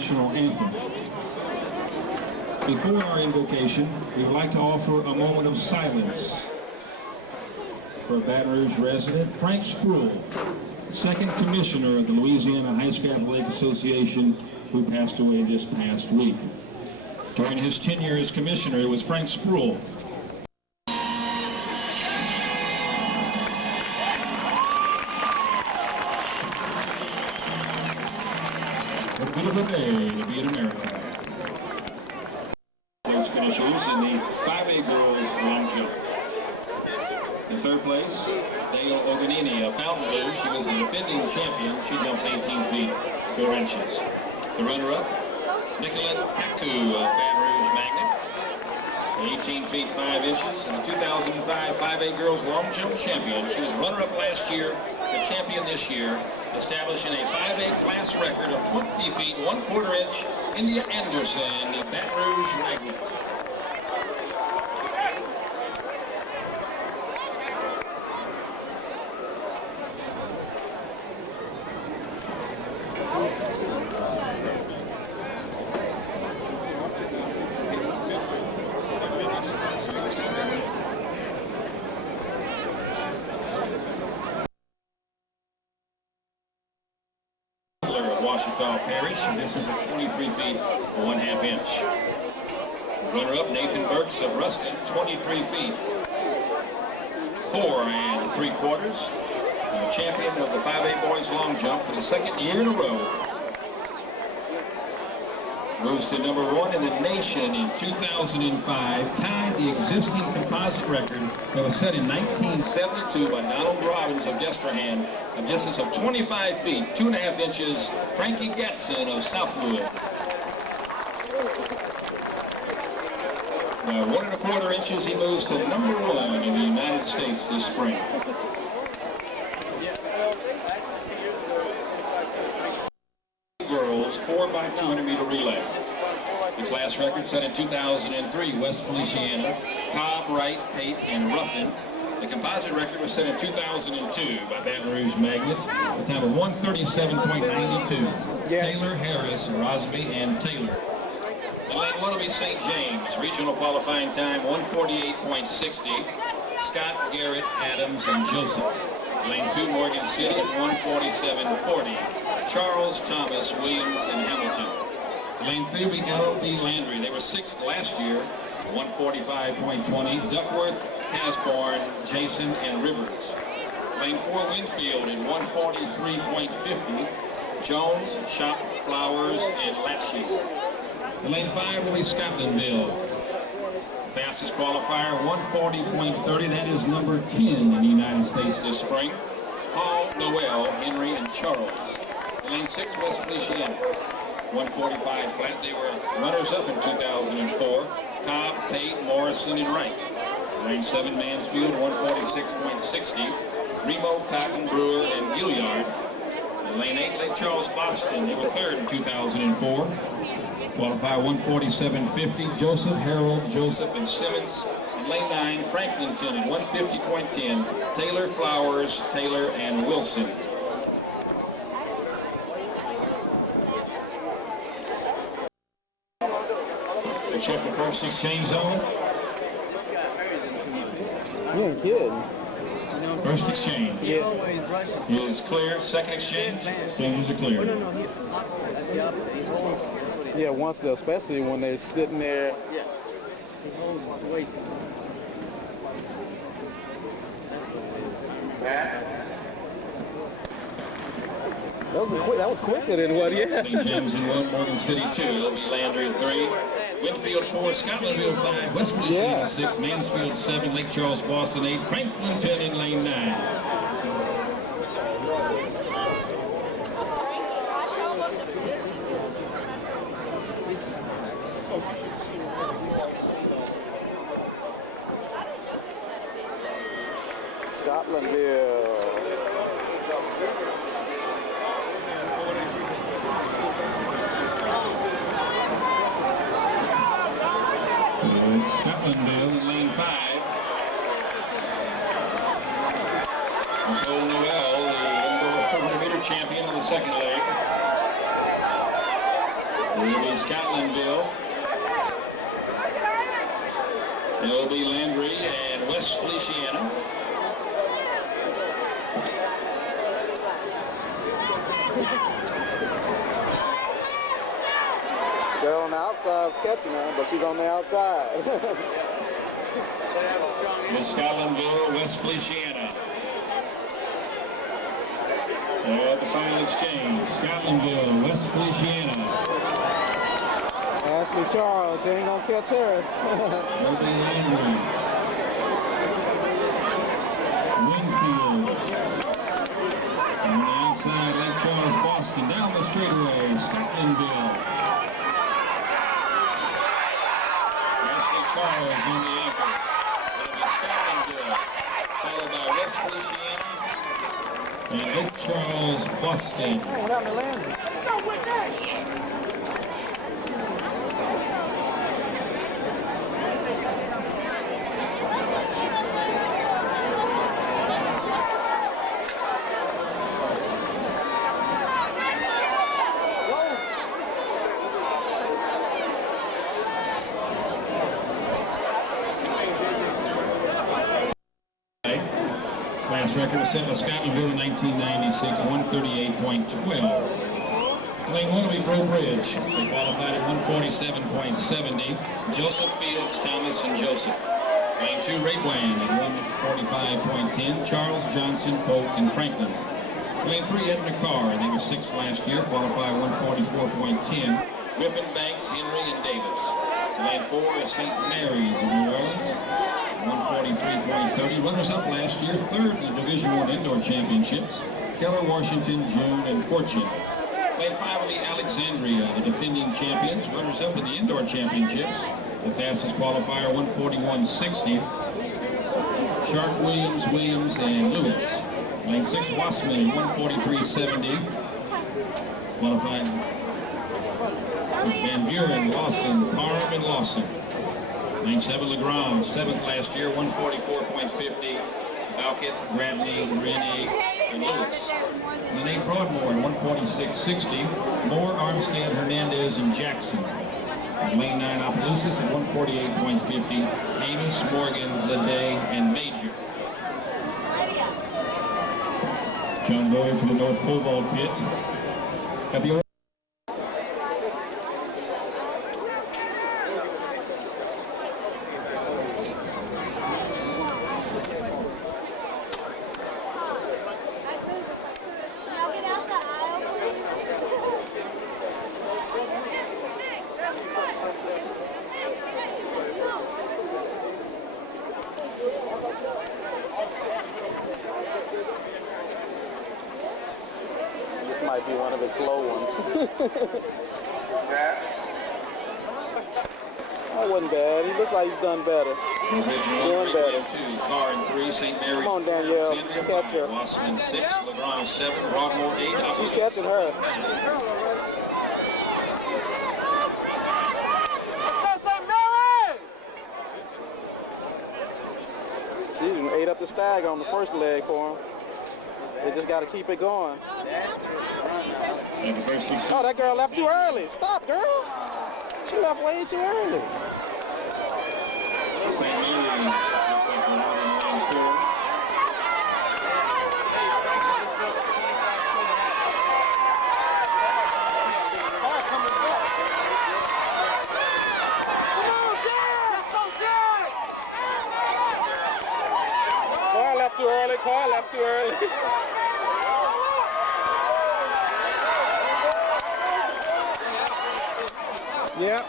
national anthem. Before our invocation, we would like to offer a moment of silence for Baton Rouge resident Frank Spruill, second commissioner of the Louisiana High School Athletic Association, who passed away this past week. During his tenure as commissioner, it was Frank Spruill what a beautiful day to be in America. Those finishers in the 5A girls long jump. In third place, Dale Oganini of Fountain Blue. She was the defending champion. She jumps 18 feet 4 inches. The runner-up, Nicolette Kaku of Baton Rouge Magnet, 18 feet 5 inches. And the 2005 5A girls long jump champion. She was runner-up last year, the champion this year, establishing a 5A class record of 20 feet 1/4 inch, India Anderson of Baton Rouge Magnet. Washita Parish, this is at 23 feet 1/2 inch. Runner-up Nathan Burks of Ruston, 23 feet 4 3/4. Champion of the 5A boys long jump for the second year in a row. Rose to number 1 in the nation in 2005, tied the existing composite record that was set in 1972 by Donald Robbins of Destrehan, a distance of 25 feet 2.5 inches. Frankie Gatson of Southwood. 1 1/4 inches, he moves to number 1 in the United States this spring. Girls 4x200 meter relay. The class record set in 2003, West Feliciana, Cobb, Wright, Tate, and Ruffin. The composite record was set in 2002 by Baton Rouge Magnet, a time of 137.92. Taylor, Harris, Rosby, and Taylor. In lane 1 will be St. James, regional qualifying time 148.60. Scott, Garrett, Adams, and Joseph. Lane 2, Morgan City at 147.40. Charles, Thomas, Williams, and Hamilton. Lane 3 will be L.B. Landry. They were 6th last year, 145.20. Duckworth, Hasborn, Jason, and Rivers. Lane 4, Winfield at 143.50. Jones, Shop, Flowers, and Latchy. Lane 5 will be Scotlandville. Fastest qualifier, 140.30. That is number 10 in the United States this spring. Paul, Noel, Henry, and Charles. Lane 6, West Feliciana. 145 flat. They were runners-up in 2004. Cobb, Pate, Morrison, and Wright. Lane 7, Mansfield, 146.60. Remo, Cotton, Brewer, and Gilliard. And lane 8, Lake Charles, Boston. They were 3rd in 2004. Qualifier 147.50. Joseph, Harold, Joseph, and Simmons. And lane 9, Franklinton at 150.10. Taylor, Flowers, Taylor, and Wilson. Check the first exchange zone. You ain't kidding. First exchange is clear. Second exchange, exchanges are clear. Yeah, once though, especially when they're sitting there. That was quicker than what, yeah. St. James in 1, Morgan City 2, L.B. Landry 3, Winfield 4, Scotlandville 5, West Feliciana 6, Mansfield 7, Lake Charles, Boston 8, Franklinton in lane 9. Scotlandville. Scotlandville in lane 5. Nicole Noel, the indoor 400 meter champion on the second leg. It'll be Scotlandville. It'll be Landry and West Feliciana. Girl on the outside is catching her, but she's on the outside. Miss Scotlandville, West Feliciana. At the final exchange, Scotlandville, West Feliciana. Ashley Charles, she ain't gonna catch her. Ruby Landry. Winfield. On the outside, Lake Charles, Boston. Down the straightaway, Scotlandville. Ashley Charles in the anchor. It'll be Scotlandville, followed by West Feliciana and Lake Charles, Boston. What happened to Landry? Class record was set by Scotlandville in 1996, 138.12. Lane 1 will be Pro Bridge. They qualified at 147.70. Joseph Fields, Thomas, and Joseph. Lane 2, Ray Wayne at 145.10. Charles, Johnson, Polk, and Franklin. Lane 3, Edna Carr. They were 6th last year, qualified 144.10. Griffin, Banks, Henry, and Davis. Lane 4 is St. Mary's in New Orleans. 143.30. Runners-up last year, 3rd in the Division I Indoor Championships. Keller, Washington, June, and Fortune. Lane 5 will be Alexandria, the defending champions. Runners-up in the Indoor Championships. The fastest qualifier, 141.60. Shark, Williams, and Lewis. Lane 6, Wassman, 143.70. Qualified Van Buren, Lawson, Parham, and Lawson. Lane 7, LeGrand, 7th last year, 144.50. Balkett, Bradley, Rennie, and Lewis. Lane 8, Broadmoor, 146.60. Moore, Armstead, Hernandez, and Jackson. Lane 9, Opelousas at 148.50. Amos, Morgan, Leday, and Major. John Boyd for the North Pole Vault pit. Got the Might be one of his slow ones. That wasn't bad. He looks like he's done better. Doing better. 2, Carr in 3, St. Mary's. Come on, Danielle. Catch her. Wassman 6, LeGrand 7, Broadmoor 8. She's catching her. She ate up the stag on the first leg for him. They just got to keep it going. Oh, that girl left too early. Stop, girl. She left way too early. St. Mary's looks like they're out in lane 4. Carr left too early. Carr left too early. Yep,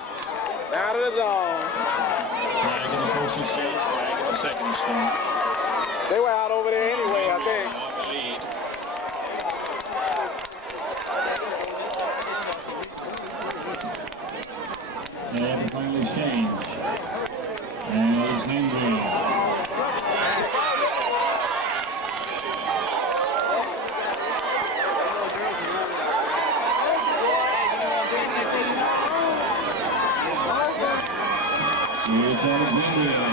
out of the zone. Flag in the first exchange, flag in the second exchange. They were out over there anyway, I think. Off the lead. And the final exchange. Alexandria. Here's Alexandria.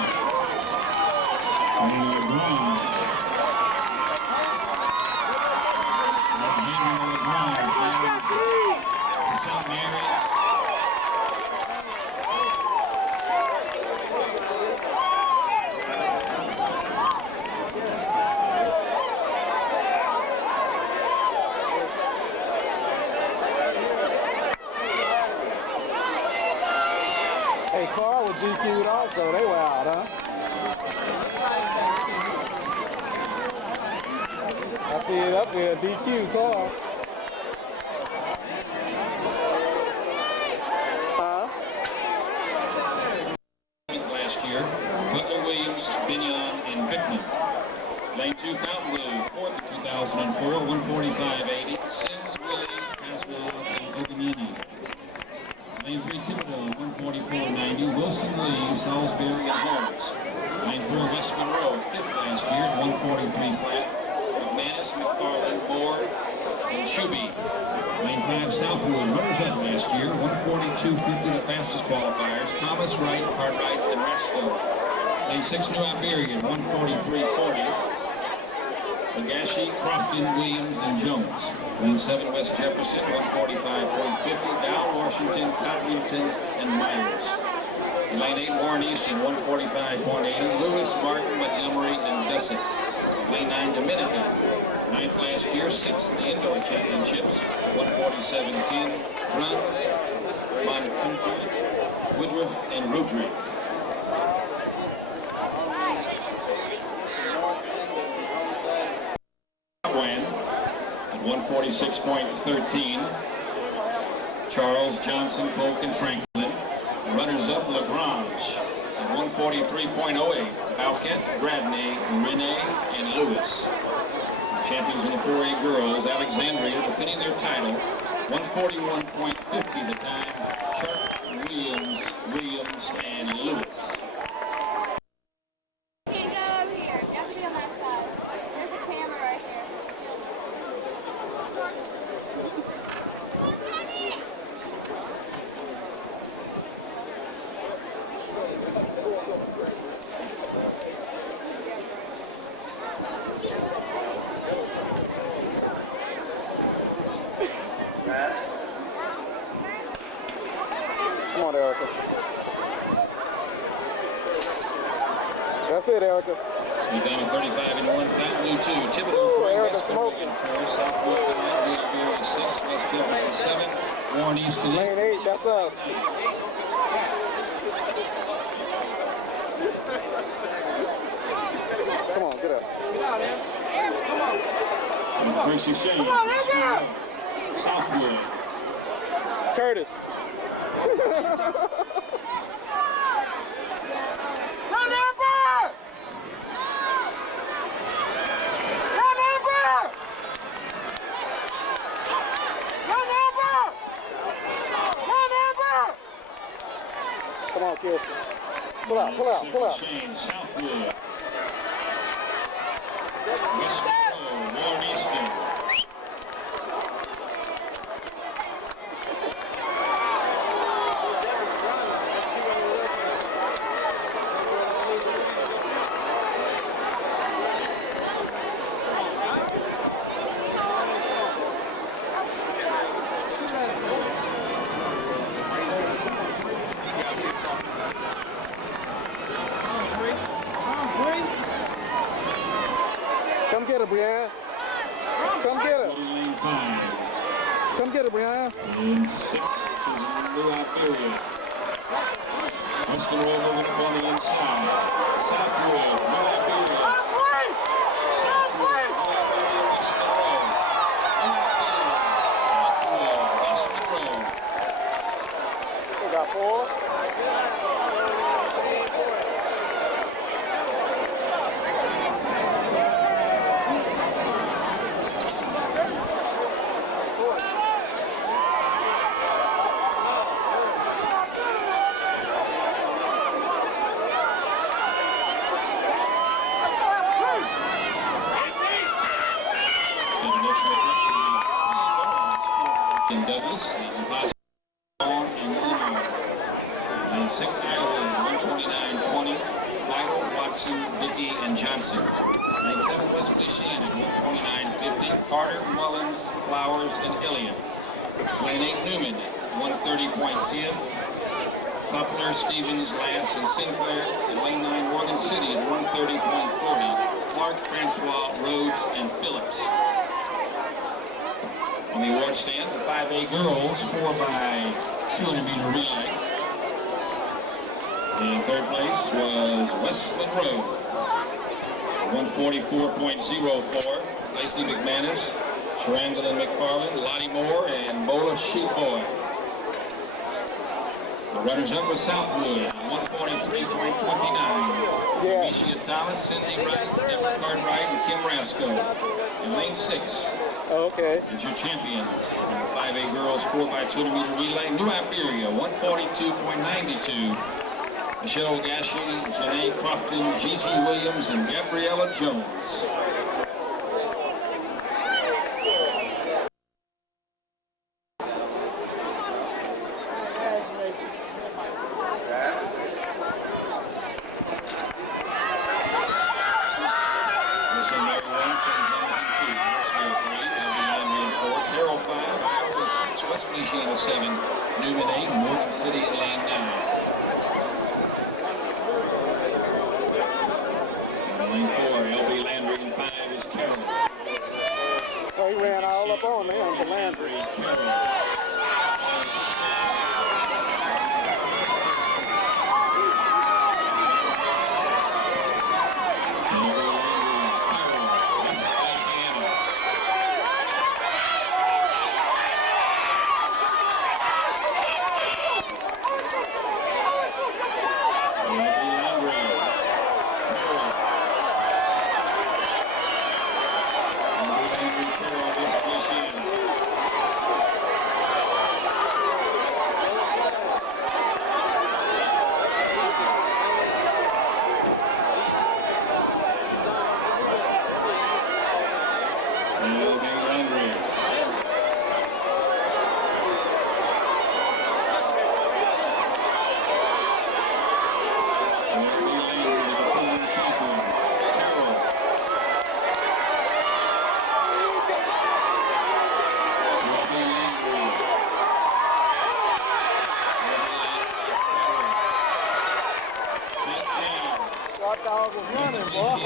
And LeGrand. Alexandria LeGrand down to St. Mary's. DQ'd also. They wild, huh? I see it up there, DQ car. Last year, Butler, Williams, Binion, and Bickman. Lane 2, Fountain Blue, 4th in 2004, 145.80. Sims, Willie, Caswell, and Ogunini. Lane 3, Thibodeau, 144.90. Wilson, Lee, Salisbury, and Holmes. Lane 4, West Monroe, 5th last year, 143 flat. McManus, McFarland, Moore, and Shuby. Lane 5, Southwood, runners up last year, 142.50, the fastest qualifiers. Thomas, Wright, Cartwright, and Rasco. Lane 6, New Iberian, 143.40. Lagashi, Crofton, Williams, and Jones. Lane 7, West Jefferson, 145.50. Dow, Washington, Codrington, and Myers. Lane 8, Warren Easton, 145.80. Lewis, Martin, Montgomery, and Dessett. Lane 9, Dominica. 9th last year, 6th in the indoor championships, 147.10. Runs, Monkunku, Woodruff, and Rudrick. At 146.13. Charles, Johnson, Polk, and Franklin. Runners-up, Lagrange at 143.08. Falquette, Gradney, Rene, and Lewis. Champions in the 4A girls, Alexandria defending their title, 141.50 the time. Sharp, Williams, and Lewis. You can't go over here. You have to be on that side. There's a camera right here. Come on, Erica. That's it, Erica. We've done a 35 and 1, Fountain Blue 2. Thibodeau Ooh, 3, Erica West smoking. 4, Southwood 5, New Iberia 6, West Jefferson 7, Warren Easton 8. Lane 8, that's us. Come on, get up. And Percy Shane. Southwood. Curtis. Come on, Kirsten. Pull out, pull out, pull out. Shane, Southwood. West Monroe, Warren Easton. Come get her, Brianna. Come get her. Lane 5. Come get her, Brianna. Lane 6 is New Iberia. West Monroe moving up on the inside. Southwood, New Iberia. Southwood, New Iberia, West Monroe. Southwood, West Monroe. We got 4. In Douglas, and Composite Long and Illinois. And 6 Iowa, 129.20. Lytle, Watson, Dickey, and Johnson. Lane 7 West Feliciana, 129.50. Carter, Mullins, Flowers, and Illian. Lane 8 Newman, 130.10. Poplar, Stevens, Lass, and Sinclair. And Lane 9 Morgan City at 130.40. Clark, Francois, Rhodes, and Phillips. On the award stand, the 5A girls, 4 by 200 meter relay. In third place was West Monroe, 144.04. Lacey McManus, Sharangela McFarland, Lottie Moore, and Bola Sheep Boy. The runners-up was Southwood, 143.29. Yeah. Misha Thomas, Cindy Wright, Deborah Cartwright, and Kim Rasco. In lane 6 Okay. is your champions. In the 5A girls 4x200 meter relay, New Iberia, 142.92. Michelle Gashi, Janae Crofton, Gigi Williams, and Gabriella Jones. Louisiana 7, Newman 8, Morgan City in lane 9. In lane 4, LB Landry in 5 is Carroll. Oh, he ran all up on him for Landry. Carroll. Dog was running, boy.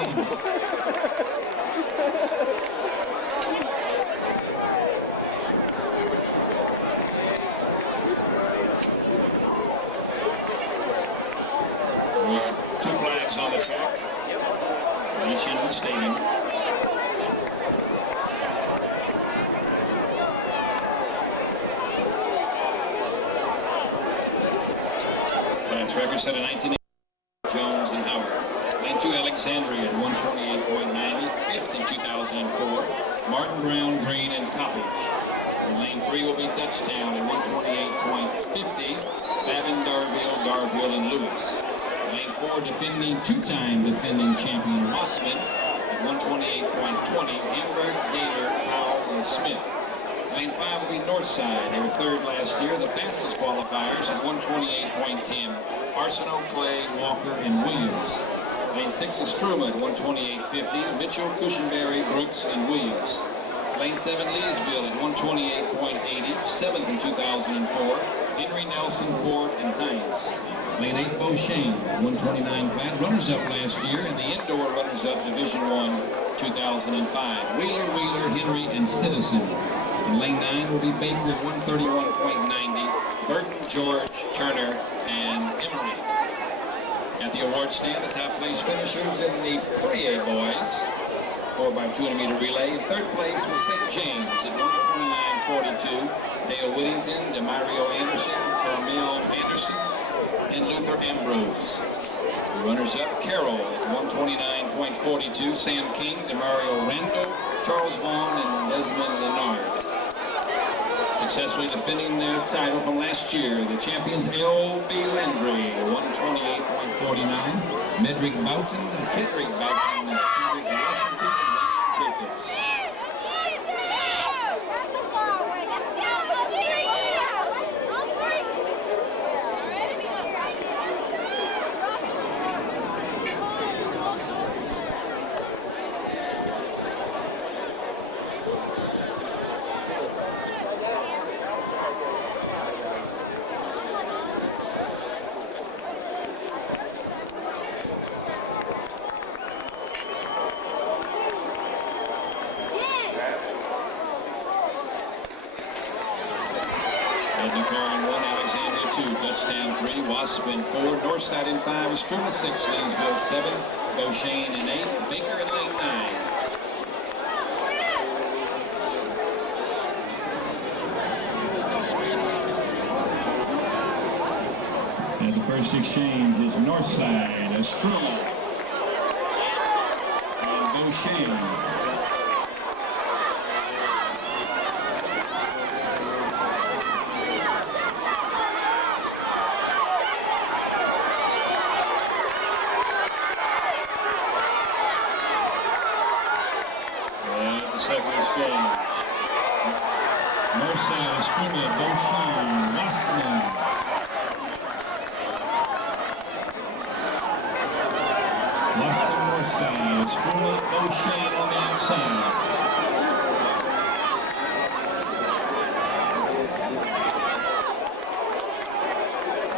Two flags on the track. Each end of the stadium. That's record set in 1980. Jones and Howard. Lane 2, Alexandria at 128.90. Fifth in 2004. Martin, Brown, Green, and Coppage. And lane 3 will be Dutchtown at 128.50. Babin, Darville, and Lewis. Lane 4, two-time defending champion Mossman at 128.20. Hamburg, Gator, Powell, and Smith. Lane 5 will be Northside. They were third last year. The fastest qualifiers at 128.10. Arsenault, Clay, Walker, and Williams. Lane 6 is Struma at 128.50. Mitchell, Cushenberry, Brooks, and Williams. Lane 7, Leesville at 128.80. Seventh in 2004. Henry, Nelson, Ford, and Hines. Lane 8, Beauchene at 129 flat. Runners-up last year in the indoor runners-up Division I 2005. Wheeler, Henry, and Citizen. In lane 9 will be Baker at 131.90. Burton, George, Turner, and Emery. At the award stand, the top place finishers in the 3A boys 4x200 meter relay. In third place was St. James at 129.42. Dale Whittington, Demario Anderson, Carmel Anderson, and Luther Ambrose. The runners-up, Carroll at 129.42. Sam King, Demario Randall, Charles Vaughn, and Desmond Leonard. Successfully defending their title from last year, the champions L.B. Landry, 128.49. Medrick Boughton, Kendrick Boughton, and Kendrick Washington, and Wayne Jacobs. Georgetown 3, Wasserman 4, Northside in 5, Struma 6, Leesville 7, Beauchene in 8, Baker in lane 9. And the first exchange is Northside, Struma, and Beauchene. Second exchange. Northside, Struma, Beauchene, Wasserman. Wasserman, Northside, Struma, Beauchene on the outside.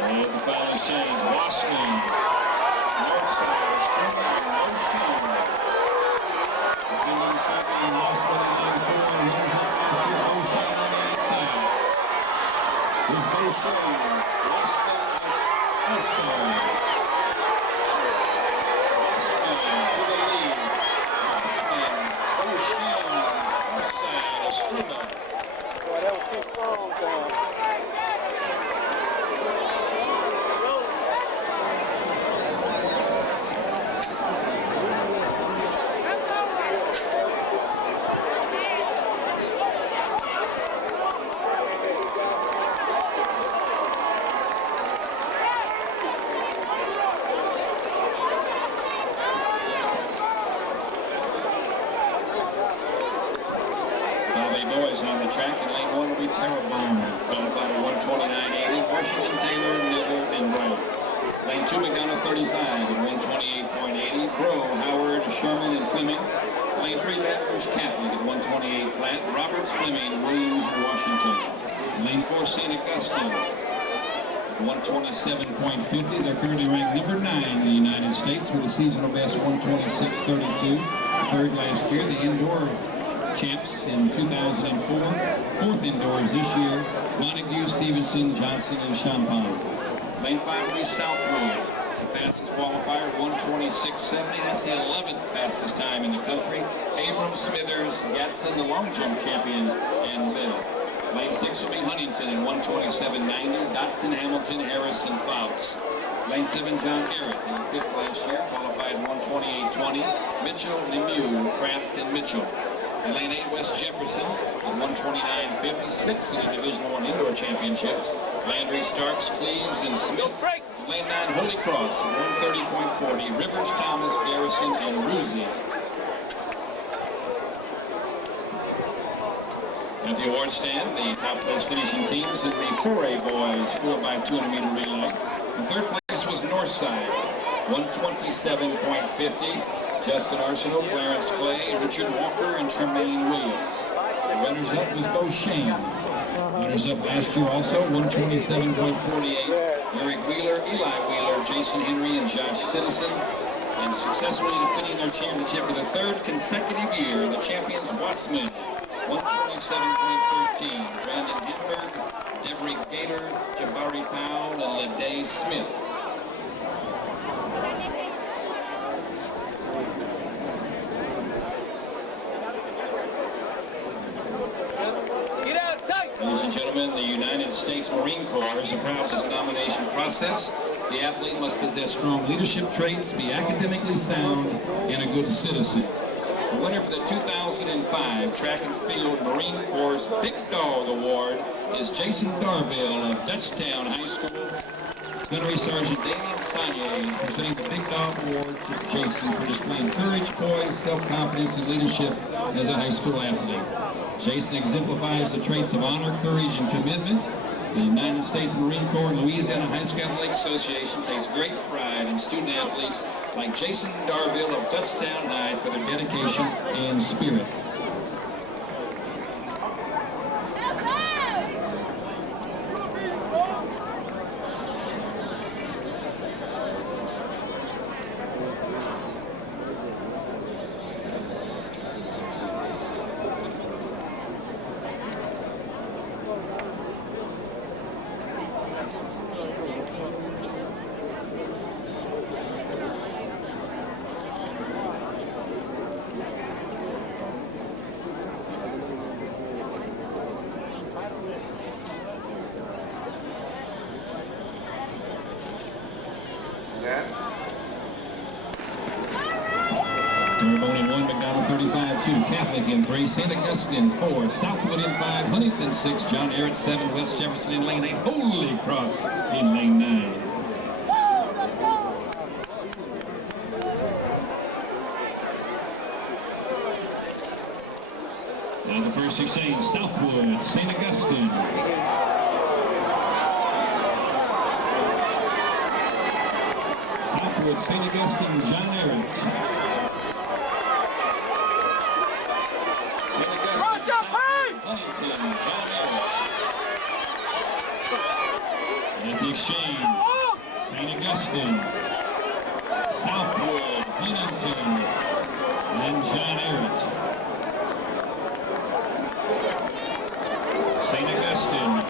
And the final exchange, Wasserman, Northside, Struma, Beauchene. Boy, that was too strong for him. Boys on the track, and lane 1 will be Terrebonne, qualified at 129.80. Washington, Taylor, Neville, and Brown. Lane 2, McDonough 35 at 128.80. Crow, Howard, Sherman, and Fleming. Lane 3, Baton Rouge Catholic at 128 flat. Roberts, Fleming, Williams, and Washington. Lane 4, St. Augustine at 127.50. They're currently ranked number 9 in the United States with a seasonal best 126.32. Third last year, the indoor champs in 2004. Fourth indoors this year, Montague, Stevenson, Johnson, and Champagne. Lane 5 will be Southwood, the fastest qualifier, 126.70. That's the 11th fastest time in the country. Abrams, Smithers, Gatson, the long jump champion, and Bill. Lane 6 will be Huntington in 127.90. Dotson, Hamilton, Harris, and Fouts. Lane 7, John Garrett in 5th last year, qualified 128.20. Mitchell, Lemieux, Kraft, and Mitchell. In lane 8, West Jefferson at 129.56 in the Division I Indoor Championships. Landry, Starks, Cleves, and Smith. Lane 9, Holy Cross at 130.40. Rivers, Thomas, Garrison, and Ruzzi. At the award stand, the top place finishing teams in the 4A boys 4x200-meter relay. In third place was Northside, 127.50. Justin Arsenault, Clarence Clay, Richard Walker, and Tremaine Williams. The runners-up was Beauchene. Runners-up last year also, 127.48. Eric Wheeler, Eli Wheeler, Jason Henry, and Josh Citizen. And successfully defending their championship for the third consecutive year, the champions Wasserman, 127.13. Brandon Hinberg, Devery Gator, Jabari Powell, and Ladae Smith. Ladies and gentlemen, the United States Marine Corps is a proud of this nomination process. The athlete must possess strong leadership traits, be academically sound, and a good citizen. The winner for the 2005 Track and Field Marine Corps Big Dog Award is Jason Darville of Dutchtown High School. Gunnery Sergeant Damian Sagne is presenting the Big Dog Award to Jason for displaying courage, poise, self-confidence, and leadership as a high school athlete. Jason exemplifies the traits of honor, courage, and commitment. The United States Marine Corps and Louisiana High School Athletic Association takes great pride in student athletes like Jason Darville of Dutchtown High for their dedication and spirit. Terrebonne in 1, McDonald 35-2, Catholic in 3, St. Augustine 4, Southwood in 5, Huntington 6, John Ehret 7, West Jefferson in lane 8, Holy Cross in lane 9. And the first exchange, Southwood, St. Augustine. Southwood, St. Augustine, John Ehret. St. Augustine, Southwood, Huntington, John Ehret. And at the exchange, St. Augustine, Southwood, Huntington, and John Ehret. St. Augustine,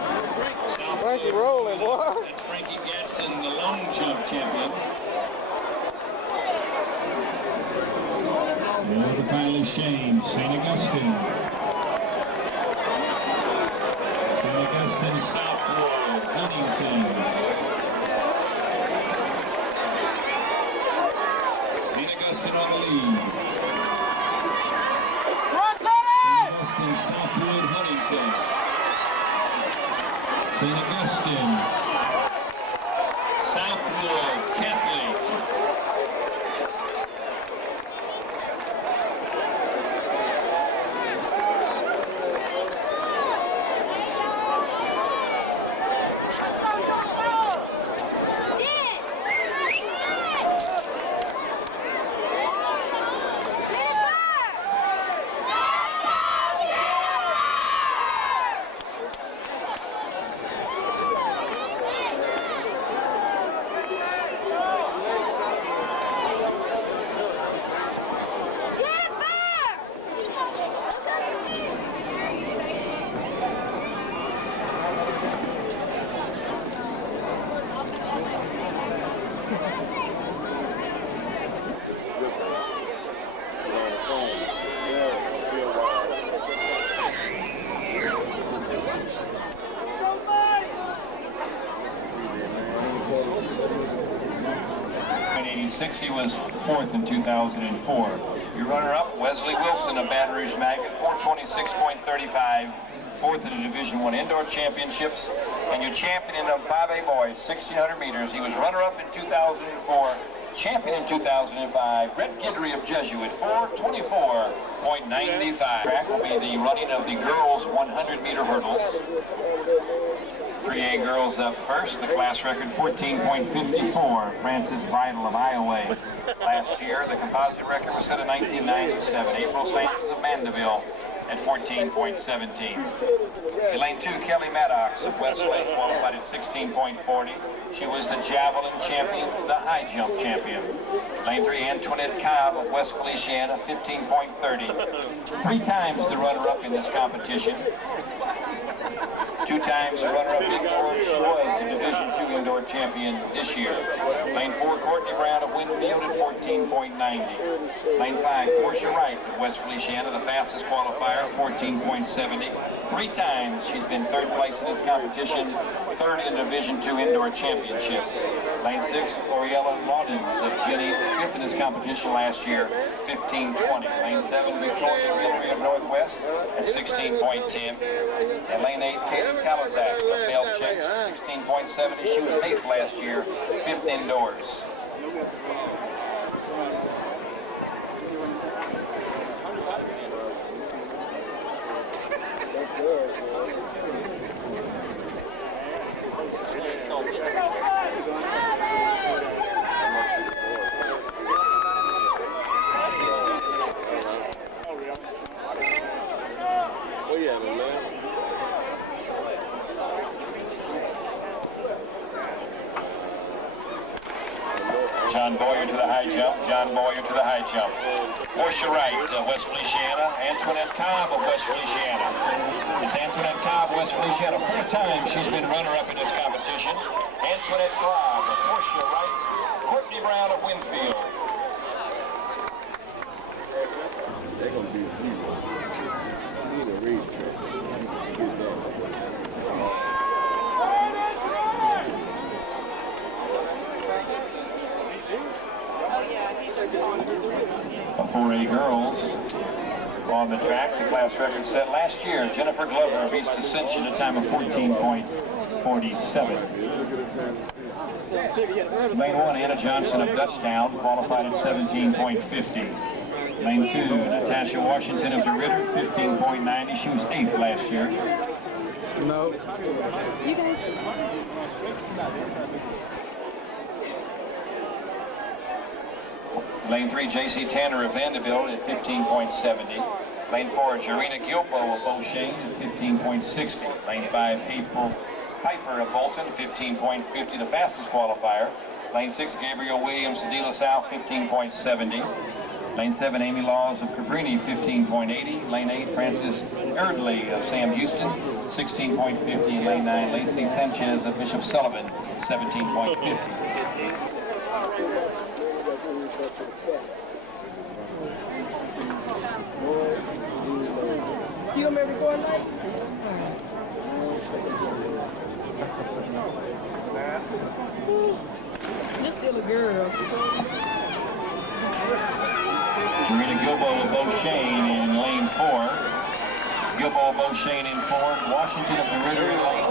Frankie rolling, boy. That's Frankie Gatson, the long jump champion. Now the final exchange, St. Augustine. St. Augustine, Southwood, Huntington. St. Augustine on the lead. St. Augustine, Southwood, Huntington. St. Augustine, Southwood, Catholic. He was 4th in 2004. Your runner-up, Wesley Wilson of Baton Rouge Magnet, 426.35, 4th in the Division I Indoor Championships. And your champion in the 5A boys, 1,600 meters. He was runner-up in 2004, champion in 2005. Brett Guidry of Jesuit, 424.95. Track will be the running of the girls' 100-meter hurdles. 3A girls up first, the class record 14.54. Francis Vital of Iowa. Last year, the composite record was set in 1997. April Sanders of Mandeville at 14.17. In lane 2, Kelly Maddox of Westlake qualified at 16.40. She was the javelin champion, the high jump champion. Lane 3, Antoinette Cobb of West Feliciana, 15.30. 3 times the runner-up in this competition. 2 times the runner-up indoors. She was the Division II indoor champion this year. Lane 4, Courtney Brown of Winfield at 14.90. Lane 5, Portia Wright of West Feliciana, the fastest qualifier, 14.70. 3 times she's been 3rd place in this competition, 3rd in Division II indoor championships. Lane 6, Oriella Laudens of Jenny, 5th in this competition last year, 15.20. Lane 7, Victoria Guillory of Northwest at 16.10. And lane 8, Katie Kalazak of Bell Chicks, 16.70. She was 8th last year, 5th indoors. John Boyer to the high jump, John Boyer to the high jump. Portia Wright, West Feliciana. Antoinette Cobb of West Feliciana. It's Antoinette Cobb, West Feliciana. 4 times she's been runner-up in this competition. Antoinette Cobb, Portia Wright, Courtney Brown of Winfield. They're going to be zero. You need a racetrack. 4A girls on the track. The class record set last year. Jennifer Glover beats Ascension at a time of 14.47. Lane 1, Anna Johnson of Dutchtown qualified at 17.50. Lane 2, Natasha Washington of DeRitter, 15.90. She was 8th last year. No. You guys. Lane 3, J.C. Tanner of Vanderbilt at 15.70. Lane 4, Jarena Gilbo of O'Shane at 15.60. Lane 5, April Piper of Bolton, 15.50, the fastest qualifier. Lane 6, Gabriel Williams of Lhsaa, 15.70. Lane 7, Amy Laws of Cabrini, 15.80. Lane 8, Francis Erdley of Sam Houston, 16.50. Lane 9, Lacey Sanchez of Bishop Sullivan, 17.50. You remember going like? You're still a girl. Jarena Gilbo of O'Shane in lane 4. Gilbo of O'Shane in 4. Washington of DeRitter in lane 2.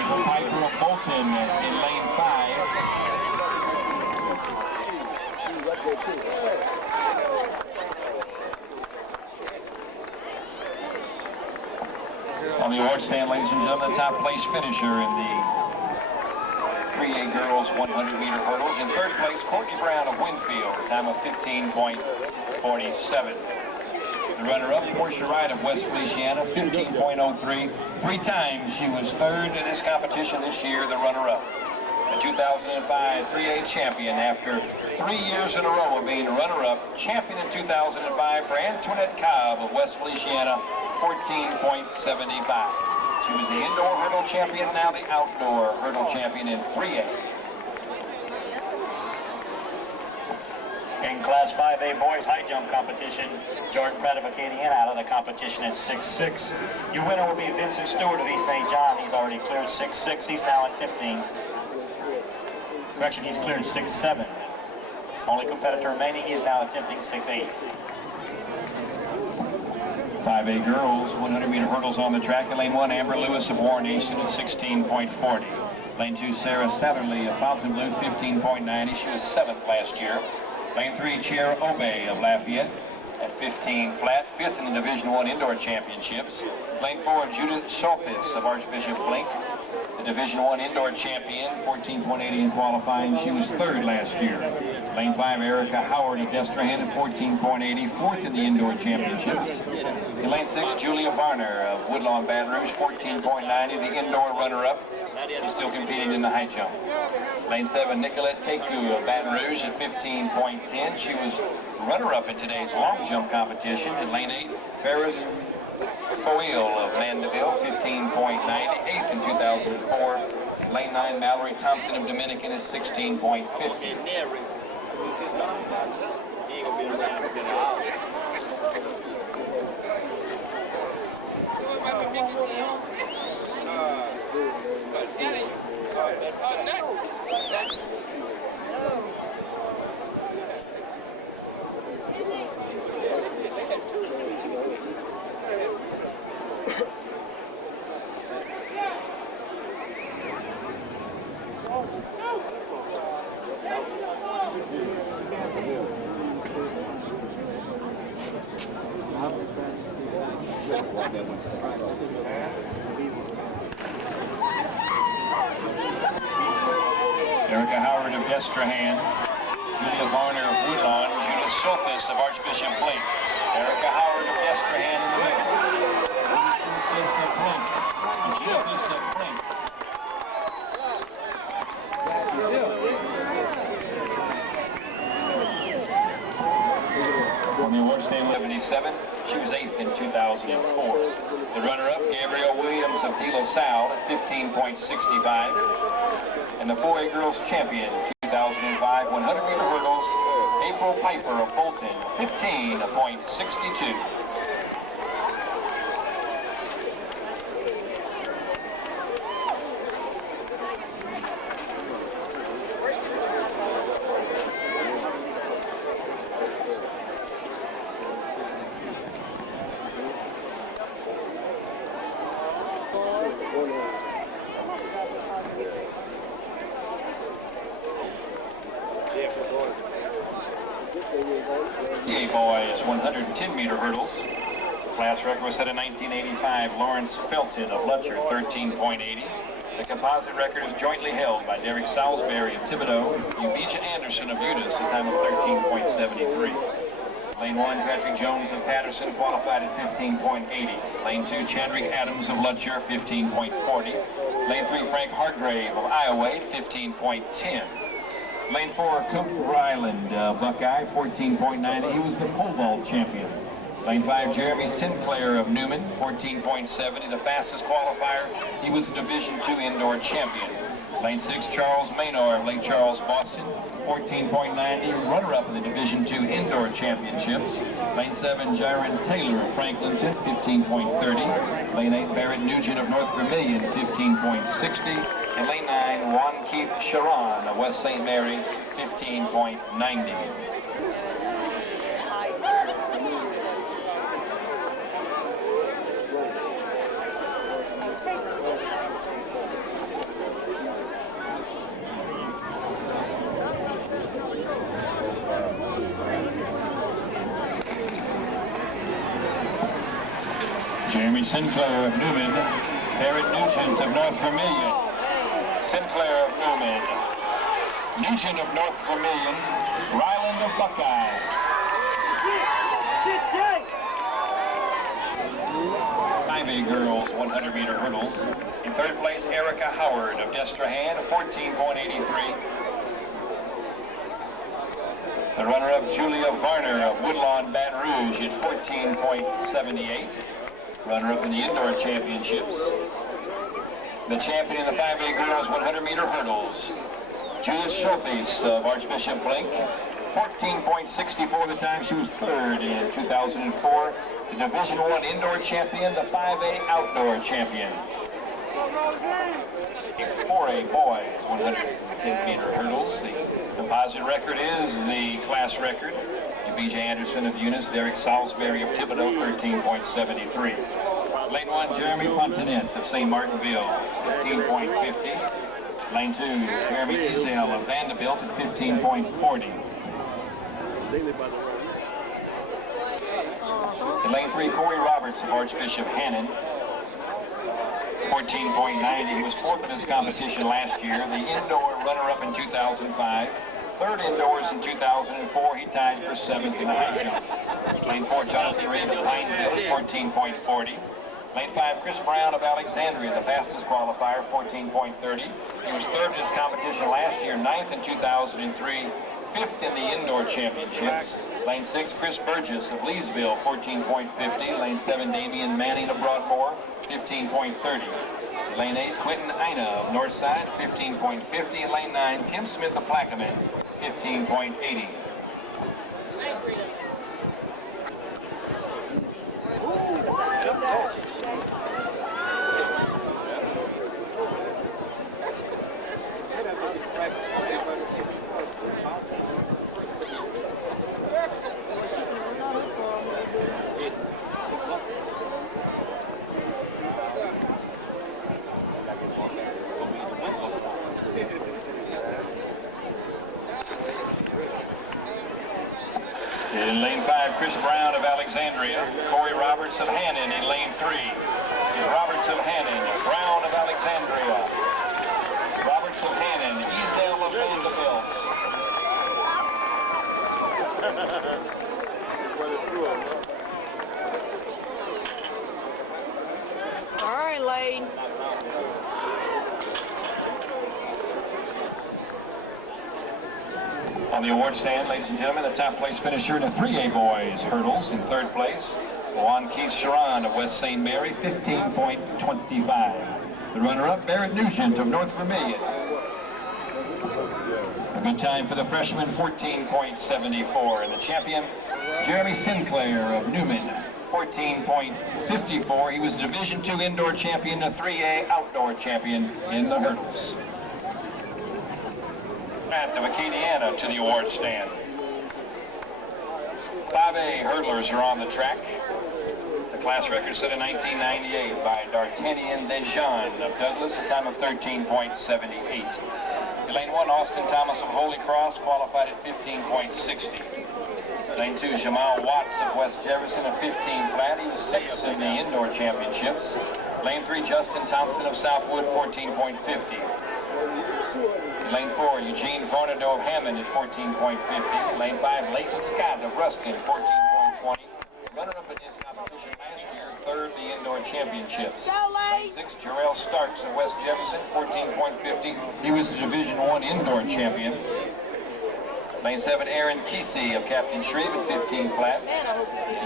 April Piper of Bolton in lane 5. On the award stand, ladies and gentlemen, the top place finisher in the 3A girls 100-meter hurdles. In third place, Courtney Brown of Winfield, a time of 15.47. The runner-up, Portia Wright of West Feliciana, 15.03. 3 times she was third in this competition this year, the runner-up. The 2005 3A champion after 3 years in a row of being runner-up. Champion in 2005 for Antoinette Cobb of West Feliciana, 14.75. She was the indoor hurdle champion, now the outdoor hurdle champion in 3A. In Class 5A boys high jump competition, Jordan Pratt of Acadiana out of the competition at 6'6". Your winner will be Vincent Stewart of East St. John. He's already cleared 6'6". He's now at 15. Correction, he's cleared 6'7". Only competitor remaining, he is now attempting 6'8". 5A girls, 100-meter hurdles on the track. In lane 1, Amber Lewis of Warren Easton at 16.40. Lane 2, Sarah Satherley of Fontainebleau, 15.90. She was 7th last year. Lane 3, Chiara Obey of Lafayette at 15 flat, 5th in the Division I Indoor Championships. Lane 4, Judith Schultz of Archbishop Blink, the Division I Indoor Champion, 14.80 in qualifying. She was 3rd last year. Lane 5, Erica Howard of Destrehan at 14.80, 4th in the Indoor Championships. In lane 6, Julia Varner of Woodlawn Baton Rouge, 14.90, the indoor runner-up. She's still competing in the high jump. Lane 7, Nicolette Teku of Baton Rouge at 15.10. She was runner-up in today's long jump competition. In lane 8, Ferris Coyle of Mandeville, 15.90, 8th in 2004. In lane 9, Mallory Thompson of Dominican at 16.50. Erica Howard of Destrehan, Julia Varner of Woodlawn, Judith Sophis of Archbishop Blink. Erica Howard of Destrehan in the middle. Judith of Blink. On the award stand, 77. She was 8th in 2004. The runner-up, Gabrielle Williams of Lhsaa at 15.65. And the 4A girls champion, 2005 100-meter hurdles, April Piper of Bolton, 15.62. The A-boys 110-meter hurdles. Class record was set in 1985. Lawrence Felton of Lutcher, 13.80. The composite record is jointly held by Derek Salisbury of Thibodeau, Ubija Anderson of Eunice, a time of 13.73. Lane 1, Patrick Jones of Patterson qualified at 15.80. Lane 2, Chandrick Adams of Lutcher, 15.40. Lane 3, Frank Hargrave of Iowa, 15.10. Lane 4, Cook Ryland, Buckeye, 14.90. He was the pole vault champion. Lane 5, Jeremy Sinclair of Newman, 14.70. The fastest qualifier. He was the Division II indoor champion. Lane 6, Charles Maynor of Lake Charles, Boston, 14.90. Runner-up in the Division II indoor championships. Lane 7, Jaron Taylor of Franklinton, 15.30. Lane 8, Barrett Nugent of North Vermilion, 15.60. And lane 9, Juan Keith Sharon of West St. Mary, 15.90. Jeremy Sinclair of Newman, Barrett Nugent of North Vermilion. Sinclair of Newman, Nugent of North Vermilion, Ryland of Buckeye. 5A girls 100-meter hurdles. In third place, Erica Howard of Destrehan, 14.83. The runner-up, Julia Varner of Woodlawn Baton Rouge at 14.78. Runner-up in the indoor championships. The champion in the 5A girls 100-meter hurdles, Judith Schultes of Archbishop Blink, 14.64 the time. She was third in 2004. The Division I indoor champion, the 5A outdoor champion. The 4A boys 110-meter hurdles. The composite record is the class record. Ubija Anderson of Eunice, Derek Salisbury of Thibodeau, 13.73. Lane 1, Jeremy Fontanet of St. Martinville, 15.50. Lane 2, Jeremy Ezel of Vanderbilt at 15.40. In lane 3, Corey Roberts of Archbishop Hannon, 14.90. He was fourth in this competition last year. The indoor runner-up in 2005. Third indoors in 2004. He tied for seventh in the high jump. Lane 4, Jonathan Reed of Pineville, 14.40. Lane 5, Chris Brown of Alexandria, the fastest qualifier, 14.30. He was third in his competition last year, ninth in 2003, fifth in the indoor championships. Lane 6, Chris Burgess of Leesville, 14.50. Lane 7, Damian Manning of Broadmoor, 15.30. Lane 8, Quentin Ina of Northside, 15.50. Lane 9, Tim Smith of Plaquemine, 15.80. In lane 5, Chris Brown of Alexandria, Corey Roberts of Hannon in lane 3. Roberts of Hannon, Brown of Alexandria, Roberts of Hannon, Easdale of Vanderbilt. All right, Lane. On the award stand, ladies and gentlemen, the top place finisher in the 3A boys hurdles. In third place, Juan Keith Sharon of West St. Mary, 15.25. The runner-up, Barrett Nugent of North Vermilion. A good time for the freshman, 14.74. And the champion, Jeremy Sinclair of Newman, 14.54. He was Division II indoor champion, the 3A outdoor champion in the hurdles. Matt of Acadiana to the award stand. 5A hurdlers are on the track. The class record set in 1998 by D'Artagnan Dejean of Douglas, a time of 13.78. In lane 1, Austin Thomas of Holy Cross qualified at 15.60. Lane 2, Jamal Watts of West Jefferson, a 15 flat. He was 6th in the indoor championships. Lane 3, Justin Thompson of Southwood, 14.50. Lane 4, Eugene Vornado of Hammond at 14.50. Lane 5, Leighton Scott of Ruskin, 14.20. Runner-up in his competition last year, 3rd the indoor championships. Lane 6, Jarrell Starks of West Jefferson, 14.50. He was the Division I indoor champion. Lane 7, Aaron Kesey of Captain Shreve at 15 flat.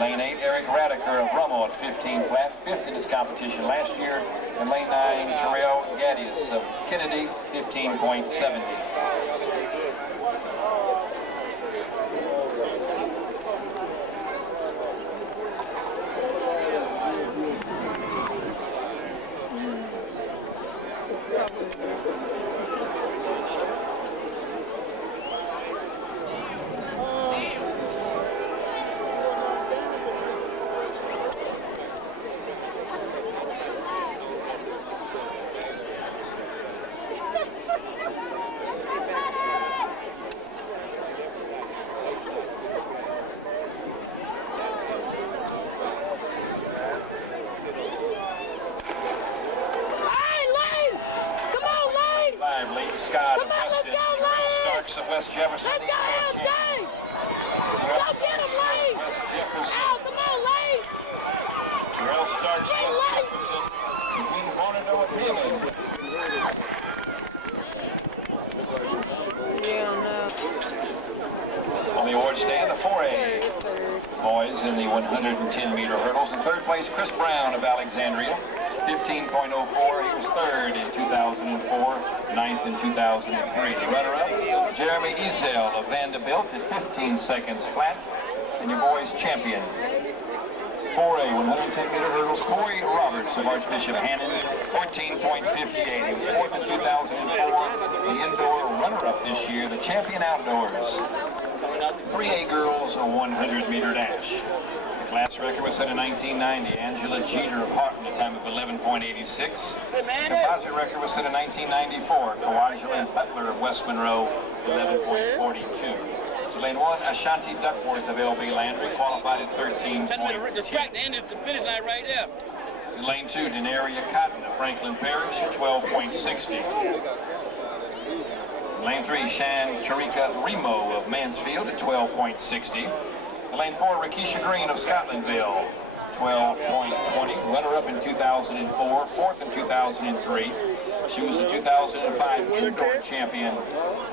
Lane 8, Eric Radiker of Rummel at 15 flat, 5th in his competition last year. And Lane 9, Terrell Gaddius of Kennedy, 15.70. Scott of Weston, Starks of West Jefferson. Let's go, LJ! Go get him, Lane! West Jefferson. Oh, come on, Lane! Terrell Starks, West Jefferson. Eugene Vornado of Hammond. On the award stand, the 4A boys in the 110-meter hurdles. In 3rd place, Chris Brown of Alexandria, 15.04. He was 3rd in 2004, 9th in 2003. The runner-up, Jeremy Ezel of Vanderbilt at 15 seconds flat. And your boys champion, 4A 110-meter hurdles, Corey Roberts of Archbishop Hannon, 14.58. He was 4th in 2004. The indoor runner-up this year, the champion outdoors. 3A girls, a 100-meter dash. The class record was set in 1990. Angela Jeter of Houghton, a time of 11.86. The composite record was set in 1994. Kawajalyn Butler of West Monroe, 11.42. Lane 1, Ashanti Duckworth of LB Landry, qualified at 13.10. The track, the end of the finish line right there. Lane 2, Denaria Cotton of Franklin Parish at 12.60. Lane 3, Shan Tarika Remo of Mansfield at 12.60. Lane 4, Rakisha Green of Scotlandville, 12.20. Runner-up in 2004, 4th in 2003. She was the 2005 indoor champion,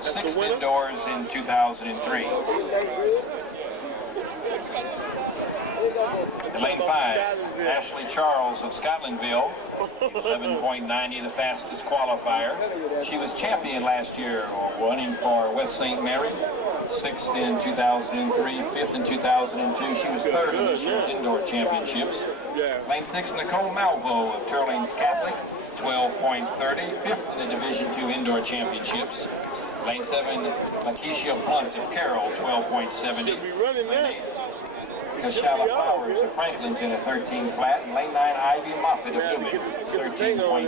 6th indoors in 2003. In Lane 5, Ashley Charles of Scotlandville, 11.90, the fastest qualifier. She was champion last year, running for West St. Mary, 6th in 2003, 5th in 2002. She was 3rd in this year's indoor championships. Lane 6, Nicole Malvo of Turlings Catholic, 12.30, 5th in the Division II indoor championships. Lane 7, Lakeisha Blunt of Carroll, 12.70. Lane 8, Kashala Flowers of Franklinton at 13 flat, and Lane 9, Ivy Moffitt of Newman, 13.20.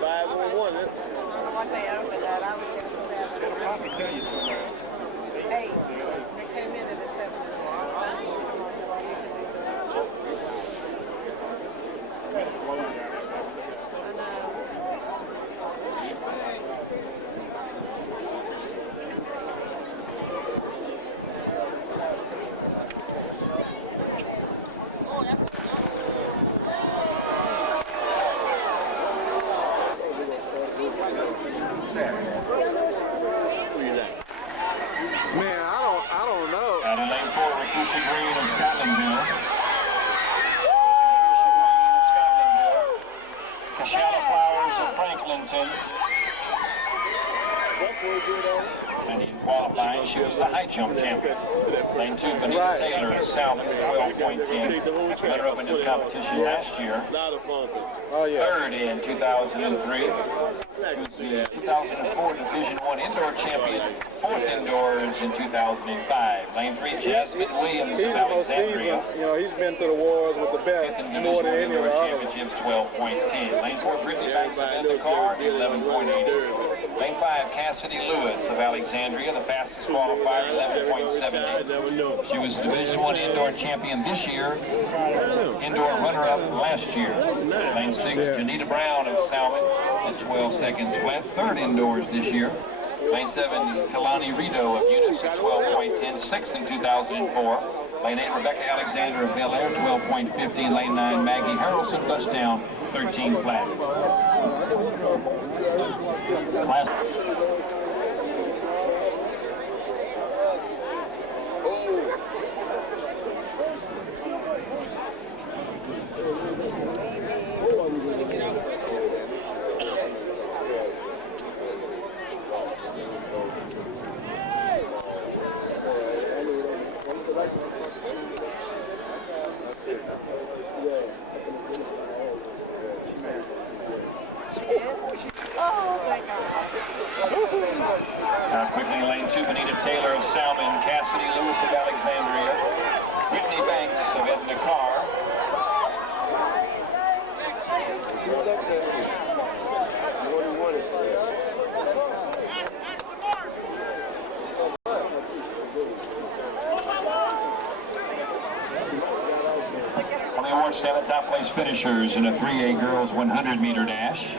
511. What they opened at, I was just 7. 8. They came in at 7. Man, I don't know. Out in Lane 4, Rakisha Green of Scotlandville. Kashala Flowers of Franklinton. And in qualifying, she was the high jump champion. Lane 2, Benita Taylor of Southern, 12.10. Runner-up in his competition last year. Oh, yeah. 3rd in 2003. She was the 2004 Division I indoor champion. 4th indoors in 2005. Lane 3, Jasmine Williams He's of the most Alexandria. seasoned. You know, he's been to the wars with the best 5th in more Division than any I of indoor the others. championships, 12.10. Lane 4, Brittany Banks of Car, 11.80. Lane 5, Cassidy Lewis of Alexandria, the fastest qualifier, 11.70. She was Division I indoor champion this year, indoor runner-up last year. Lane 6, Janita Brown of Salmon at 12 seconds flat, third indoors this year. Lane 7, Kalani Rido of Eunice at 12.10, sixth in 2004. Lane 8, Rebecca Alexander of Bel Air, 12.15. Lane 9, Maggie Harrelson, touchdown, 13 flat. Quickly, Lane 2, Benita Taylor of Salmon, Cassidy Lewis of Alexandria, Whitney Banks of Edna Carr. On the award stand, the top place finishers in a 3A girls 100-meter dash.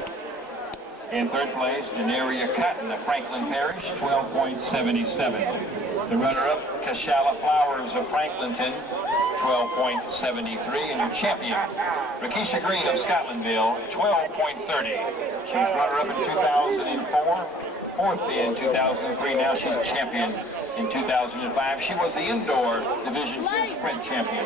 In third place, Denaria Cotton of Franklin Parish, 12.77. The runner-up, Kashala Flowers of Franklinton, 12.73. And your champion, Rakisha Green of Scotlandville, 12.30. She was runner-up in 2004, fourth in 2003. Now she's champion in 2005. She was the indoor Division II sprint champion.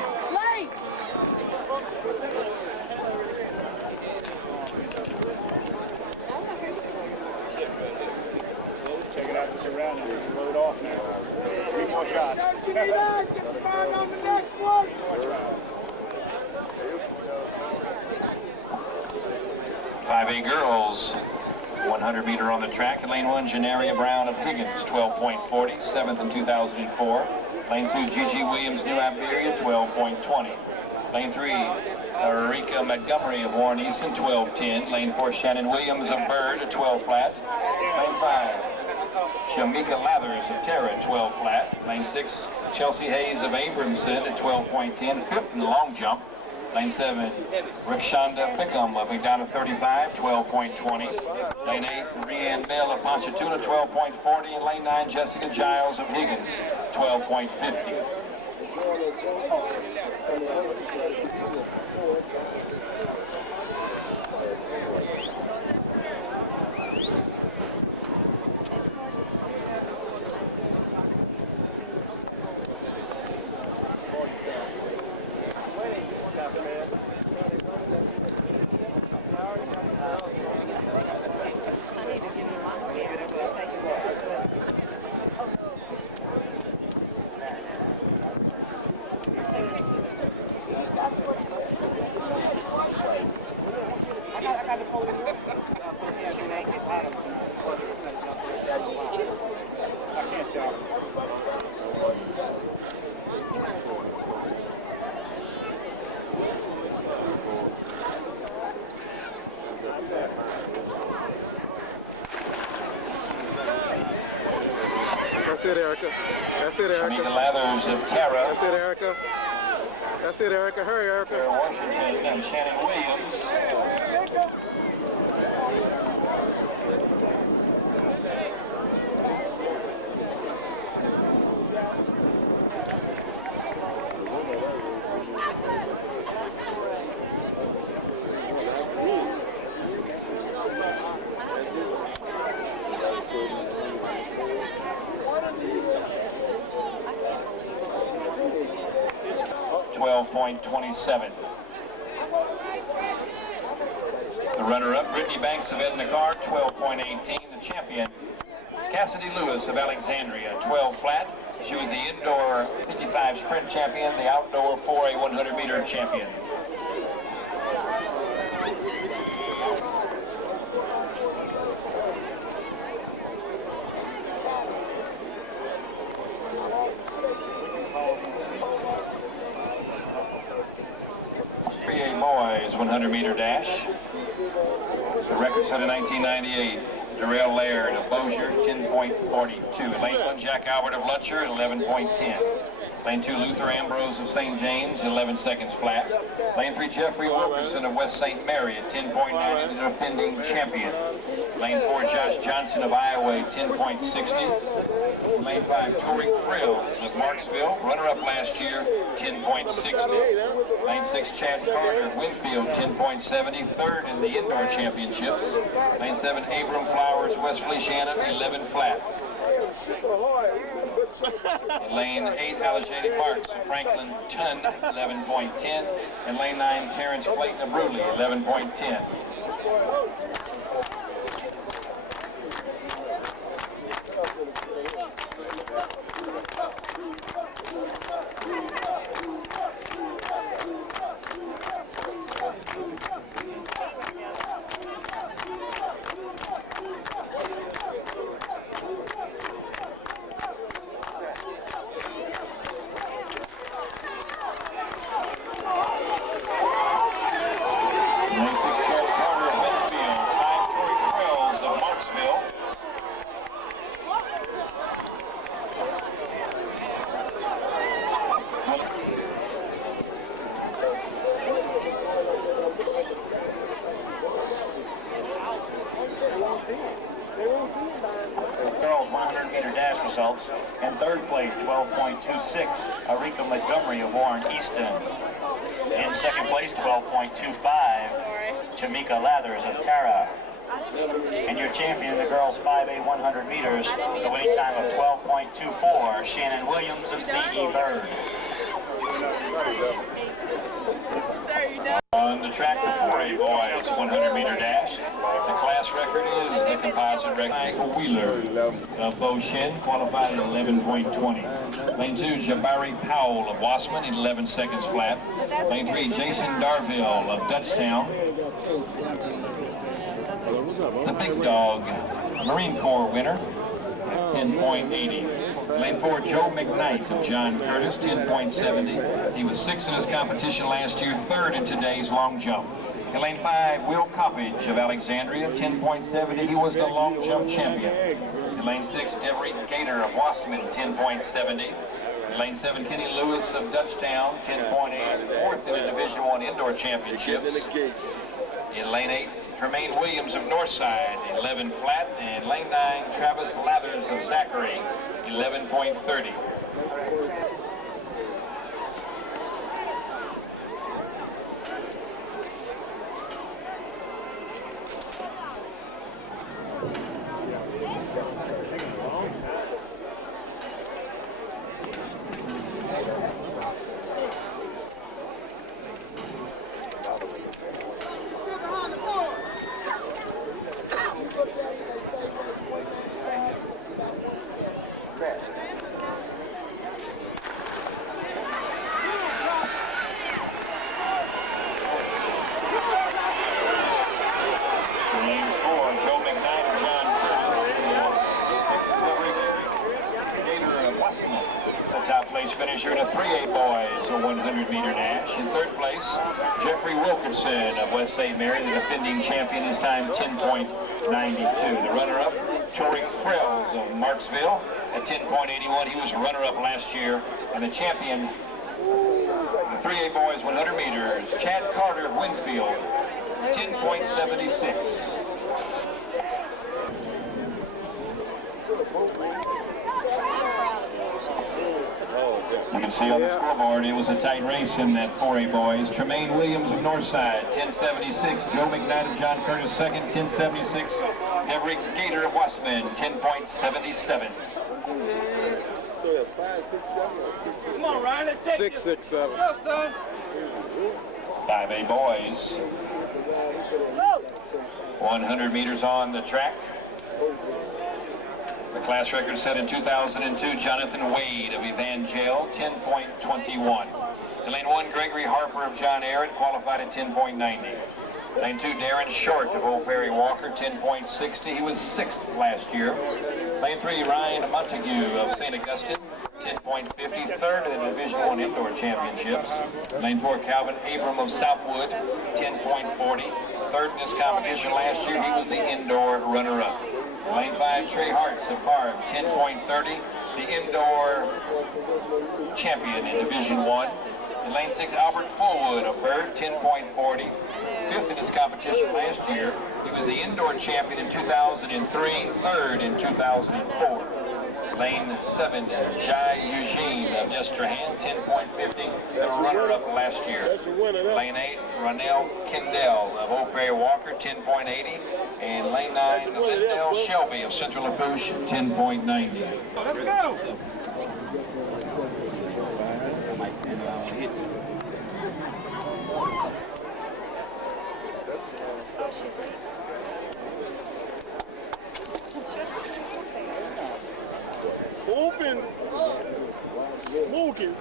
Check it out, just around and we can load off now. 3 more shots. Give me that, get the bag on the next one. 5A girls, 100-meter on the track. In Lane 1, Janaria Brown of Higgins, 12.40, seventh in 2004. Lane 2, Gigi Williams, New Iberia, 12.20. Lane 3, Erika Montgomery of Warren Easton, 12.10. Lane 4, Shannon Williams of Bird at 12 flat. Lane 5, Shamika Lathers of Terra at 12 flat. Lane 6, Chelsea Hayes of Abramson at 12.10, fifth in the long jump. Lane 7, Rikshanda Pickham of McDonough 35, 12.20. Lane 8, Rhiann Mill of Ponchatoula, 12.40. And Lane 9, Jessica Giles of Higgins, 12.50. I got the podium. I can't tell. That's it, Erica. That's it, Erica. Shamika Lathers of Terra. That's it, Erica. That's it, Erica. Hurry, Erica. Washington and Shannon Williams. .27. The runner-up, Brittany Banks of Edna Carr, 12.18. The champion, Cassidy Lewis of Alexandria, 12 flat. She was the indoor 55 sprint champion, the outdoor 4A 100-meter champion. Boys 100-meter dash. The record set in 1998. Darrell Laird of Bossier, 10.42. Lane 1, Jack Albert of Lutcher, 11.10. Lane 2, Luther Ambrose of St. James, 11 seconds flat. Lane 3, Jeffrey Wilkerson of West St. Mary at 10.90, the defending champion. Lane 4, Josh Johnson of Iowa, 10.60. Lane 5, Tori Frills of Marksville, runner-up last year, 10.60. Lane 6, Chad Carter of Winfield, 10.70, third in the indoor championships. Lane 7, Abram Flowers of West Feliciana, 11 flat. Lane 8, Allegany Marks of Franklin Ton, 11.10. And lane 9, Terrence Clayton of Bruley, 11.10. Girls 100-meter dash results. In third place, 12.26, Arika Montgomery of Warren Easton. In second place, 12.25, Jamaica Lathers of Tara. And your champion in the girls 5A 100 meters, the winning time of 12.24, Shannon Williams of C.E. Bird. On the track, the 4A boys 100-meter dash. The class record is the composite record. Michael Wheeler of Beauchene qualified at 11.20. Lane 2, Jabari Powell of Wassman, 11 seconds flat. Lane 3, Jason Darville of Dutchtown. The big dog, Marine Corps winner, 10.80. Lane 4, Joe McKnight of John Curtis, 10.70. He was 6th in his competition last year, 3rd in today's long jump. In lane 5, Will Coppage of Alexandria, 10.70. He was the long jump champion. In lane 6, Everett Gator of Wassman, 10.70. In lane 7, Kenny Lewis of Dutchtown, 10.8. 4th in the Division I Indoor Championships. In lane 8, Tremaine Williams of Northside, 11 flat. And lane 9, Travis Lathers of Zachary, 11.30. Top place finisher in a 3A boys, a 100-meter dash. In third place, Jeffrey Wilkerson of West St. Mary, the defending champion, his time 10.92. The runner-up, Tori Frills of Marksville at 10.81. He was a runner-up last year. And the champion, the 3A boys 100 meters, Chad Carter of Winfield, 10.76. You can see on the scoreboard, it was a tight race in that 4A boys. Tremaine Williams of Northside, 10.76. Joe McKnight of John Curtis, second, 10.76. Everett Gator of Wassman, 10.77. So 5, 6, 7, or 6, 6, Come on, Ryan, let's take 6, 6, 7. Go, son. 5A boys. 100 meters on the track. The class record set in 2002, Jonathan Wade of Evangel, 10.21. In lane 1, Gregory Harper of John Ehret qualified at 10.90. Lane 2, Darren Short of Old Perry Walker, 10.60. He was 6th last year. Lane 3, Ryan Montague of St. Augustine, 10.50. 3rd in the Division I Indoor Championships. Lane 4, Calvin Abram of Southwood, 10.40. 3rd in this competition last year. He was the indoor runner-up. Lane 5, Trey Hart's of Barb, 10.30. The indoor champion in Division 1. In Lane 6, Albert Fullwood of Bird, 10.40. Fifth in his competition last year. He was the indoor champion in 2003, third in 2004. Lane 7, Jai Eugene of Destrehan, 10.50, the runner-up last year. Lane 8, Ronell Kendall of Oak Prairie Walker, 10.80. And Lane 9, Lindell Shelby of Central Lafourche, 10.90. Let's go! Open, smoking.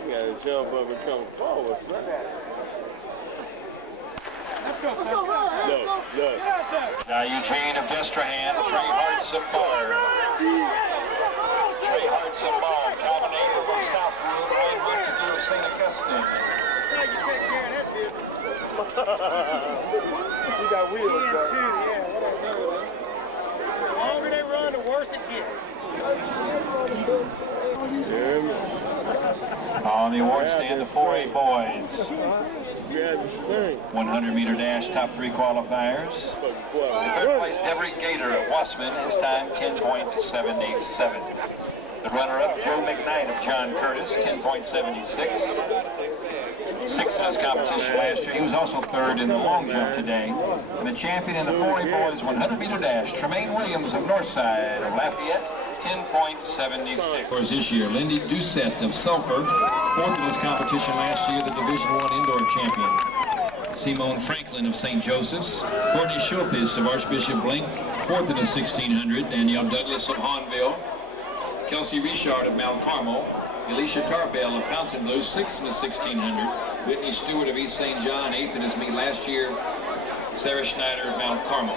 You gotta jump up and come forward, son. Let's go, son. Look. Now Eugene of Destrehan, Trey Hart's of Barb. Trey Hart's of Barb, Calvin Abram of Southwood, Ryan Whittaker of St. Augustine. That's how you take care of that business. You got wheels, bro. The longer they run, the worse it gets. On the award stand, the 4A boys. 100-meter dash, top 3 qualifiers. The third place, Everett Gator of Wassman, his time 10.77. The runner-up, Joe McKnight of John Curtis, 10.76. Sixth in his competition last year. He was also third in the long jump today. And the champion in the 4A boys 100-meter dash, Tremaine Williams of Northside of Lafayette, 10.76. For this year, Lindy Doucette of Sulphur, fourth in his competition last year, the Division I indoor champion. Simone Franklin of St. Joseph's, Courtney Schultes of Archbishop Blink, fourth in the 1600, Danielle Douglas of Hahnville, Kelsey Richard of Mount Carmel, Alicia Tarbell of Fontainebleau, sixth in the 1600, Whitney Stewart of East St. John, eighth in his meet last year, Sarah Schneider of Mount Carmel.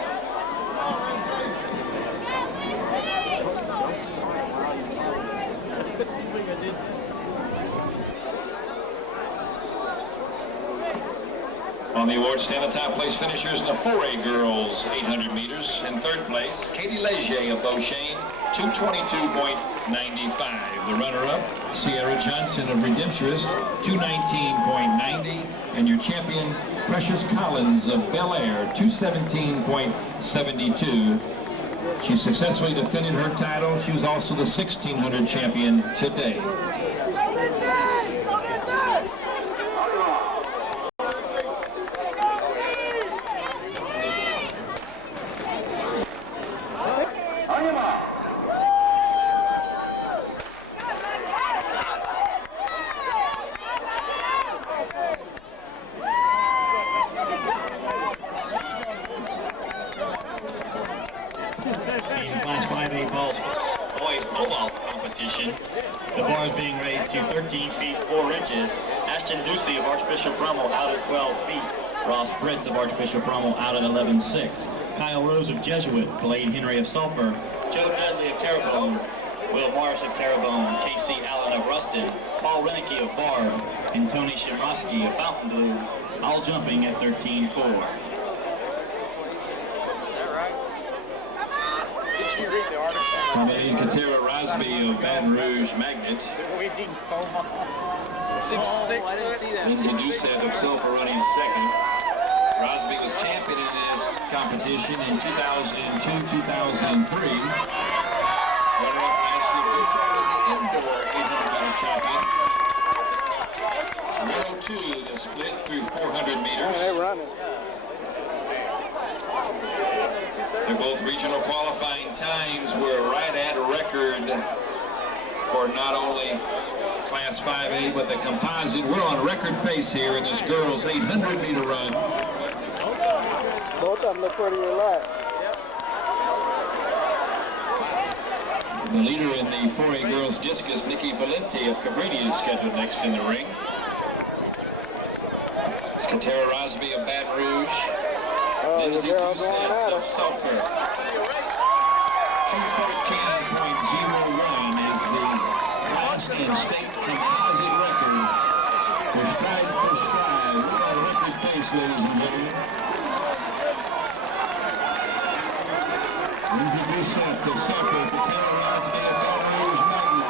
On the award stand, the top place finishers in the 4A girls 800 meters. In third place, Katie Leger of Beauchesne, 222.95. The runner-up, Sierra Johnson of Redemptorist, 219.90. And your champion, Precious Collins of Bel Air, 217.72. She successfully defended her title. She was also the 1600 champion today. Class 5A boys pole competition. The bar is being raised to 13 feet 4 inches. Ashton Ducey of Archbishop Brummel out at 12 feet. Ross Fritz of Archbishop Brummel out at 11.6. Kyle Rose of Jesuit, Blade Henry of Sulphur, Joe Dudley of Terrebonne, Will Morris of Terrebonne, Casey Allen of Ruston, Paul Renicky of Barb, and Tony Shimrosky of Fontainebleau, all jumping at 13.4. And Katera Rosby of Baton Rouge Magnet. Lindsay Doucette of Sulphur running second. Rosby was champion in this competition in 2002-2003. Runner-up last year, Doucette was the indoor 800-meter champion. 102 the split through 400 meters. They're running. They're both regional qualifying times. We're right at a record for not only Class 5A, but the composite. We're on record pace here in this girls' 800-meter run. Both of them look pretty relaxed. The leader in the 4A girls discus, Nikki Valenti of Cabrini, is scheduled next in the ring. It's Katera Rosby of Baton Rouge. Lindsay Doucette of Sulphur. 213.01 is the class and state composite record. We're stride for stride. We're at a record pace, ladies and gentlemen. Lindsay Doucette, the Sulphur, the Taylor Rosby of Baton Rouge Magnet.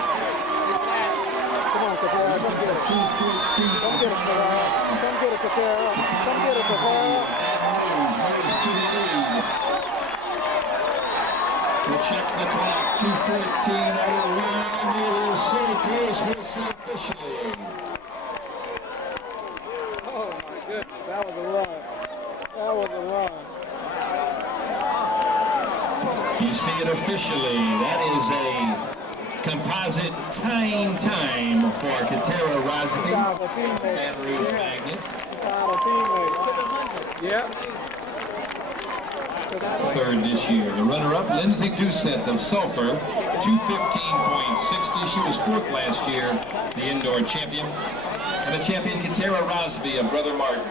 Come on, Katara, come get it. Come get it, Katara. Come get it, Katara. Come get it, Katara. We'll check the clock, 2:14 out of the round. It is so close, Lhsaa officially. Oh, my goodness. That was a run. That was a run. You see it officially. That is a composite tying time for Katara Rosby. Baton Rouge Magnet. Yep. Third this year. The runner-up, Lindsay Doucette of Sulphur, 2:15.60. She was fourth last year, the indoor champion. And the champion, Katara Rosby of Brother Martin.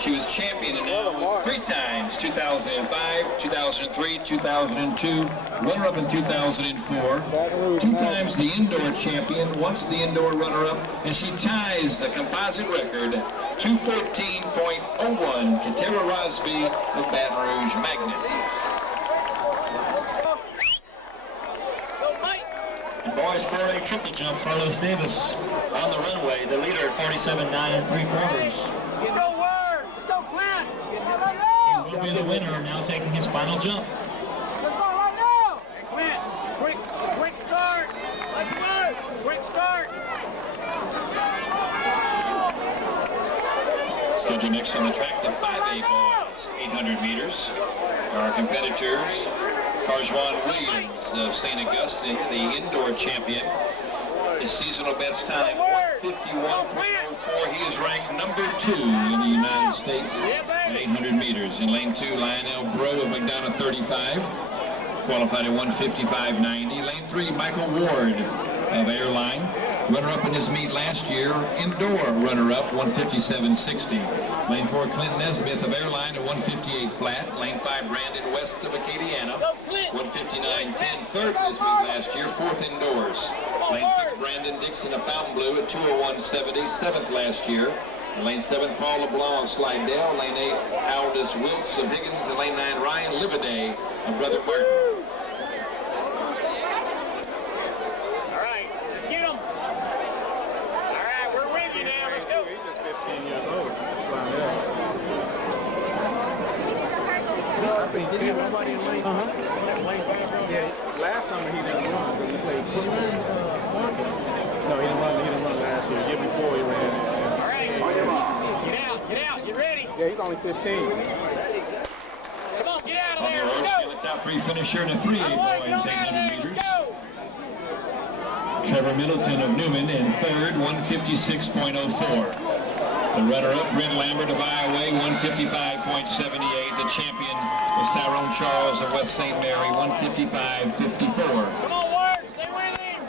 She was champion now 3 times, 2005, 2003, 2002, runner-up in 2004, 2 times the indoor champion, once the indoor runner-up, and she ties the composite record, 2:14.01, Katara Rosby of Baton Rouge Magnet. And boys, 4A triple jump, Carlos Davis on the runway, the leader at 47.9 3/4. Let's go, Word! Let's go, Clint! He will be the winner, now taking his final jump. Let's go right now! Hey, Clint, quick start! Let's move! Quick start! Scheduled next on the track, the 5A boys, 800 meters. Our competitors, Carjuan Williams of St. Augustine, the indoor champion. His seasonal best time, 1:51.04. He is ranked number 2 in the United States at 800 meters. In lane 2, Lionel Bro of McDonough 35, qualified at 1:55.90. Lane 3, Michael Ward of Airline, runner-up in his meet last year, indoor runner-up, 1:57.60. Lane 4, Clint Nesbitt of Airline at 1:58 flat. Lane 5, Brandon West of Acadiana, 1:59.10. Third in his meet last year, fourth indoors. Lane 6, Brandon Dixon of Fountain Blue at 2:01.70, seventh last year. And lane 7, Paul LeBlanc of Slidell. Lane 8, Aldous Wilkes of Higgins. And lane 9, Ryan Livaday of Brother Martin. All right, let's get him! All right, we're with you now, let's go! He's just 15 years old. Yeah, last summer he didn't run, but he played football. No, he didn't run last year. The year before he ran. All right, get out, get ready! Yeah, he's only 15. Come on, get out of On the there, let's road, go! the top 3 finisher in the 3A Boys, boys, get on out of 800 there, meters. let's go! Trevor Middleton of Newman in third, 1:56.04. The runner-up, Brent Lambert of Iowa, 1:55.78. The champion was Tyrone Charles of West St. Mary, 1:55.54. Come on, Ward, stay with him!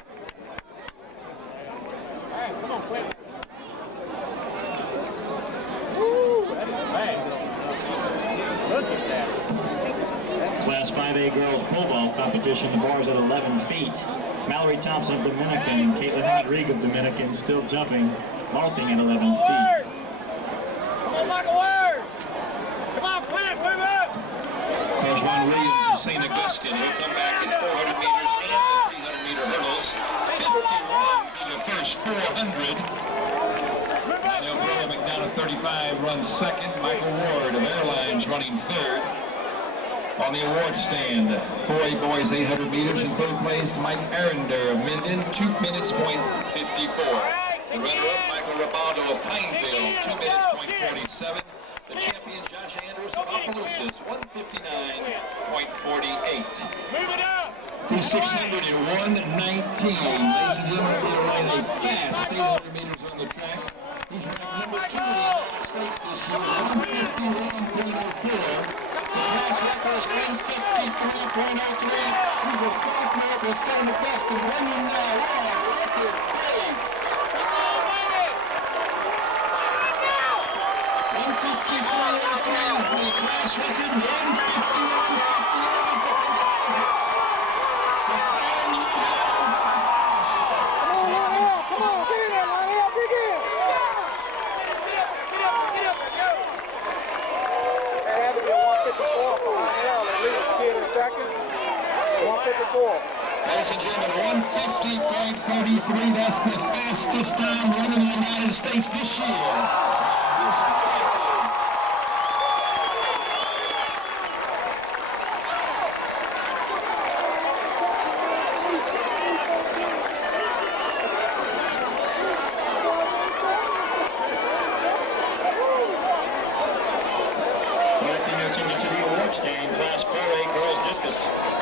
All right, come on, quick. Woo, that is fast. Look at that. Class 5A girls pole vault competition, the bars at 11 feet. Mallory Thompson of Dominican and Caitlin Rodriguez of Dominican still jumping, vaulting at 11 feet. Word! Come on, Michael Word! Come on, Clint, move up! Carjuan Williams of St. Augustine. He'll come back in 400 meters and the 300-meter hurdles. 51 be the first 400. Daniel Bro of McDonough 35 runs second. Michael Ward of Airlines running third. On the award stand, 4A boys 800 meters in third place, Mike Arender of Minden, 2 minutes, .54. The runner-up, Michael Rabaldo of Pineville, 2 minutes, .47. The champion, Josh Andrews of Opelousas, 1:59.48. Move it up! Through 600 in 1:19. Ladies and gentlemen, we are running a fast 800 meters on the track. He's ranked number 2 in the United States this year, 1:51.04. The class record is 1:53.03. He's a sophomore for St. Augustine, running now on record pace. 1:53.03 is the class record, 1:51.58. fastest time run in the United States this year. Directing your attention to the award stand, Class 4A Girls Discus.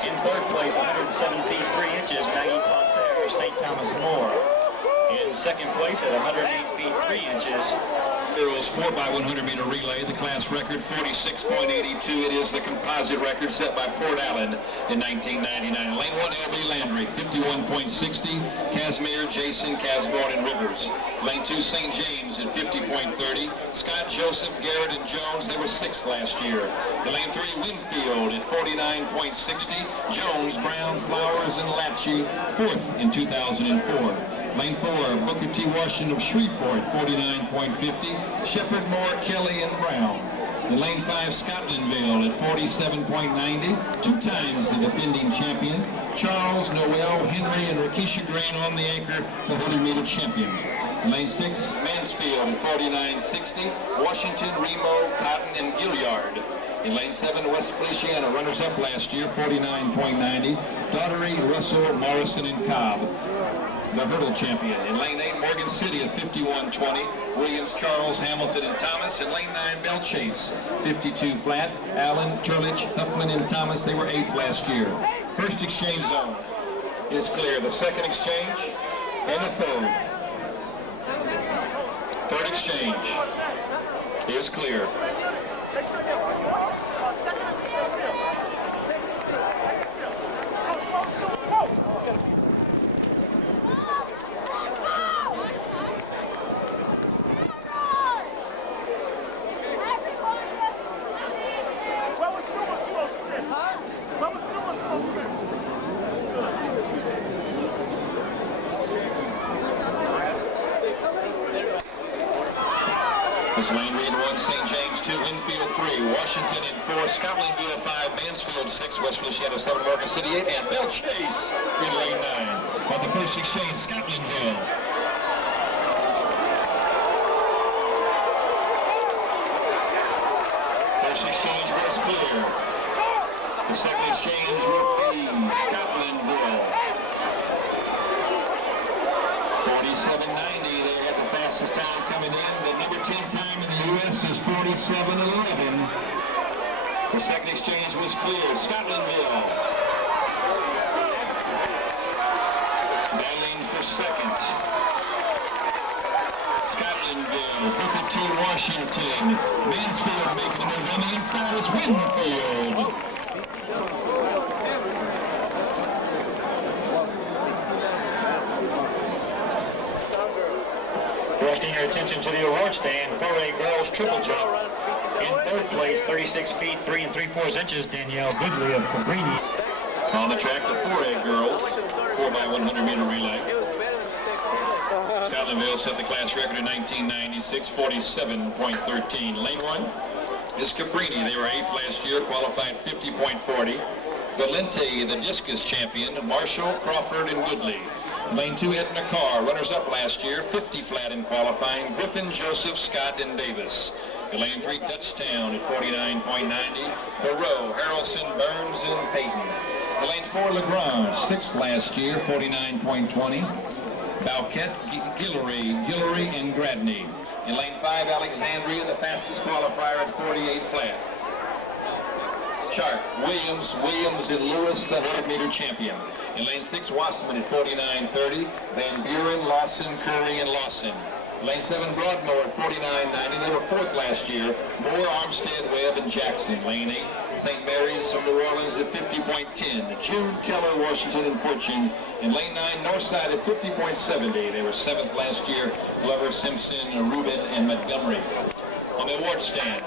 In third place, 107 feet 3 inches, Maggie Classer of St. Thomas More. In second place at 108 feet 3 inches, Girls 4x100 meter relay, the class record 46.82. It is the composite record set by Port Allen in 1999. Lane 1, L.B. Landry, 51.60. Casimir, Jason, Casborn, and Rivers. Lane 2, St. James at 50.30. Scott, Joseph, Garrett, and Jones, they were 6th last year. The Lane 3, Winfield at 49.60. Jones, Brown, Flowers, and Latchy, 4th in 2004. Lane 4, Booker T. Washington of Shreveport, 49.50. Shepard, Moore, Kelly, and Brown. In Lane 5, Scotlandville at 47.90. 2 times the defending champion. Charles, Noel, Henry, and Rakisha Green on the anchor, the 100-meter champion. In Lane 6, Mansfield at 49.60. Washington, Remo, Cotton, and Gilliard. In Lane 7, West Feliciana, runners-up last year, 49.90. Daughtery, Russell, Morrison, and Cobb. The hurdle champion. In Lane 8, Morgan City at 51.20. Williams, Charles, Hamilton, and Thomas. In Lane 9, Bell Chase, 52 flat. Allen, Turlich, Huffman, and Thomas, they were 8th last year. First exchange zone is clear. The second exchange and the third. Third exchange is clear. This Lane Reed 1, St. James 2, Winfield 3, Washington in 4, Scotlandville 5, Mansfield 6, West Feliciana 7, Morgan City 8, and Bell Chase in Lane 9. At the first exchange, Scotlandville. First exchange was clear. The second exchange will be Scotlandville. 47.90, they had the fastest time coming in. The number 10 time in the U.S. is 47.11. The second exchange was clear. Scotlandville battling for second. Scotlandville, Booker T. Washington. Mansfield making a move on the inside is Winfield. directing your attention to the award stand, 4A Girls Triple Jump. In third place, 36 feet 3 3/4 inches, Danielle Goodley of Cabrini. On the track, the 4A Girls 4x100 meter relay. Scotlandville set the class record in 1996, 47.13. Lane 1 is Cabrini. They were 8th last year, qualified 50.40. Valente, the discus champion, Marshall, Crawford, and Woodley. Lane 2, Edna Carr, runners-up last year, 50 flat in qualifying, Griffin, Joseph, Scott, and Davis. In Lane 3, Dutchtown at 49.90. Barreau, Harrelson, Burns, and Payton. In Lane 4, Lagrange, 6th last year, 49.20. Bauquet, Guillory, and Gradney. In Lane 5, Alexandria, the fastest qualifier at 48 flat. Chart, Williams, and Lewis, the 100-meter champion. In Lane 6, Wasserman at 49.30. Van Buren, Lawson, Curry, and Lawson. Lane 7, Broadmoor at 49.90. They were 4th last year. Moore, Armstead, Webb, and Jackson. Lane 8, St. Mary's of New Orleans at 50.10. Jude, Keller, Washington, and Fortune. In Lane 9, Northside at 50.70. They were 7th last year. Glover, Simpson, Rubin, and Montgomery. On the award stand,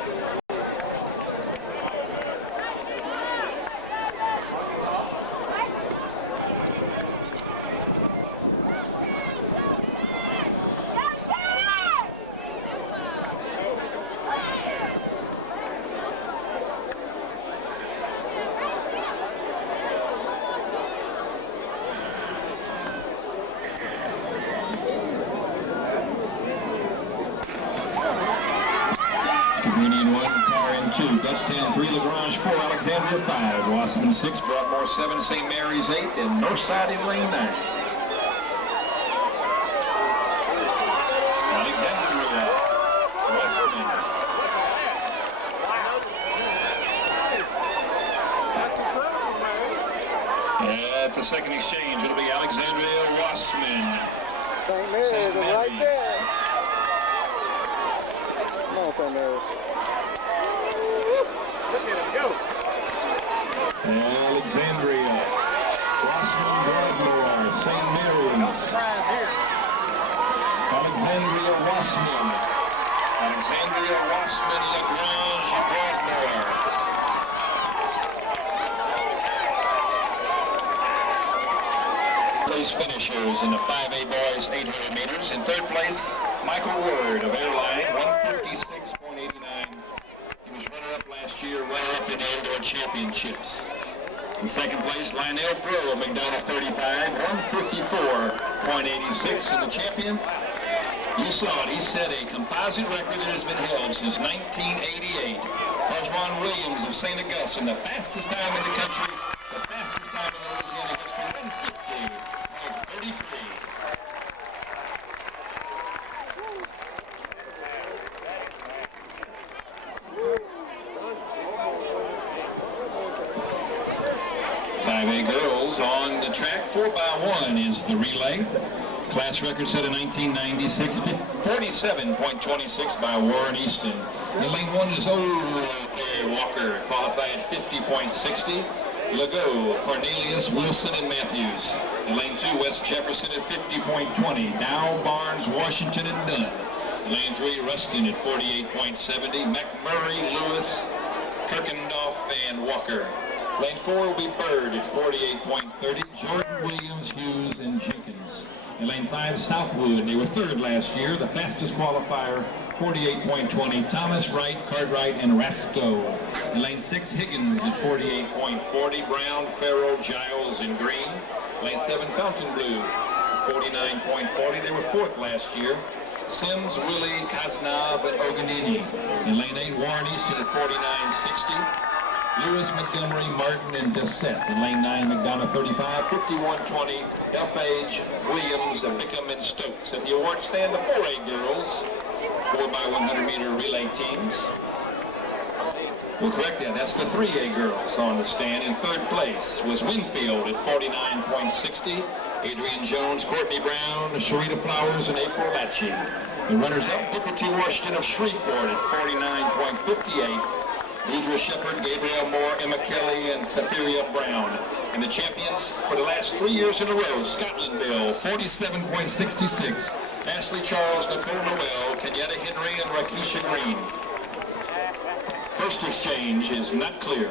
2, Dutchtown 3, Lagrange 4, Alexandria 5, Wasserman 6, Broadmoor 7, St. Mary's 8, and Northside in lane 9. Alexandria, Wasserman. At the second exchange, it'll be Alexandria, Wasserman. St. Mary's is right there. Come on, St. Mary's. Look at him go. Alexandria, Wasserman, Broadmoor, St. Mary's. No surprise here. Alexandria, Wasserman. Alexandria, Wasserman, Lagrange, Broadmoor. Place finishers in the 5A boys 800 meters. In third place, Michael Ward of Airline, 156.89. He was runner-up last year, runner-up in the Indoor Championships. In second place, Lionel Pro of McDonough 35, 154.86. And the champion, you saw it, he set a composite record that has been held since 1988. Oswan Williams of St. Augustine, the fastest time in the country, the fastest time in Louisiana history, 150.33. Girls on the track. 4x1 is the relay. Class record set in 1996, 47.26 by Warren Easton. In lane 1 is Walker, qualified 50.60. Legault, Cornelius, Wilson, and Matthews. In lane 2, West Jefferson at 50.20. Dow, Barnes, Washington, and Dunn. In lane 3, Rustin at 48.70. McMurray, Lewis, Kirkendorf, and Walker. Lane 4 will be Bird at 48.30, Jordan, Williams, Hughes, and Jenkins. In lane 5, Southwood, they were third last year, the fastest qualifier, 48.20, Thomas, Wright, Cartwright, and Rasco. In lane 6, Higgins at 48.40, Brown, Farrell, Giles, and Green. Lane 7, Fountainblue, 49.40, they were fourth last year. Sims, Willie, Kasnab, and Oganini. In lane 8, Warren Easton at 49.60. Lewis, Montgomery, Martin, and Dessette. In lane 9, McDonough 35, 51.20. Elpage, Williams, Bickham, and Stokes. At the award stand, the 4A girls, 4x100 meter relay teams. We'll correct that. That's the 3A girls on the stand. In third place was Winfield at 49.60. Adrian Jones, Courtney Brown, Sharita Flowers, and April Latchey. The runners-up, Booker T. Washington of Shreveport at 49.58. Deidre Shepard, Gabriel Moore, Emma Kelly, and Saphiria Brown. And the champions for the last 3 years in a row, Scotlandville, 47.66. Ashley Charles, Nicole Noel, Kenyatta Henry, and Rakisha Green. First exchange is not clear.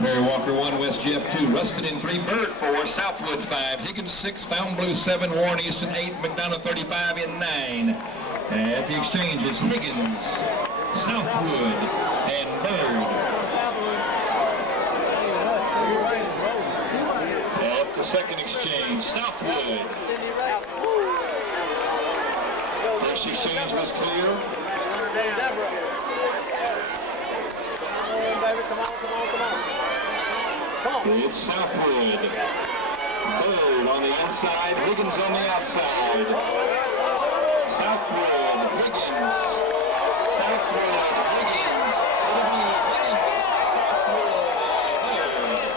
Perry Walker 1, West Jeff 2, Rustin in 3, Bird 4, Southwood 5, Higgins 6, Fountainblue 7, Warren Easton 8, McDonough 35 in 9. At the exchange is Higgins, Southwood, and Bird. At the second exchange, Southwood. First exchange was clear. It's Southwood. Bird on the inside, Higgins on the outside. Southwood, Higgins. Southwood, Higgins. It'll be Higgins, Southwood, and Bird.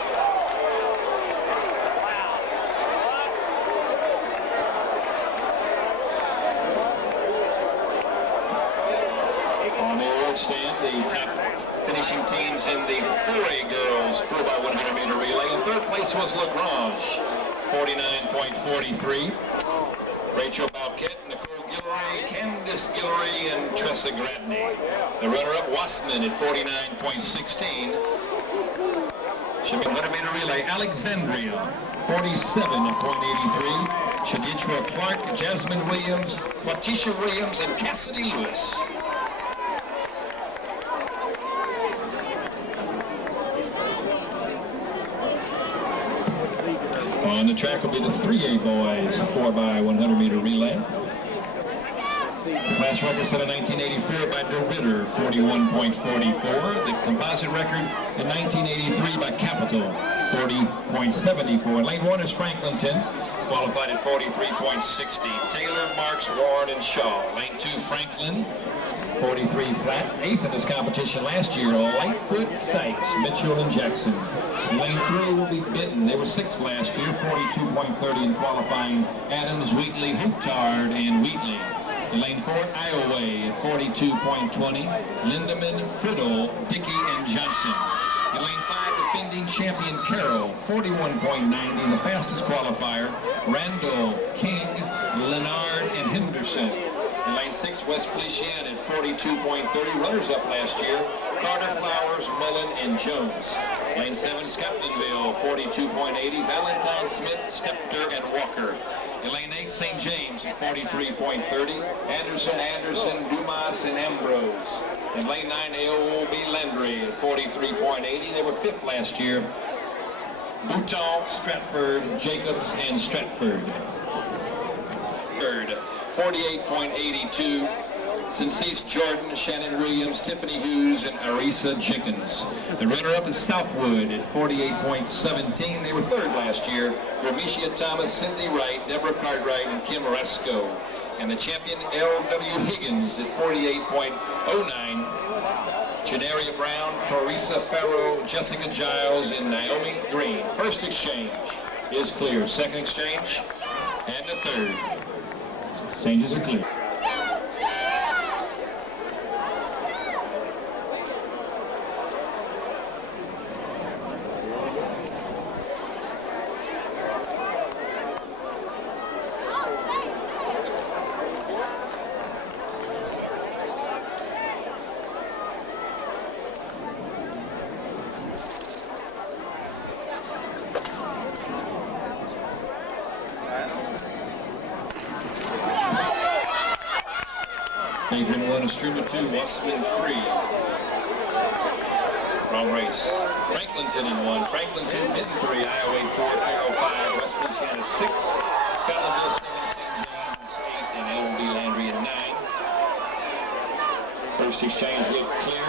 On the award stand, the top finishing finishing teams in the 4A girls 4x100-meter relay. In third place was Lagrange, 49.43. Rachel Balquette, Nicole Guillory, Candice Guillory, and Tressa Gradney. The runner-up, Wassman, at 49.16. Should be 100-meter relay, Alexandria, 47.83. Shaditra Clark, Jasmine Williams, Watisha Williams, and Cassidy Lewis. On the track will be the 3A boys 4x100-meter relay. The class record set in 1984 by DeRitter, 41.44. The composite record in 1983 by Capital, 40.74. Lane 1 is Franklinton, qualified at 43.60. Taylor, Marks, Warren, and Shaw. Lane 2, Franklin, 43 flat. 8th in this competition last year, Lightfoot, Sykes, Mitchell, and Jackson. Lane 3 will be Benton. They were 6th last year, 42.30 in qualifying. Adams, Wheatley, Houttard, and Wheatley. In lane 4, Ioway at 42.20. Lindemann, Friddle, Dickey, and Johnson. In lane 5, defending champion Carroll, 41.90. The fastest qualifier, Randall, King, Leonard, and Henderson. In lane 6, West Feliciana at 42.30. Runners-up last year, Carter, Flowers, Mullen, and Jones. Lane 7, Scotlandville, 42.80. Valentine, Smith, Stepter, and Walker. In lane 8, St. James at 43.30. Anderson, Dumas, and Ambrose. In lane 9, AOB Landry at 43.80. They were 5th last year. Bouton, Stratford, Jacobs, and Stratford. Third, 48.82. Sincease Jordan, Shannon Williams, Tiffany Hughes, and Arisa Jenkins. The runner-up is Southwood at 48.17. They were 3rd last year. Ramesia Thomas, Cindy Wright, Deborah Cartwright, and Kim Resco. And the champion, L.W. Higgins at 48.09. Janaria Brown, Clarissa Farrow, Jessica Giles, and Naomi Green. First exchange is clear. Second exchange and the third. Exchanges are clear. Adrian 1, Estrella 2, Wassman 3. Wrong race. Franklinton in 1, Franklin 2, Benton 3, Iowa 4, Carroll 5, West Feliciana 6, Scotlandville 7, St. James 8, and L.B. Landry in 9. First exchange looked clear.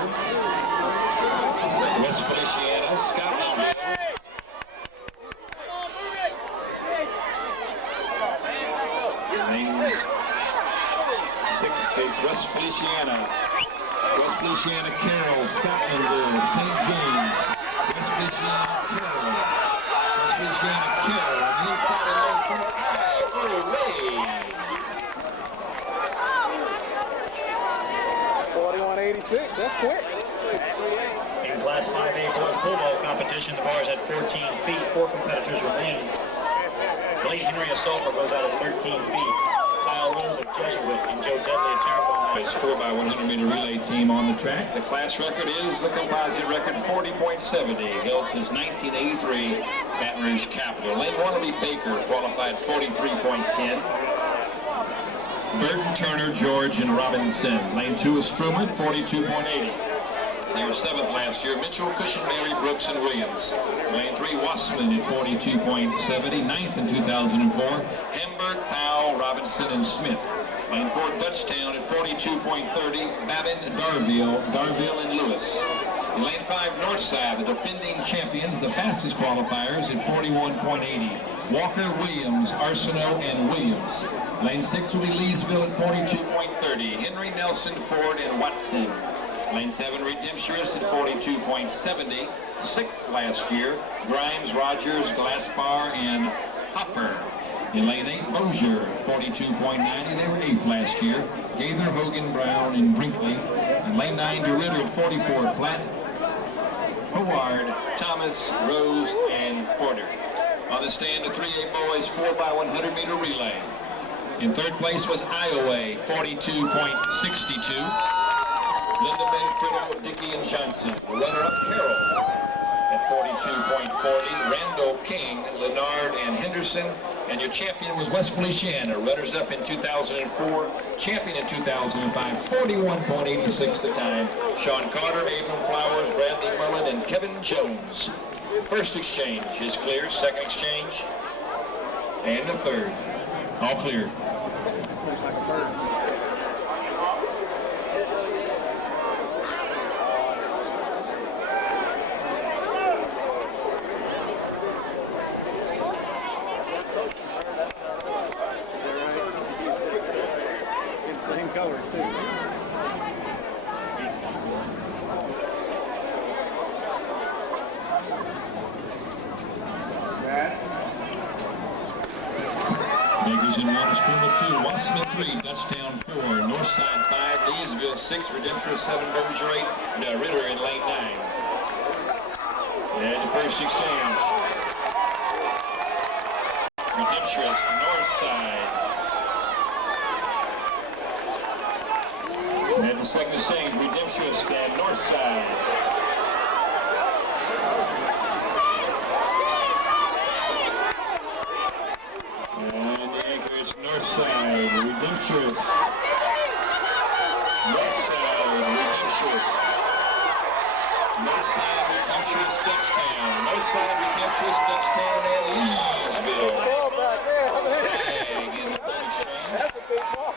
West Feliciana, Scotlandville. West Feliciana. West Feliciana, Carroll, Scotlandville, St. James. West Feliciana, Carroll. West Feliciana, Carroll. On the inside of lane 4. 41.86. That's quick. In Class 5A boys pole vault competition, the bars at 14 feet. 4 competitors remain. Blake Henry of Sulphur goes out at 13 feet. Kyle Wills of Jesuit and Joe Dudley of Terrebonne. It's 4x100-meter relay team on the track. The class record is the composite record, 40.70, held since 1983, Baton Rouge Capital. Lane 1 will be Baker, qualified 43.10. Burton, Turner, George, and Robinson. Lane 2 is Struman, 42.80. They were 7th last year. Mitchell, Cushion, Mary, Brooks, and Williams. Lane 3, Wassman at 42.70, 9th in 2004. Hamburg, Powell, Robinson, and Smith. Lane 4, Dutchtown at 42.30. Babin, Darville, and Lewis. In lane 5, Northside, the defending champions, the fastest qualifiers at 41.80. Walker, Williams, Arsenault, and Williams. Lane 6 will be Leesville at 42.30. Henry, Nelson, Ford, and Watson. Lane 7, Redemptionist at 42.70. 6th last year. Grimes, Rogers, Glaspar, and Hopper. In lane 8, Mosier, 42.90. They were 8th last year. Gaither, Hogan, Brown, and Brinkley. In lane 9, DeRitter at 44 flat. Howard, Thomas, Rose, and Porter. On the stand, the 3A boys 4x100 meter relay. In third place was Iowa, 42.62. Linda Manfredo, Dickey, and Johnson. The runner-up, Carroll, at 42.40. Randall King, Leonard, and Henderson. And your champion was West Feliciana, runners-up in 2004, champion in 2005, 41.86 the time. Sean Carter, Abram Flowers, Bradley Mullen, and Kevin Jones. First exchange is clear. Second exchange, and the third. All clear. Same color too. Bakers in Water Spoonville 2, Wasserman 3, Dutchtown 4, Northside 5, Leesville 6, Redemption 7, Bossier 8, Ritter in lane 9. And the first exchange. Redemption, Northside. And the second exchange, Redemption and Northside. And the anchor is Northside, Redemption. Northside, Redemption. Northside, Redemption, Dutchtown. Northside, Redemption, Dutchtown, and Leesville. Tag in the third exchange. That's a big ball.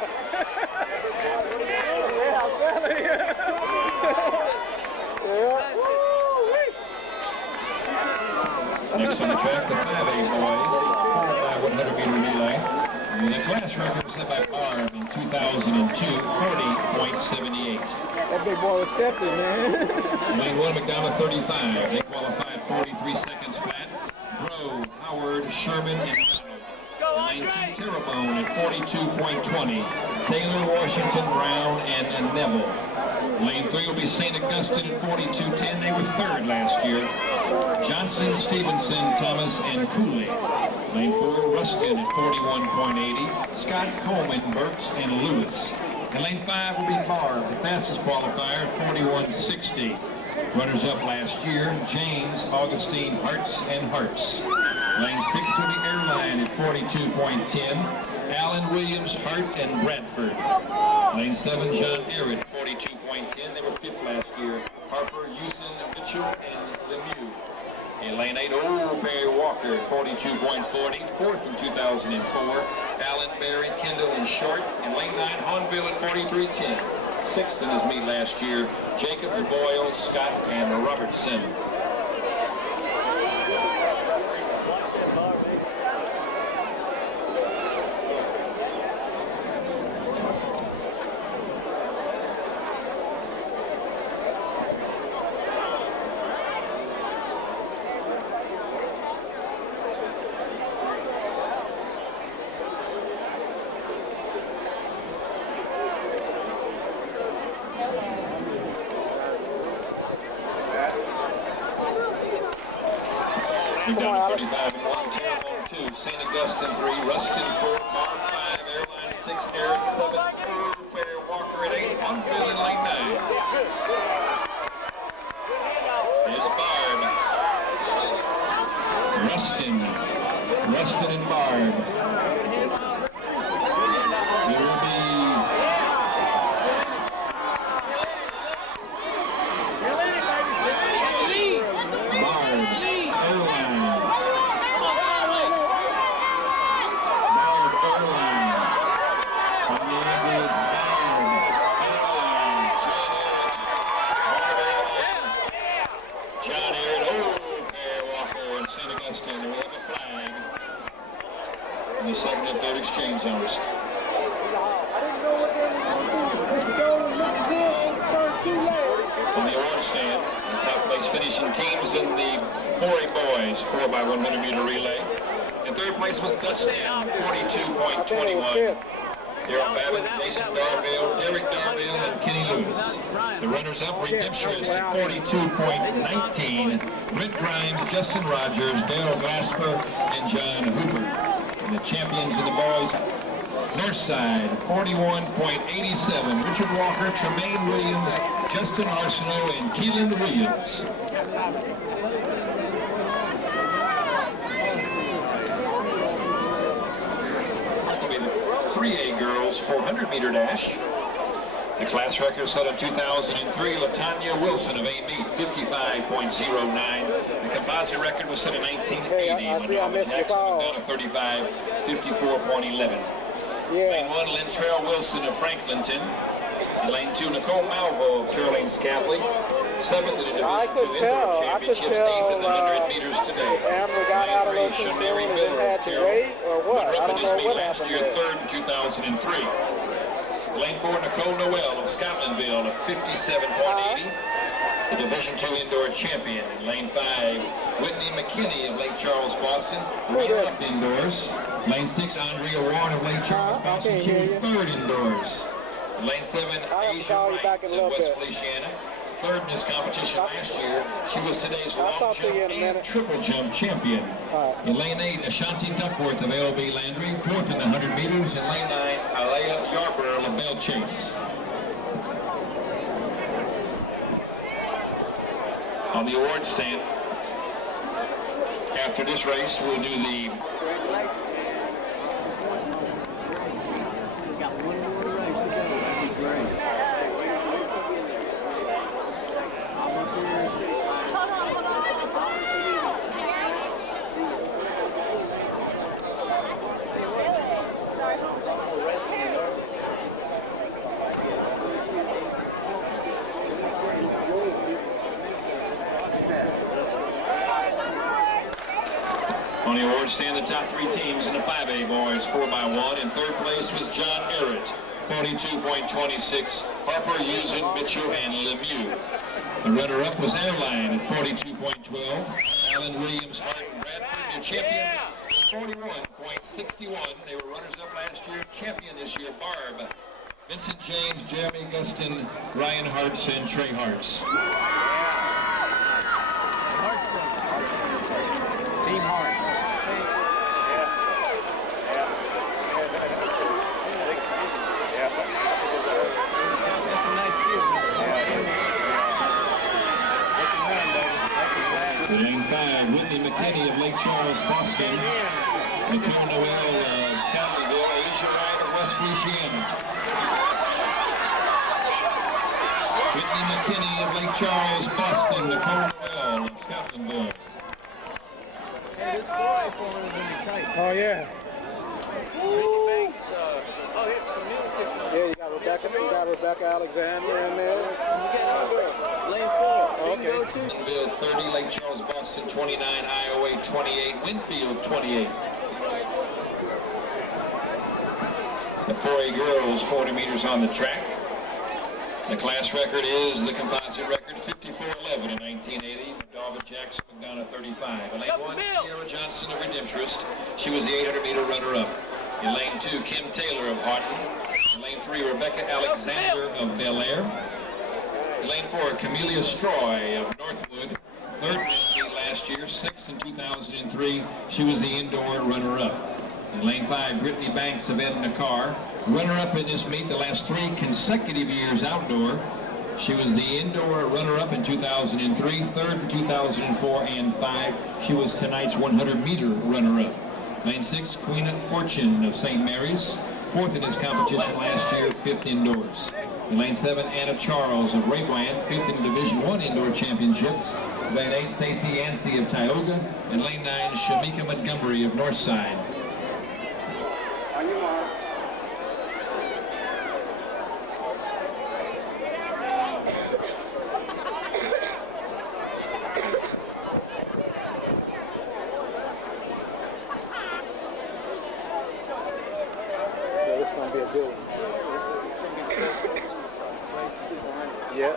Yeah, I'm telling you. Next on the track, the 5A boys, 4x100 meter relay. And the class record was set by Barb in 2002, 40.78. That big boy was stepping, man. Lane 1, McDonald 35. They qualified 43 seconds flat. Grove, Howard, Sherman, and Lane 2, Terrebonne at 42.20. Taylor, Washington, Brown, and Neville. Lane 3 will be St. Augustine at 42.10. They were third last year. Johnson, Stevenson, Thomas, and Cooley. Lane 4, Ruskin at 41.80. Scott, Coleman, Burks, and Lewis. And lane 5 will be Barb, the fastest qualifier, 41.60. Runners-up last year, James, Augustine, Hartz, and Hartz. Lane 6 will be Airline at 42.10. Allen, Williams, Hart, and Bradford. Lane 7, John Arrett, 42.10. They were fifth last year. Harper, Houston, Mitchell, and Lemieux. In lane 8, Old Barry Walker at 42.40. Fourth in 2004. Allen, Barry, Kendall, and Short. In lane 9, Hornville at 43.10. Sixth in his meet last year. Jacob, Boyle, Scott, and Robertson. McDonald 35 and 1, Terrebonne 2, St. Augustine 3, Ruskin 4, Barb 5, Airline 6, Arrett 7, Fair Walker at 8, Hornville in lane 9. It's Barb. Rustin and Barb. There will be the second and third exchange zones. On the orange stand, the top place finishing teams in the 4A boys 4x100 meter relay. In third place was Dutchtown, 42.21. Daryl Babbitt, Jason Darville, Derek Darville, and Kenny Lewis. The runners-up were Dipstrist at 42.19. Brent Grimes, Justin Rogers, Dale Glasper, and John Hooper. And the champions of the boys, Northside, 41.87. Richard Walker, Tremaine Williams, Justin Arsenault, and Keelan Williams. It's going to be the 3A girls 400-meter dash. The class record set in 2003, LaTanya Wilson of A meet, 55.09. The composite record was set in 1980 when Donna Jackson of Ghana, 54.11. Lane 1, Lyntrell Wilson of Franklinton. And lane 2, Nicole Malvo of Turling Scaply. 7th in the Division II Indoor Championships, 8th in the 100 meters today. Amber got out a little too soon and then had to wait, or what? I don't know what last happened year, there. 3rd in 2003. Lane 4, Nicole Noel of Scotlandville of 57.80. The Division II Indoor Champion. In lane 5, Whitney McKinney of Lake Charles, Boston. Runner-up indoors. Lane 6, Andrea Warren of Lake Charles, Boston. She was 3rd indoors. In lane 7, Asia Wright of West Feliciana. 3rd in this competition last year. She was today's long jump and triple jump champion. In lane 8, Ashanti Duckworth of LB Landry, 4th in the 100 meters. In lane 9, Alea Yarborough of Bell Chase. On the award stand, after this race, we'll do the on the award stand, the top 3 teams in the 5A boys, 4x1. In 3rd place was John Merritt, 42.26. Harper, Usen, Mitchell, and Lemieux. The runner-up was Airline at 42.12. Alan Williams, Hart, and Bradford, new champion, 41.61. They were runners-up last year, champion this year, Barb. Vincent James, Jeremy Gustin, Ryan Hartz, and Trey Hartz. Team Hart. Lane 5, Whitney McKinney of Lake Charles, Boston. Nicole Noel of Scotlandville, Asia Wright of West Feliciana. Whitney McKinney of Lake Charles, Boston. Nicole Noel of Scotlandville. Oh, yeah. Yeah, you got Rebecca Alexander in there. Lane 4. Okay. Scotlandville 30, Lake Charles, Boston 29, Iowa 28, Winfield 28. The 4A girls 40 meters on the track. The class record is the composite record 54.11 in 1980. Dalva Jackson of Ghana 35. In lane 1, Sierra Johnson of Redemptorist. She was the 800-meter runner-up. In lane 2, Kim Taylor of Houghton. In lane 3, Rebecca Alexander of Bel Air. In lane 4, Camellia Stroy of Northwood. 3rd in this meet last year, 6th in 2003. She was the indoor runner-up. In lane 5, Brittany Banks of Edna Carr. Runner-up in this meet the last 3 consecutive years outdoor. She was the indoor runner-up in 2003, 3rd in 2004, and 5. She was tonight's 100-meter runner-up. Lane 6, Queen of Fortune of St. Mary's. 4th in this competition last year, 5th indoors. In lane 7, Anna Charles of Rayland, 5th in Division I Indoor Championships. Lane 8, Stacy Yancey of Tioga. And lane 9, Shamika Montgomery of Northside. This is going to be a good one. Yeah.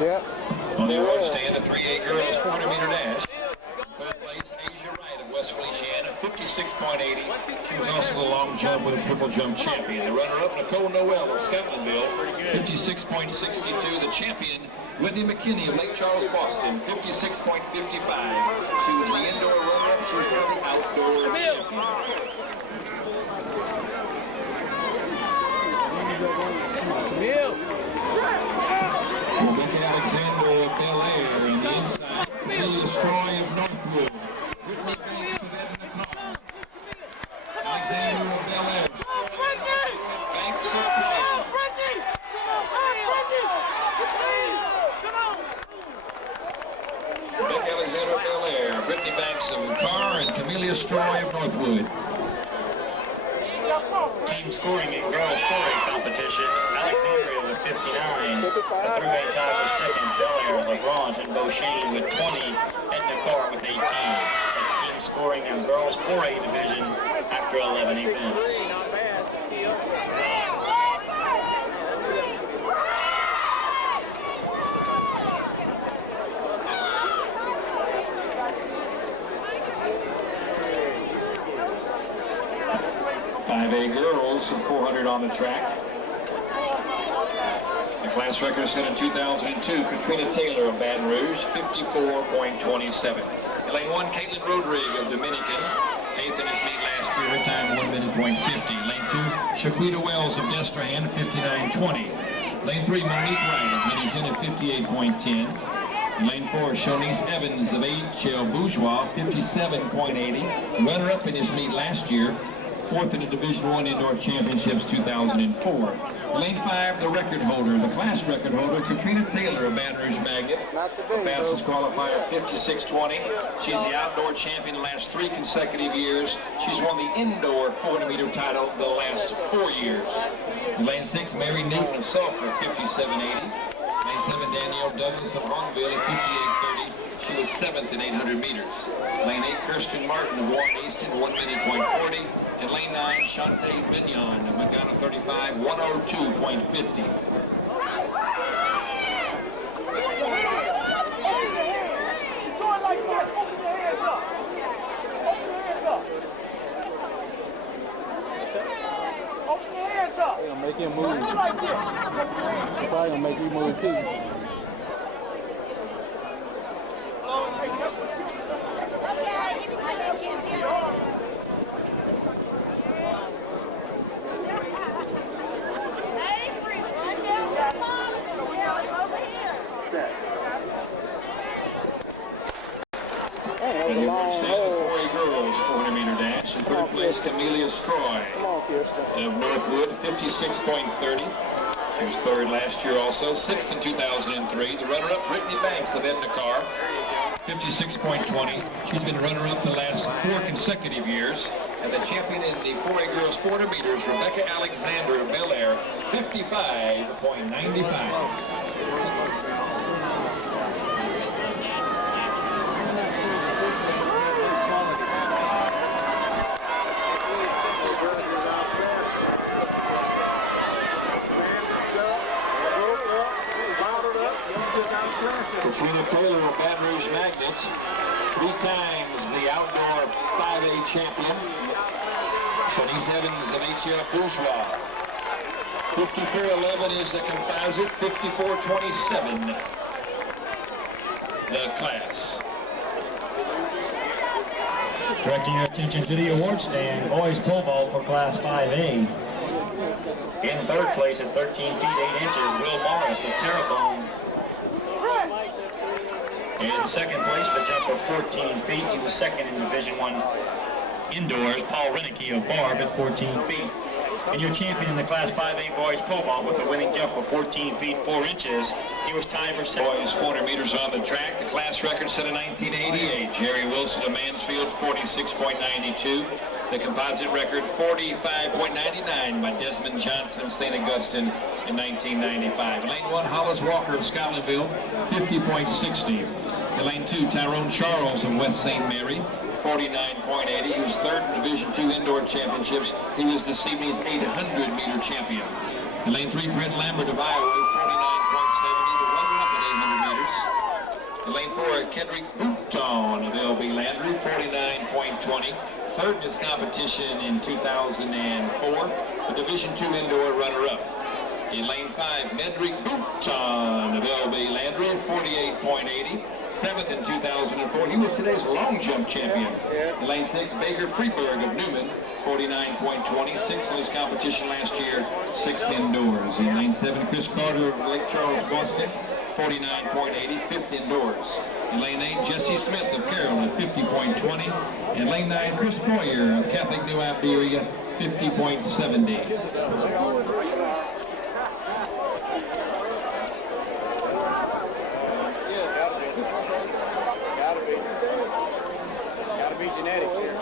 Yep. On the award stand, the 3A girls 400-meter dash. Third place, Asia Wright of West Feliciana, 56.80. She was also the long jump with a triple jump champion. The runner-up, Nicole Noel of Scotlandville, 56.62. The champion, Whitney McKinney of Lake Charles, Boston, 56.55. She was the indoor runner-up. She was now the outdoor champion. Rebecca Alexander of Bel Air in the inside. Lily Stroy of Northwood. Brittany Banks of Edna. Alexander of Bel Air. Banks of Rebecca Alexander of Bel Air. Brittany Banks of Carr and Camellia Stroy of Northwood. Team scoring in girls scoring competition. Alexandria with 59. A three-way tie for second. Bel Air, LaGrange, and Beauchene with 20. Edna Carr with 18. That's team scoring in girls 4A division after 11 events. Girls, 400 on the track. The class record set in 2002, Katrina Taylor of Baton Rouge, 54.27. Lane 1, Caitlin Rodrigue of Dominican, 8th in his meet last year, her time 1 minute .50. Lane 2, Shaquita Wells of Destrehan, 59.20. Lane 3, Monique Wright of Minneton at 58.10. Lane 4, Shonice Evans of H.L. Bourgeois, 57.80. Runner-up in his meet last year, 4th in the Division I Indoor Championships 2004. Lane 5, the record holder, the class record holder, Katrina Taylor of Baton Rouge Magnet. The fastest qualifier, 56.20. She's the outdoor champion the last 3 consecutive years. She's won the indoor 400-meter title the last 4 years. Lane 6, Mary Newton of Sulphur, 57.80. Lane 7, Danielle Douglas of Hongville at 58.30. She was 7th in 800 meters. Lane 8, Kirsten Martin of Warren Easton, 1 minute .40. And lane 9, Shantae Bignon of Montgomery 35, 102.50. Join like this. Open your hands up. Open your hands up. Open your hands up. They're gonna make him move. Do like this. Open your hands. They're probably gonna make you move too. Camellia Stroy of Northwood, 56.30. She was 3rd last year also, 6th in 2003. The runner-up, Brittany Banks of Edna Carr, 56.20. She's been runner-up the last 4 consecutive years. And the champion in the 4A girls 400 meters, Rebecca Alexander of Bel Air, 55.95. Katrina Taylor of Baton Rouge Magnet, 3 times the outdoor 5A champion. Shanice Evans of H.L. Bourgeois. 54.11 is the composite, 54.27 the class. Directing your attention to the award stand, boys pole vault for Class 5A. In 3rd place at 13 feet 8 inches, Will Morris of Terrebonne. In 2nd place, the jump of 14 feet. He was 2nd in Division I indoors. Paul Renicky of Barb at 14 feet. And your champion in the Class 5A boys pole vault with a winning jump of 14 feet 4 inches. He was tied for 2nd. Boys 400 meters on the track. The class record set in 1988. Jerry Wilson of Mansfield, 46.92. The composite record, 45.99 by Desmond Johnson of St. Augustine in 1995. Lane 1, Hollis Walker of Scotlandville, 50.60. In lane 2, Tyrone Charles of West St. Mary, 49.80. He was 3rd in Division II Indoor Championships. He was this evening's 800-meter champion. In lane 3, Brent Lambert of Iowa, 49.70, the runner-up at 800 meters. In lane 4, Kendrick Bouton of LB Landry, 49.20. Third in this competition in 2004, the Division II indoor runner-up. In lane 5, Kendrick Bouton of LB Landry, 48.80. Seventh in 2004. He was today's long jump champion. In lane 6, Baker Freeberg of Newman, 49.20. Sixth in his competition last year, sixth indoors. In lane 7, Chris Carter of Lake Charles, Boston, 49.80, fifth indoors. In lane 8, Jesse Smith of Carroll at 50.20. In lane 9, Chris Boyer of Catholic New Iberia, 50.70. Gotta be genetic here.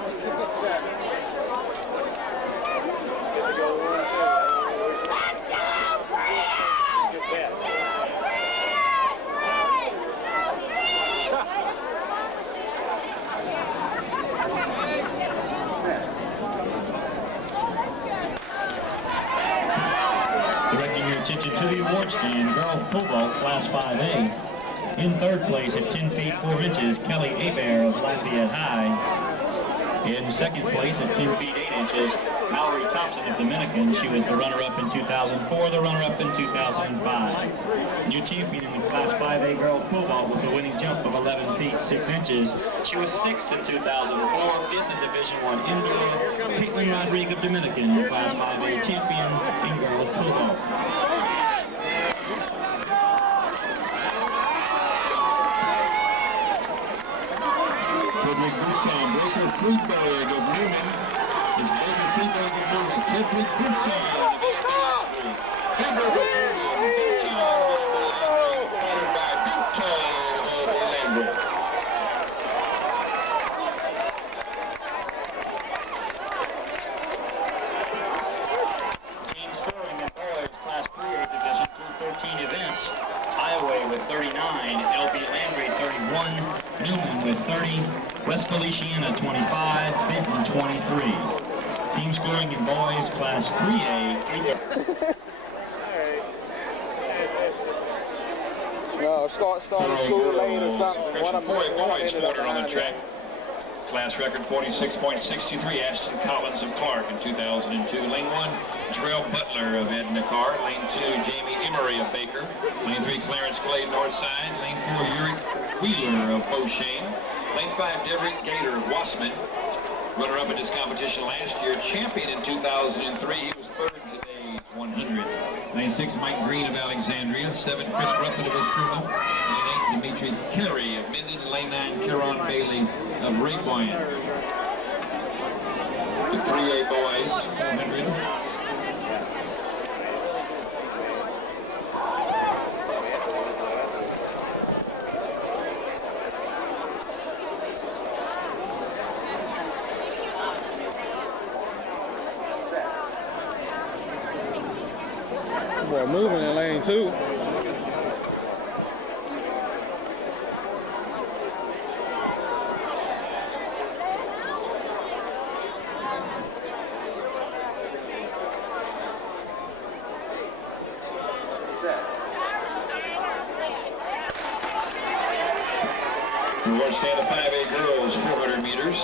Directing your attention to the award stand, girls pole vault, class 5A. In third place at 10 feet 4 inches, Kelly Hebert of Lafayette High. In second place at 10 feet 8 inches, Mallory Thompson of Dominican. She was the runner-up in 2004, the runner-up in 2005. New champion in the class 5A girls pole vault with the winning jump of 11 feet 6 inches. She was sixth in 2004, fifth in Division I indoor. Caitlin Rodriguez of Dominican, the class 5A champion in girls pole vault. Kendrick Bouton, Baker Freeberg of Newman. It's Baker Freeberg of Newman. Kendrick Bouton of Landry. Freeberg of Newman. Bouton of Landry. Followed by Bouton of Landry. Team scoring in boys class 3A division through 13 events. Highway with 39, LB Landry 31, Newman with 30, West Feliciana 25, Benton 23. Team scoring in boys class 3A. No, start school late or something. One of them Boys ended up quarter on the behind track. Class record 46.63, Ashton Collins of Clark in 2002. Lane 1, Jarrell Butler of Edna Carr. Lane 2, Jamie Emery of Baker. Lane 3, Clarence Clay, Northside. Lane 4, Uric Wheeler of Beauchene. Lane 5, Deverick Gator of Wassman. Runner-up in this competition last year. Champion in 2003. He was third in today's 100. Lane 6, Mike Green of Alexandria. 7, Chris Ruffin of Eskrima. Lane 8, Dimitri Carey of Minden. Lane 9, Caron Bailey of Rayquan. The 3A boys, 400. Boy, moving in lane 2. We'll stand the 5A girls, 400 meters.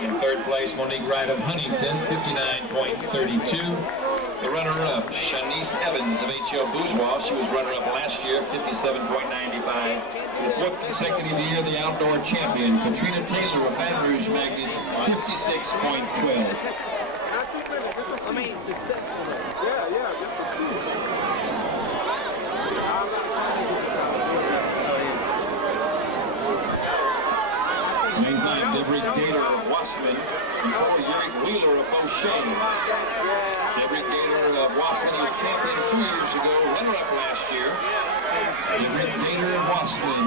In third place, Monique Wright of Huntington, 59.32. The runner-up, Shanice Evans of H.L. Bourgeois. She was runner-up last year, 57.95. For the fourth consecutive year, the outdoor champion, Katrina Taylor of Baton Rouge Magnet, 56.12. I mean, successful. Lane 5, Deverick Gator of Wassman. Before Uric Wheeler of Beauchene. Deverick Gator of Wassman, he was champion 2 years ago, runner-up last year. Deverick Gator of Wassman.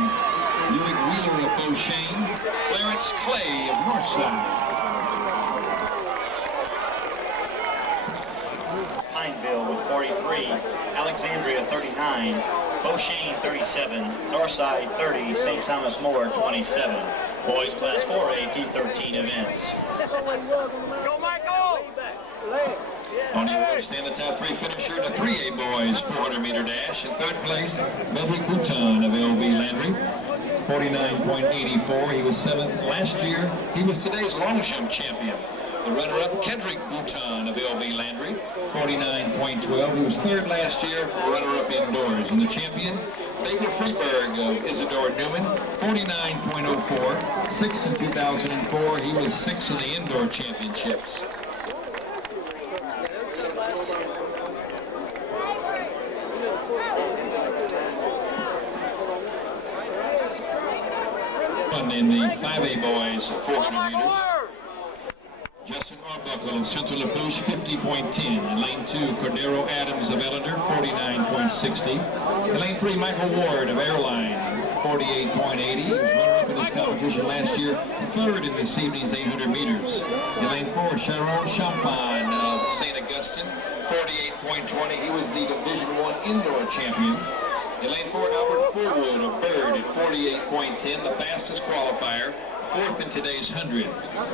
Uric Wheeler of Beauchene. Clarence Clay of Northside. Pineville with 43, Alexandria 39, Beauchene 37, Northside 30, St. Thomas More 27. Boys class 4A T13 events. Go, Michael! On your right stand the top three finisher in the 3A boys 400-meter dash. In third place, Mehdi Bhutan of LB Landry, 49.84. He was 7th last year. He was today's long jump champion. The runner-up, Kendrick Bhutan of LB Landry, 49.12. He was 3rd last year, runner-up indoors. And the champion, Baker Freeberg of Isidore Newman, 49.04. 6th in 2004. He was 6th in the indoor championships. In the 5A boys 400 meters. Justin Arbuckle of Central Lafourche, 50.10. In lane 2, Cordero Adams of Ellender, 49.60. In lane 3, Michael Ward of Airline, 48.80. He was runner-up in his competition last year, 3rd in this evening's 800 meters. In lane 4, Sharon Champagne of St. Augustine, 48.20. He was the Division I indoor champion. In lane 4, Albert Fullwood of Bird at 48.10, the fastest qualifier, 4th in today's 100.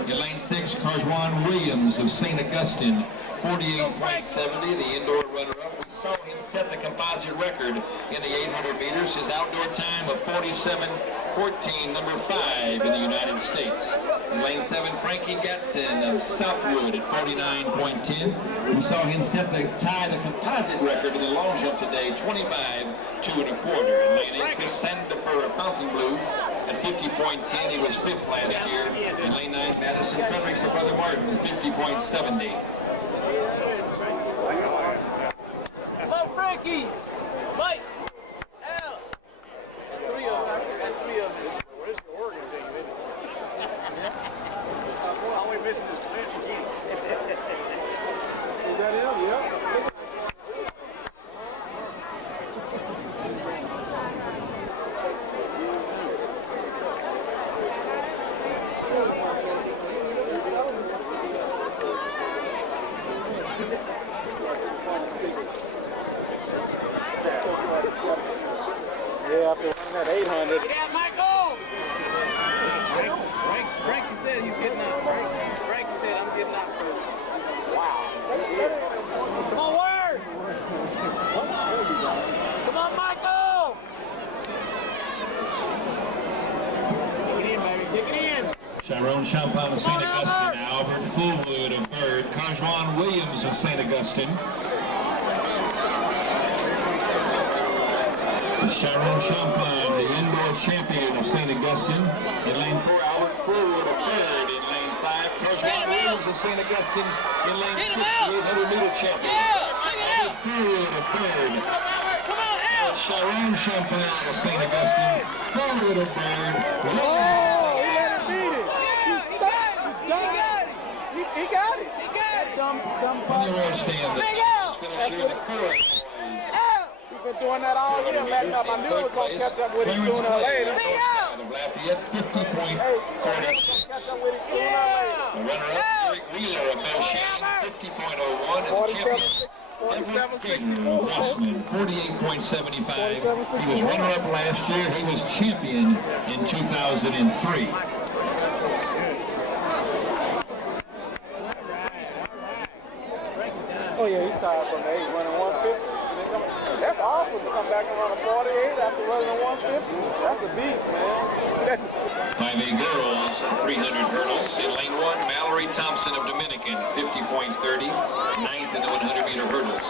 In lane 6, Carjuan Williams of St. Augustine, 48.70, the indoor runner-up. We saw him set the composite record in the 800 meters, his outdoor time of 47.14, number 5 in the United States. In lane 7, Frankie Gatson of Southwood at 49.10. We saw him tie the composite record in the long jump today, 25.2 1/4. In lane 8, Chris Sandifer of Fontainebleau at 50.10. He was 5th last year. In lane 9, Madison Fredericks of Brother Martin, 50.70. Come on, Frankie! Mike! Al! 3 of them. I got 3 of them. Well, this is the Oregon thing, isn't it? All we're missing is Clinton again. Is that him? Yeah. Yeah, after running that 800. Yeah, Michael! Frankie said he's getting out. Frankie said I'm getting out. Wow. Come on, Word! Come on, Michael! Kick it in, baby. Kick it in. Sharon Champagne of St. Augustine, Albert Fullwood of Bird, Carjuan Williams of St. Augustine. Sharon Champagne, the indoor champion of St. Augustine. In lane 4, Albert Fullwood of Bird. In lane 5, Carjuan Williams of St. Augustine. In lane 6, the 800-meter champion, Albert Fullwood of Bird. Sharon Champagne of St. Augustine, Fullwood of Bird. Oh, he let him beat it. He got it. Dumb On your right stand, the finisher in the first. He's been doing that all year, letting up. I knew it was going to catch up with him sooner or later. Lafayette, 50.40. Catch up with him sooner or later. The runner-up, Eric Wheeler of Belshane, 50.01. And the champion, Everett Payton of Westman, 48.75. He was runner-up last year. He was champion in 2003. Oh, yeah, he's tired from the 8, running 150. That's awesome to come back and run a 48 after running a 150. That's a beast, man. 5A girls, 300 hurdles. In lane 1, Mallory Thompson of Dominican, 50.30, 9th in the 100-meter hurdles.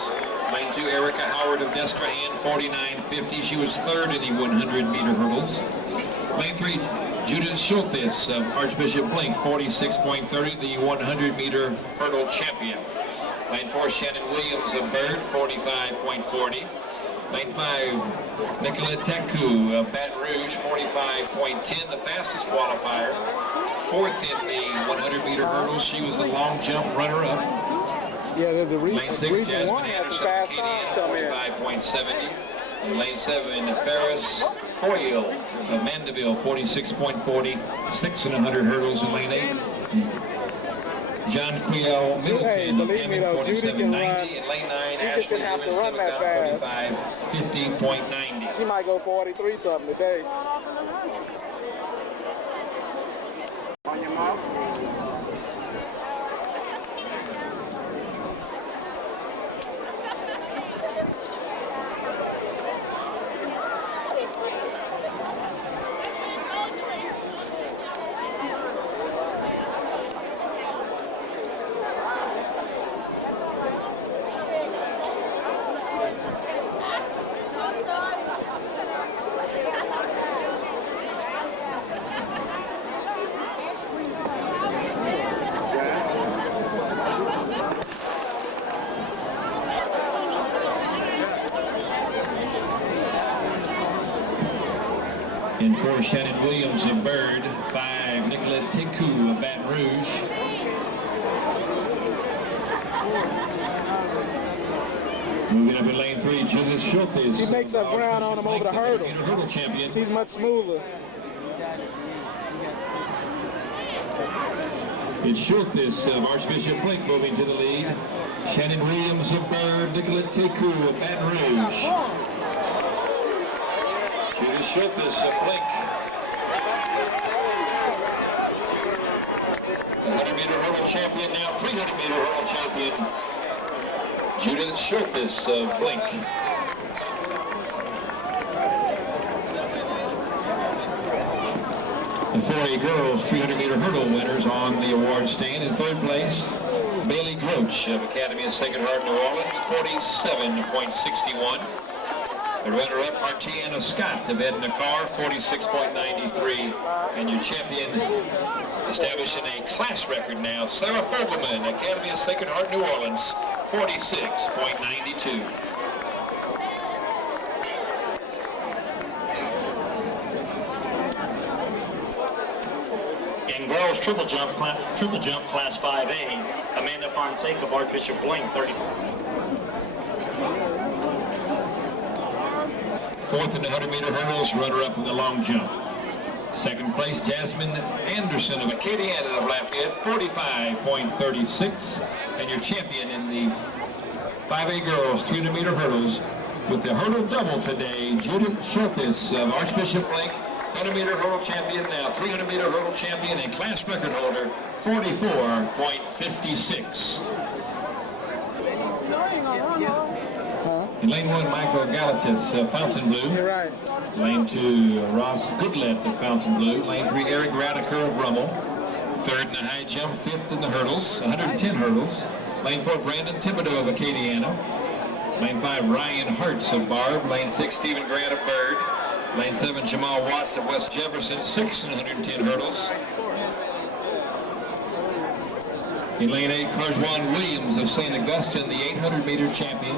Lane 2, Erica Howard of Destrehan, 49.50. She was 3rd in the 100-meter hurdles. Lane 3, Judith Schultes of Archbishop Blink, 46.30, the 100-meter hurdle champion. Lane 4, Shannon Williams of Bird, 45.40. Lane 5, Nicolette Taku of Baton Rouge, 45.10, the fastest qualifier. 4th in the 100-meter hurdles. She was a long jump runner-up. Yeah, the Lane 6, region 1 Jasmine had some Anderson fast times of come in. 45.70. And lane 7, Ferris Foyle of Mandeville, 46.40. 6th in 100 hurdles in lane 8. John Quiel Middleton of Hammond, 47.90. In lane 9, Ashley Livingston of 50.90. She might go 43 something today. On your mark. In 4, Shannon Williams of Bird. 5, Nicolette Tiku of Baton Rouge. Moving up in lane 3, Judith Schultes. She makes up ground on him over the hurdles. Hurdle champion. She's much smoother. It's Schultes of Archbishop Blake moving to the lead. Shannon Williams of Bird, Nicolette Tiku of Baton Rouge. Judith Schultes of Blake. The 100-meter hurdle champion, now 300-meter hurdle champion, Judith Schultes of Blake. The 4A girls 300-meter hurdle winners on the award stand. In 3rd place, Bailey Groach of Academy of Sacred Heart, New Orleans, 47.61. The runner-up, Martiana Scott of Edna Carr, 46.93. And your champion, establishing a class record now, Sarah Fogelman, Academy of Sacred Heart, New Orleans, 46.92. In girls triple jump class 5A, Amanda Fonseca of Archbishop Blake, 30. 4th in the 100-meter hurdles, runner-up in the long jump. 2nd place, Jasmine Anderson of Acadiana of Lafayette, 45.36. And your champion in the 5A girls 300-meter hurdles with the hurdle double today, Judith Schultes of Archbishop Blake, 100-meter hurdle champion, now 300-meter hurdle champion and class record holder, 44.56. In lane 1, Michael Galatis of Fontainebleau. You're right. Lane 2, Ross Goodlett of Fontainebleau. Lane 3, Eric Radiker of Rummel. 3rd in the high jump, 5th in the hurdles, 110 hurdles. Lane 4, Brandon Thibodeau of Acadiana. Lane 5, Ryan Hartz of Barb. Lane 6, Stephen Grant of Bird. Lane 7, Jamal Watts of West Jefferson, 6th in 110 hurdles. In lane 8, Carjuan Williams of St. Augustine, the 800-meter champion.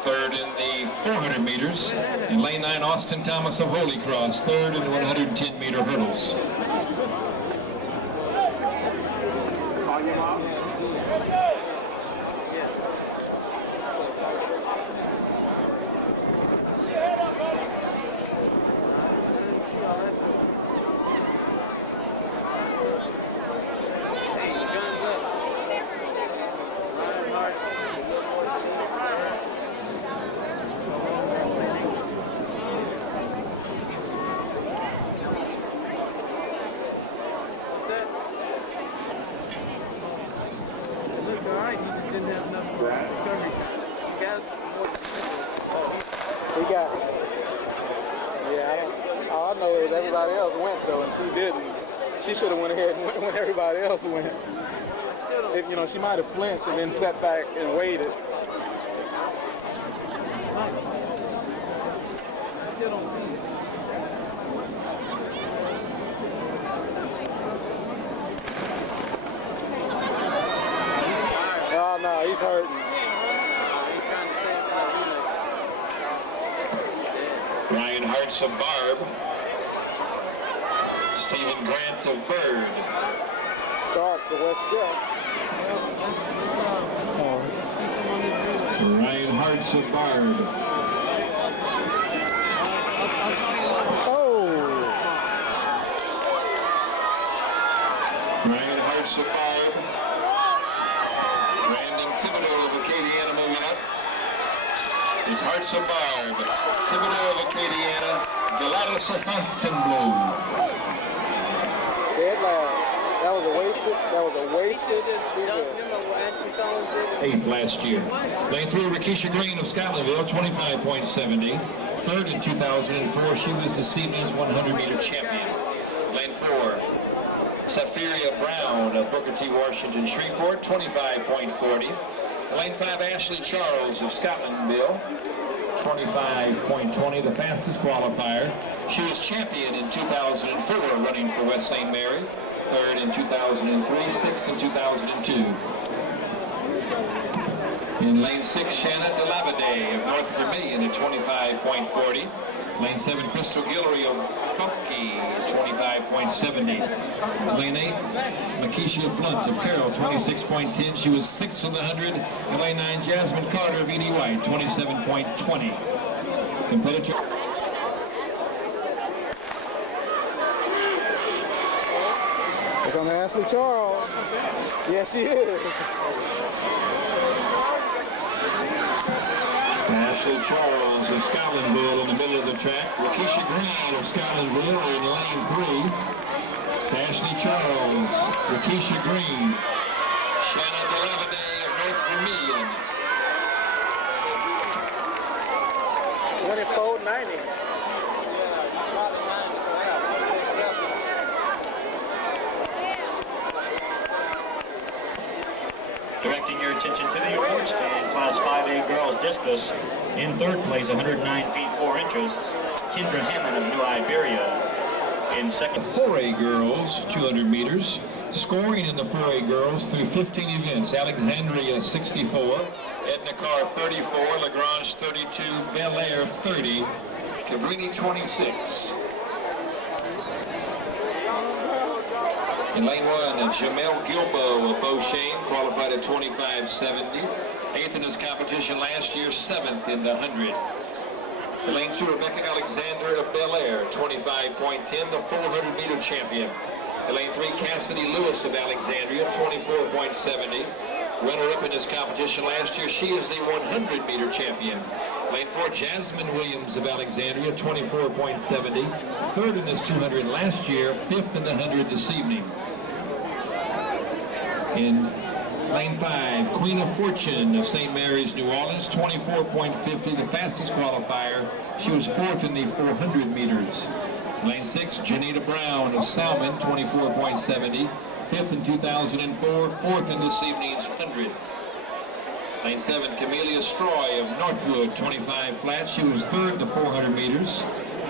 3rd in the 400 meters. In lane 9, Austin Thomas of Holy Cross, 3rd in the 110-meter hurdles. He got it. Yeah, all I know is everybody else went though, and she didn't. She should have went ahead and went when everybody else went. If, you know, she might have flinched and then sat back and waited. Oh no, he's hurting. Ryan Hartz of Barb. Stephen Grant of Bird. Starks of West Jeff. Ryan Hartz of Barb. Oh! Ryan Hartz of Barb. Brandon Thibodeau of Acadiana moving up. It's Hartz of Barb. Thibodeau of Acadiana. Galatas of Fontainebleau. Dead last. That was a wasted event. 8th last year. Lane 3, Rakisha Green of Scotlandville, 25.70. 3rd in 2004, she was the Siemens 100-meter champion. Lane 4, Sapphira Brown of Booker T. Washington Shreveport, 25.40. Lane 5, Ashley Charles of Scotlandville, 25.20, the fastest qualifier. She was champion in 2004, running for West St. Mary. 3rd in 2003, 6th in 2002. In lane 6, Shanna Delabade of North Vermilion at 25.40. Lane 7, Crystal Guillory of Bucky at 25.70. Lane 8, Makisha Blunt of Carroll, 26.10. She was 6th in the 100. And lane 9, Jasmine Carter of E.D. White, 27.20. Competitor. Here comes Ashley Charles. Yes, she is. Ashley Charles of Scotlandville in the middle of the track. Rakisha Green of Scotlandville in lane 3. Ashley Charles, Rakisha Green, Shanna Delabade of North Vermilion. 24.90. Directing your attention to the award stand, Class 5A Girls Discus. In third place, 109 feet 4 inches, Kendra Hammond of New Iberia. In second, 4A girls, 200 meters. Scoring in the 4A girls through 15 events. Alexandria 64, Edna Carr 34, Lagrange 32, Bel Air 30, Cabrini 26. In lane 1, Jamel Gilbo of Beauchene qualified at 25.70. 8th in this competition last year, 7th in the 100. In lane 2, Rebecca Alexander of Bel Air, 25.10, the 400-meter champion. In lane 3, Cassidy Lewis of Alexandria, 24.70. Runner-up in this competition last year, she is the 100-meter champion. Lane 4, Jasmine Williams of Alexandria, 24.70. 3rd in this 200 last year, 5th in the 100 this evening. In lane 5, Queen of Fortune of St. Mary's, New Orleans, 24.50, the fastest qualifier. She was 4th in the 400 meters. Lane 6, Janita Brown of Salmon, 24.70, 5th in 2004, 4th in this evening's 100. Lane 7, Camellia Stroy of Northwood, 25 flat. She was 3rd in the 400 meters.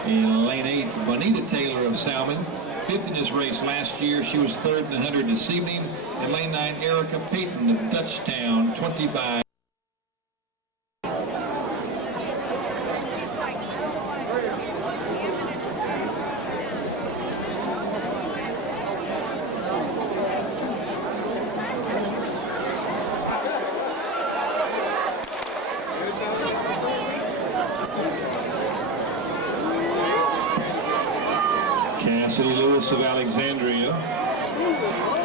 In lane 8, Bonita Taylor of Salmon, 5th in this race last year. She was 3rd in the 100 this evening. In lane 9, Erica Payton of Dutchtown, 25. Cassidy Lewis of Alexandria,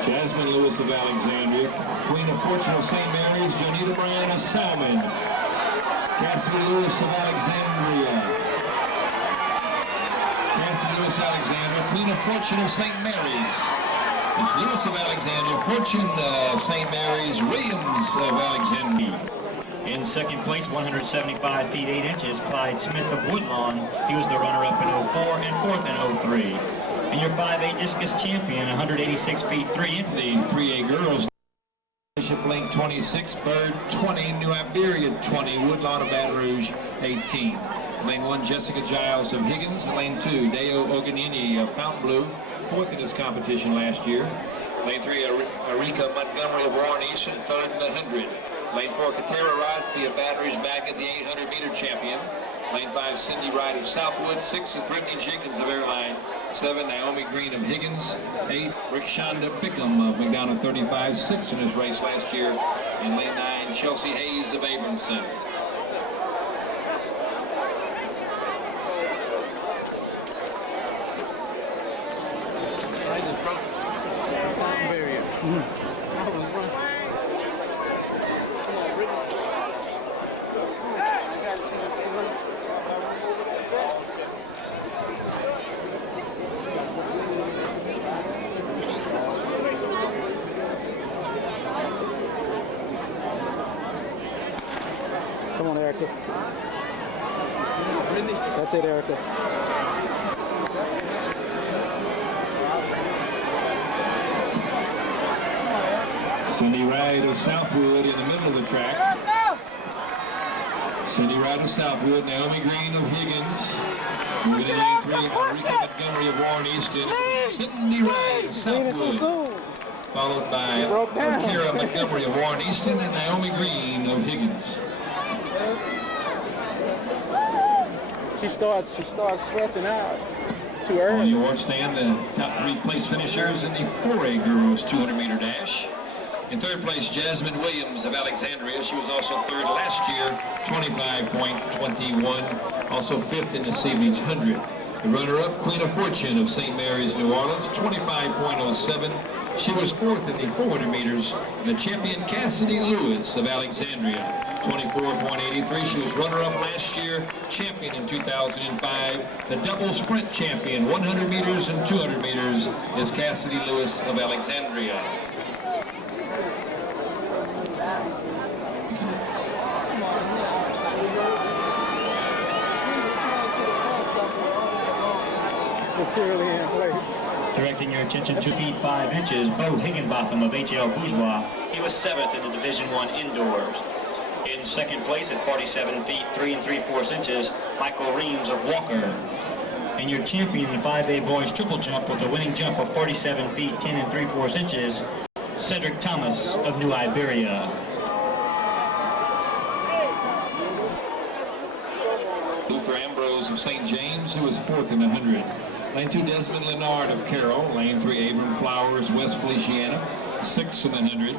Jasmine Lewis of Alexandria, Queen of Fortune of St. Mary's, Janita Brown of Salmon, Cassidy Lewis of Alexandria, Cassidy Lewis Alexandria, Queen of Fortune of St. Mary's. It's Lewis of Alexandria, Fortune of St. Mary's, Williams of Alexandria. in second place, 175 feet 8 inches, Clyde Smith of Woodlawn. He was the runner-up in 04 and 4th in 03. And your 5A discus champion, 186 feet 3 inches. The 3A girls. Bishop Link 26, Bird 20, New Iberia 20, Woodlawn of Baton Rouge 18. Lane 1, Jessica Giles of Higgins. Lane 2, Deo Oganini of Fontainebleau, 4th in this competition last year. Lane 3, Arika Montgomery of Warren Eastern, 3rd in the 100. Lane 4, Katara Rosby of Baton Rouge back at the 800-meter champion. Lane 5, Cindy Wright of Southwood. 6 is Brittany Jenkins of Airline. 7, Naomi Green of Higgins. 8, Rickshonda Pickham of McDonough 35. 6 in his race last year. And lane 9, Chelsea Hayes of Abramson. Come on, Erica. That's it, Erica. Cindy Wright of Southwood in the middle of the track. Cindy Wright of Southwood, Naomi Green of Higgins. Moving in lane 3, Enrica Montgomery of Warren Easton. Cindy Wright of Southwood. followed by Kira Montgomery of Warren Easton and Naomi Green of Higgins. She starts stretching out too On early. the award stand, the top 3 place finishers in the 4A girls 200-meter dash. In third place, Jasmine Williams of Alexandria. She was also third last year, 25.21. Also fifth in this evening's 100. The runner-up, Queen of Fortune of St. Mary's, New Orleans, 25.07. She was fourth in the 400 meters. The champion, Cassidy Lewis of Alexandria, 24.83. She was runner-up last year, champion in 2005. The double sprint champion, 100 meters and 200 meters, is Cassidy Lewis of Alexandria. Securely in place. Directing your attention 2 feet 5 inches, Bo Higginbotham of HL Bourgeois. He was 7th in the Division I indoors. In second place at 47 feet 3 3/4 inches, Michael Reams of Walker. And your champion in the 5A boys triple jump with a winning jump of 47 feet 10 3/4 inches, Cedric Thomas of New Iberia. Luther Ambrose of St. James, who was fourth in the 100. Lane 2, Desmond Leonard of Carroll. Lane 3, Abram Flowers, West Feliciana, sixth in the 100.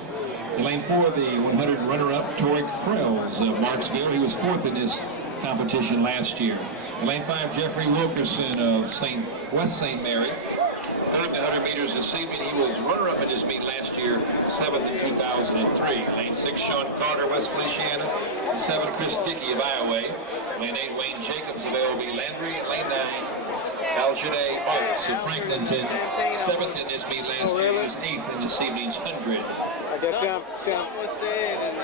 In lane 4, the 100 runner-up, Toric Frells of Marksville. He was fourth in this competition last year. In lane 5, Jeffrey Wilkerson of West St. Mary. Third in the 100 meters this evening. He was runner-up in this meet last year, 7th in 2003. Lane 6, Sean Carter, West Feliciana. And 7, Chris Dickey of Iowa. Lane 8, Wayne Jacobs of L.B. Landry. And lane 9, Aljanae Oaks of Franklinton, 7th in this meet last year. He was 8th in this evening's 100. I guess Sam was saying, and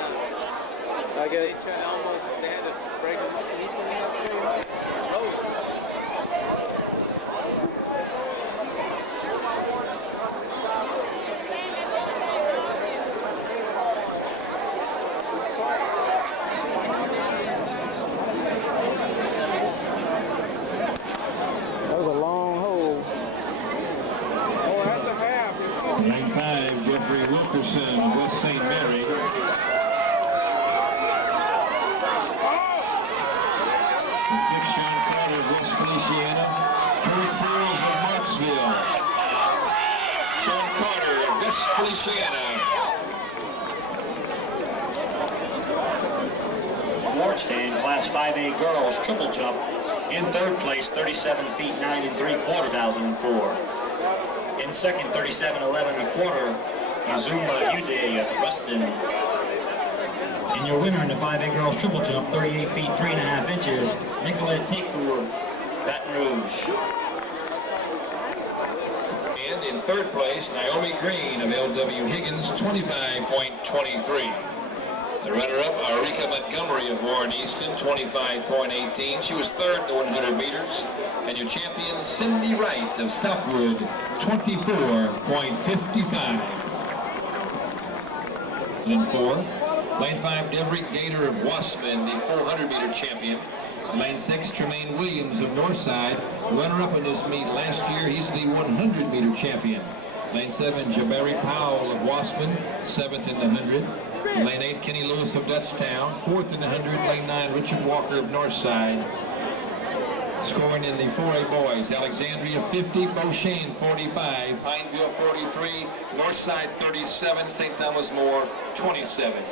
I guess they tried almost they had to break him up. He couldn't have low. that was a long hole. Oh, at the half. Lane 5, Jeffrey Wilkerson of West St. Mary. And 6, Sean Carter of West Feliciana. Toric Frells of Marksville. Sean Carter of West Feliciana. Award stand, Class 5A girls triple jump. In third place, 37 feet 9 3/4, 2004. In second, 37 11 1/4, Azuma Uday of Ruston. And your winner in the 5A girls triple jump, 38 feet 3 1/2 inches, Nicolette Tiku of Baton Rouge. And in third place, Naomi Green of L.W. Higgins, 25.23. The runner-up, Arika Montgomery of Warren Easton, 25.18. She was third in the 100 meters. And your champion, Cindy Wright of Southwood, 24.55. Lane 4, lane 5, Deverick Gator of Wasman, the 400-meter champion. Lane 6, Tremaine Williams of Northside, runner-up in this meet last year. He's the 100-meter champion. Lane 7, Jabari Powell of Wasman, 7th in the 100. Lane 8, Kenny Lewis of Dutchtown, 4th in the 100. Lane 9, Richard Walker of Northside. Scoring in the 4A boys, Alexandria 50, Beauchene 45, Pineville 43, Northside 37, St. Thomas More 27.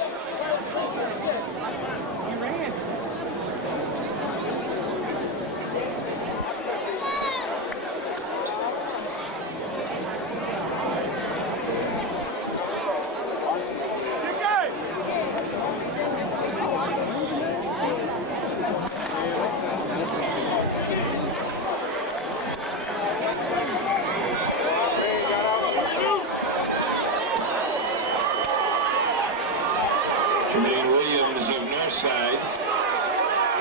Tremaine Williams of Northside,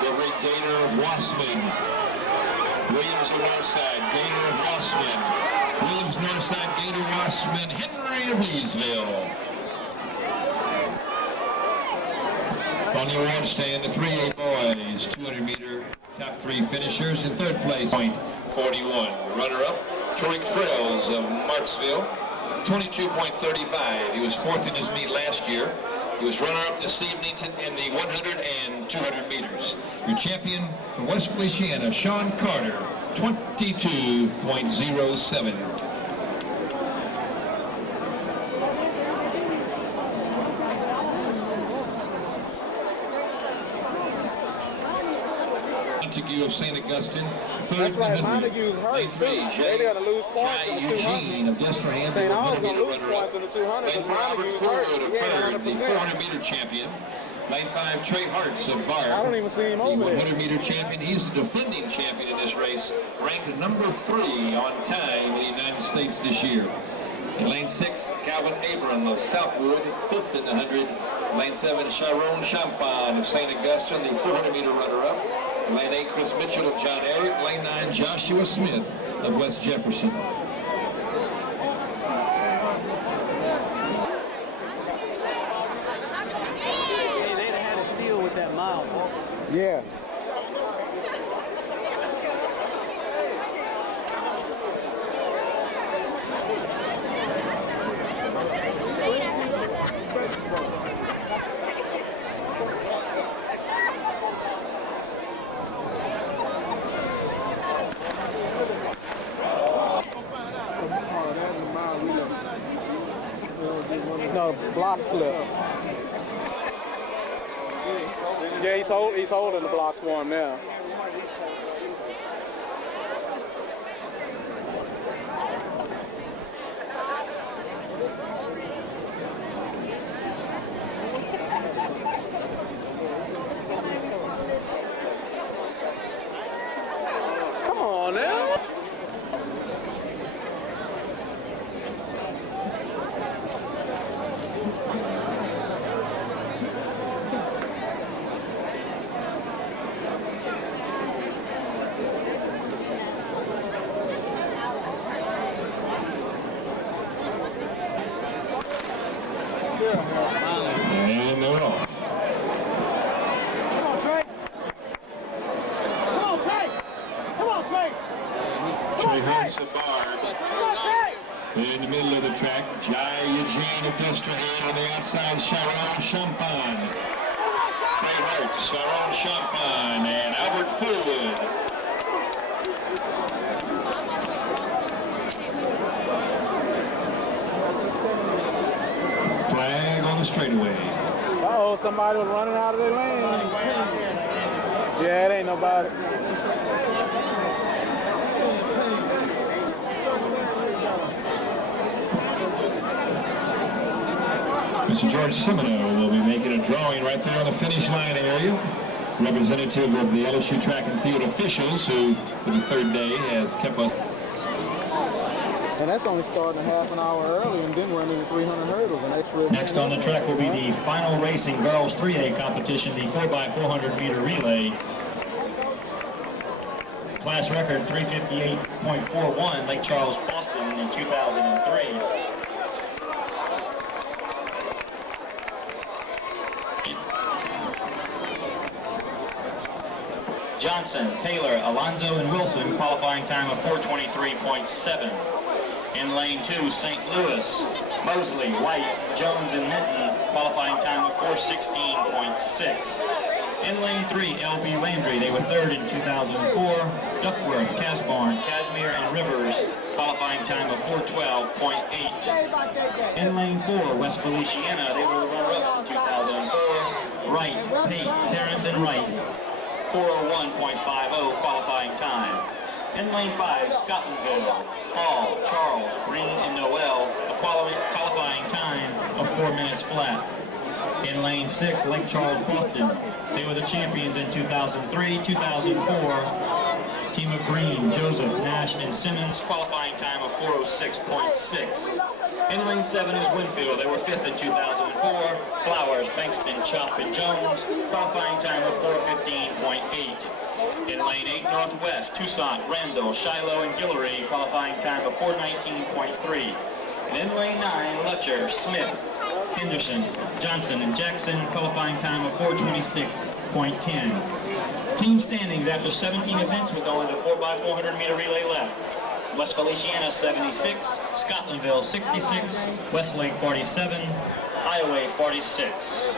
Deverick Gator of Wasman. Williams of Northside, Gator of Wasman. Williams, Northside, Gator, Wasman, Henry of Leesville. On the award stand, the 3A boys, 200-meter top 3 finishers. In third place, point 41. Runner-up, Toric Frells of Marksville. 22.35. He was fourth in his meet last year. He was runner-up this evening in the 100 and 200 meters. Your champion from West Feliciana, Sean Carter, 22.07. Montague of St. Augustine. That's right, Montague's hurt too. They're going to lose points in the 200. St. Al's going to lose points in the 200 because Montague's hurt. Yeah, 100%. The 400-meter champion. Lane 5, Trey Hartz of Barb. I don't even see him over there. The 100-meter champion. He's the defending champion in this race, ranked number 3 on time in the United States this year. In lane 6, Calvin Abram of Southwood, 5th in the 100. Lane 7, Sharon Champagne of St. Augustine, the 400-meter runner-up. Lane 8, Chris Mitchell of John Eric. Lane 9, Joshua Smith of West Jefferson. Hey, they'd have had a seal with that mile. Yeah. No, block slip. Yeah, he's holding the blocks for him now. Come on now. And they're off. Come on, Trey. Come on, Trey. Come on, Trey. Trey Hartz of Barb. Come on, Trey. In the middle of the track, Jai Eugene of Destrehan on the outside, Sharon Champagne. Trey Hartz, Sharon Champagne, and Albert Fullwood. Flag on the straightaway. Uh-oh, somebody was running out of their lane. Yeah, it ain't nobody. Mr. George Semino will be making a drawing right there on the finish line area. Representative of the LSU track and field officials who, for the third day, has kept us. And that's only starting a half an hour early and then running the 300 hurdles. An extra. Next on the track will be the final racing girls 3A competition, the 4x400 meter relay. Class record 358.41, Lake Charles, Boston in 2003. Johnson, Taylor, Alonzo, and Wilson, qualifying time of 4:23.7. In lane 2, St. Louis, Mosley, White, Jones, and Minton, qualifying time of 4:16.6. In lane 3, L.B. Landry, they were third in 2004. Duckworth, Casbarn, Casimir, and Rivers, qualifying time of 4:12.8. In lane 4, West Feliciana, they were the runner-up in 2004. Wright, Pate, Terrence, and Wright, 4:01.50 qualifying time. In lane 5, Scotlandville, Hall, Charles, Green, and Noel, a qualifying time of 4 minutes flat. In lane 6, Lake Charles, Boston, they were the champions in 2003, 2004. Team of Green, Joseph, Nash, and Simmons, qualifying time of 4:06.6. In lane 7 is Winfield, they were 5th in 2004. Flowers, Bankston, Chop, and Jones, qualifying time of 4:15.8. In lane 8 Northwest, Toussaint, Randall, Shiloh, and Guillory, qualifying time of 4:19.3. And in lane 9, Lutcher, Smith, Henderson, Johnson, and Jackson, qualifying time of 4:26.10. Team standings after 17 events with only the 4x400 meter relay left. West Feliciana 76, Scotlandville 66, Westlake 47, Iowa 46.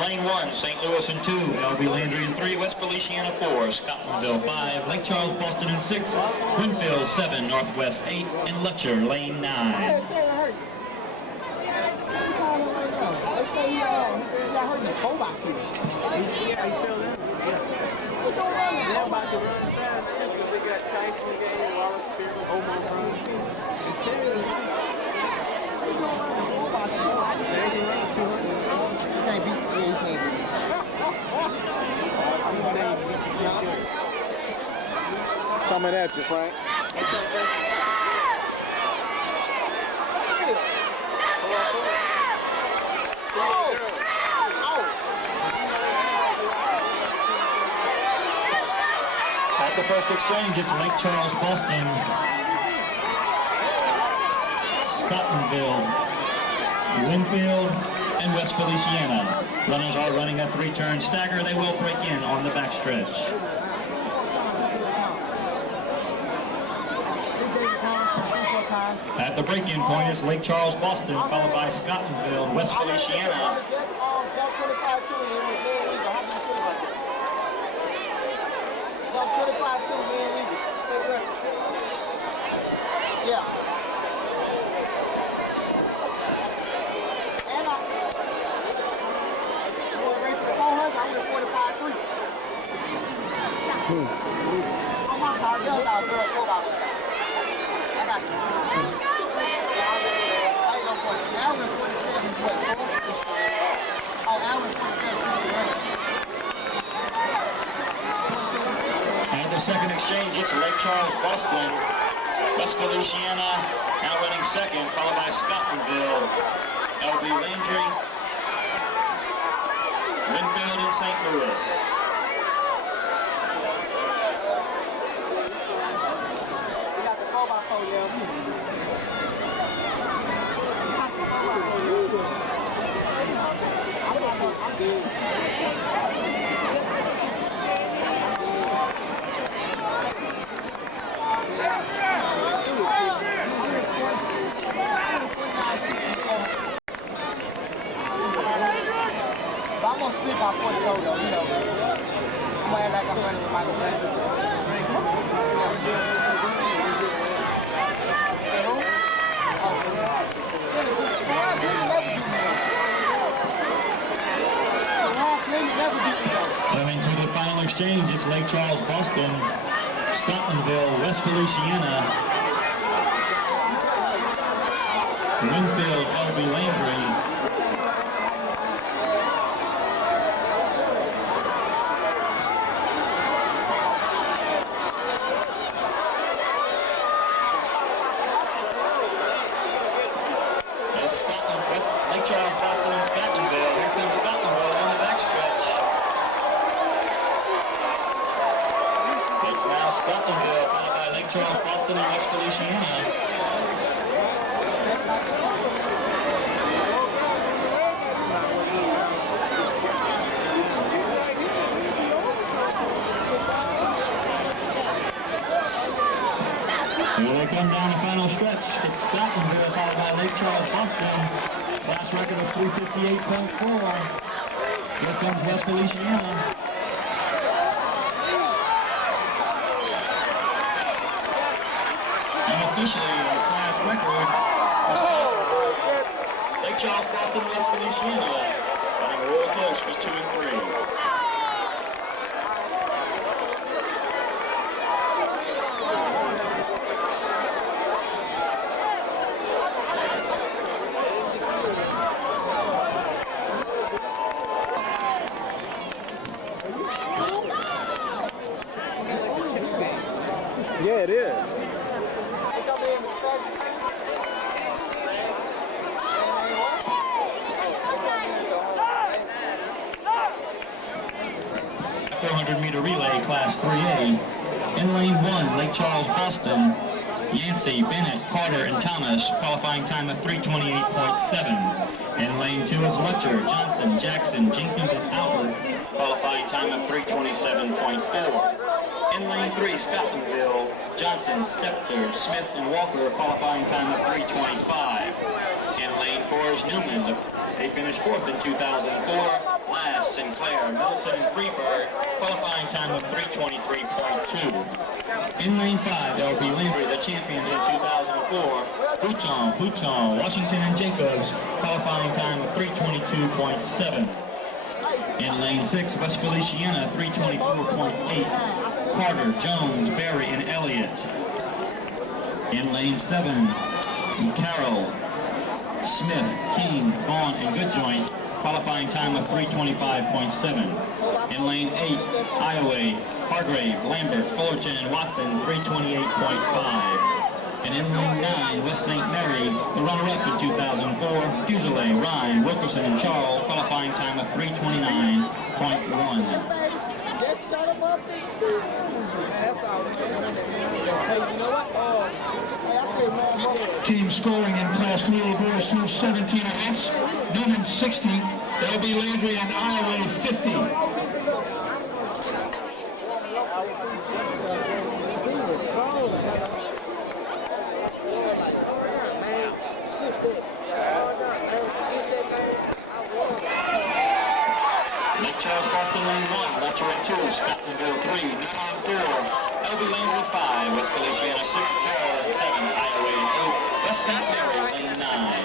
Lane 1, St. Louis in 2, L.B. Landry in 3, West Feliciana 4, Scotlandville 5, Lake Charles, Boston in 6, Winfield 7, Northwest 8, and Letcher, Lane 9. They're about to run fast too, because they got Tyson game, Wallace Spear, Omar Brown. You can't beat me, you can't beat me. Coming at you, Frank. At the first exchange, it's Lake Charles, Boston, Scotlandville, Winfield, and West Feliciana. Runners are running a 3-turn stagger. They will break in on the backstretch. At the break-in point is Lake Charles, Boston, followed by Scotlandville and West Feliciana. Yeah. And you want to race the 400? I went 45.3. Oh my God, girls out, girls, hold on. I got you. I ain't gonna put it. Alvin 47, what, 4? Oh, Alvin 47, At the second exchange, it's Lake Charles, Boston, West Feliciana now running second, followed by Scotlandville, L.B. Landry, Winfield, and St. Louis. we got the 4x4, yeah. I'm good. I'm gonna split my 40 though, you know. I'm gonna act like I'm running with Michael Jackson. Coming to the final exchange, it's Lake Charles, Boston, Scotlandville, West Feliciana, Winfield, L.B. Landry, Lake Charles, Boston, and Scotlandville. Here comes Scotlandville on the backstretch. It's now Scotlandville, followed by Lake Charles, Boston, and West Feliciana. Here they come down the final stretch. It's Scotlandville, followed by Lake Charles, Boston. Last record of 358.4. Here comes West Feliciana. And officially, the class record is Lake Charles, Boston, West Feliciana. Running real close for 2 and 3. Yeah, it is. The 400-meter relay, Class 3A. In lane 1, Lake Charles, Boston, Yancey, Bennett, Carter, and Thomas, qualifying time of 3:28.7. In lane 2 is Lutcher, Johnson, Jackson, Jenkins, and Albert, qualifying time of 3:27.4. In lane 3, Scotlandville, Johnson, Stepler, Smith, and Walker, qualifying time of 3:25. In lane 4 is Newman. They finished 4th in 2004. Last, Sinclair, Middleton, and Freeburg, qualifying time of 3:23.2. In lane 5, LB Landry, the champions in 2004. Bouton, Washington, and Jacobs, qualifying time of 3:22.7. In lane 6, West Feliciana, 3:24.8. Carter, Jones, Berry, and Elliott. In lane 7, Carroll, Smith, King, Vaughn, and Goodjoint, qualifying time of 3:25.7. In lane 8, Iowa, Hargrave, Lambert, Fullerton, and Watson, 3:28.5. And in lane 9, West St. Mary, the runner-up in 2004, Fusilier, Ryan, Wilkerson, and Charles, qualifying time of 3:29.1. Just shut them up, too. That's all. Hey, you know what? Team scoring in Class 3A boys through 17 events. Newman 60, LB Landry and Iowa 50. Lake Charles, Boston, lane 1, Lutcher and 2, Scotlandville 3, Newman 4, LB Landry 5, West Feliciana 6, Carroll and 7, Iowa and 8, West St. Mary lane 9.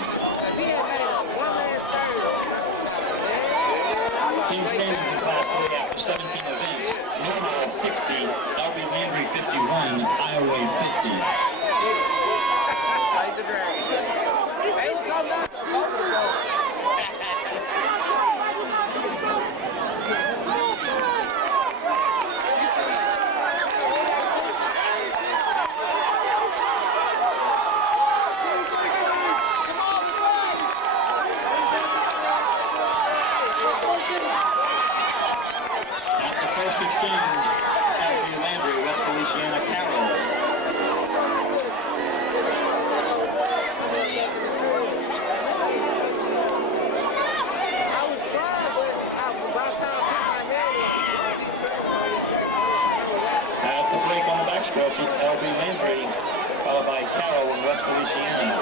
Team standings in Class 3 after 17 events, Newman 60, LB Landry 51, Iowa 50. Exchange, LB Landry, West Feliciana, Carroll. At the break on the backstretch, it's LB Landry, followed by Carroll and West Feliciana.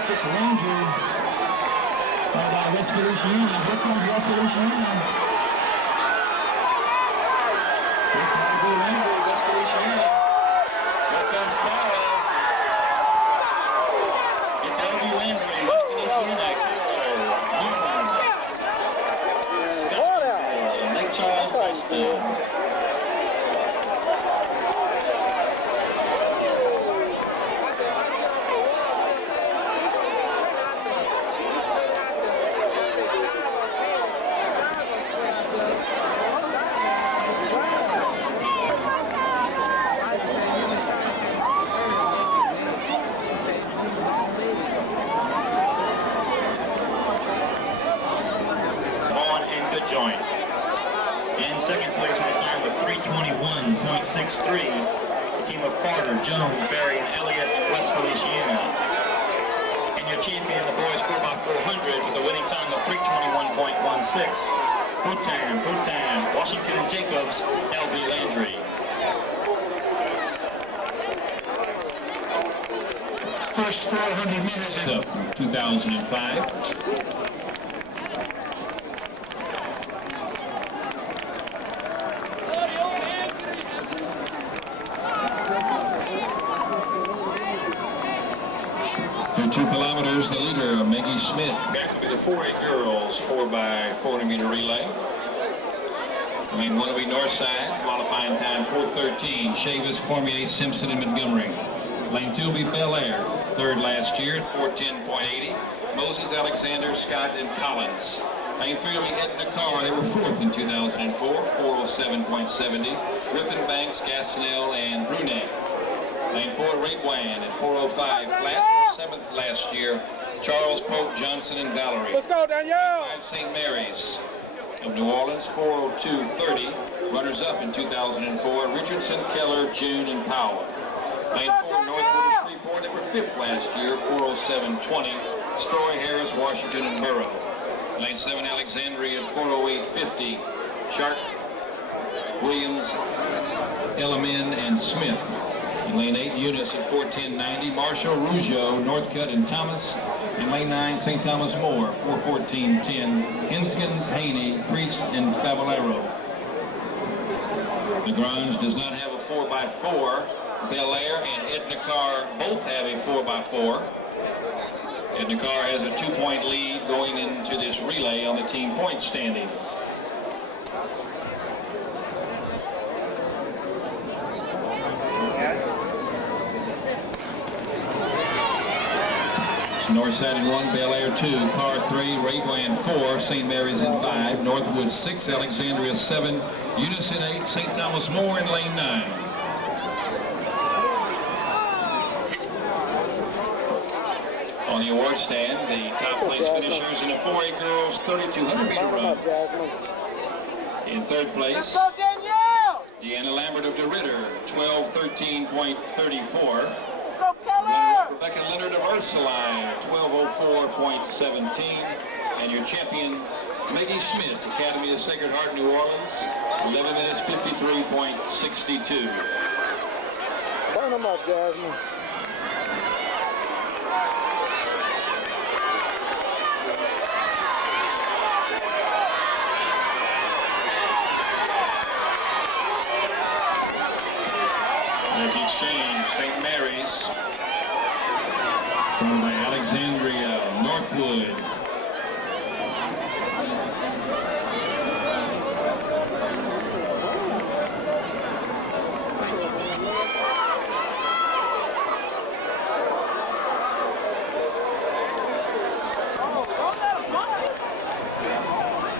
Ranger. Followed by West Feliciana. Here comes West Feliciana. Here comes the Ranger, West Feliciana. Here comes Carl. It's LB Landry, West Feliciana. Lake Charles High School. Joint. In second place with a time of 3:21.63, the team of Carter, Jones, Berry, and Elliott, West Feliciana. And your champion, the boys 4x400 with a winning time of 3:21.16, Bhutan, Washington and Jacobs, LB Landry. First 400 meters is up from 2005. For 2 kilometers, the leader, Maggie Smith. Back to be the 4A girls 4x400 meter relay. Lane 1 will be Northside, qualifying time 4:13. Chavis, Cormier, Simpson, and Montgomery. Lane 2 will be Bel Air, third last year at 4:10.80. Moses, Alexander, Scott, and Collins. Lane 3 will be Edna Carr. They were fourth in 2004, 4:07.70. Griffin, Banks, Gastineau, and Brunet. Lane 4, Rapewan at 4:05 flat. Seventh last year, Charles, Pope, Johnson, and Valerie. Let's go, Danielle. St. Mary's of New Orleans, 4:02.30. Runners-up in 2004, Richardson, Keller, June, and Powell. Lane 4, Northwood and Freeport. They were fifth last year, 4:07.20. Story, Harris, Washington, and Burrow. Lane 7, Alexandria at 4:08.50. Sharp, Williams, Elliman, and Smith. In lane 8, Eunice at 4:10.90. Marshall, Rougeau, Northcutt, and Thomas. In lane 9, St. Thomas More, 4:14.10. Hinskins, Haney, Priest, and Favallero. The Grange does not have a 4x4. Bel Air and Edna Carr both have a 4x4. Edna Carr has a 2-point lead going into this relay on the team point standing. Northside in 1, Bel Air 2, Carr 3, Rapewan 4, St. Mary's in 5, Northwood 6, Alexandria 7, Eunice in 8, St. Thomas More in lane 9. On the award stand, the top place finishers in the 4A girls 3,200 meter run. In third place, Deanna Lambert of DeRitter, 12:13.34. Rebecca Leonard of Ursuline, 12:04.17. And your champion, Maggie Smith, Academy of Sacred Heart, New Orleans, 11 minutes 53.62. Burn them up, Jasmine. There's the exchange, St. Mary's. From Alexandria, Northwood.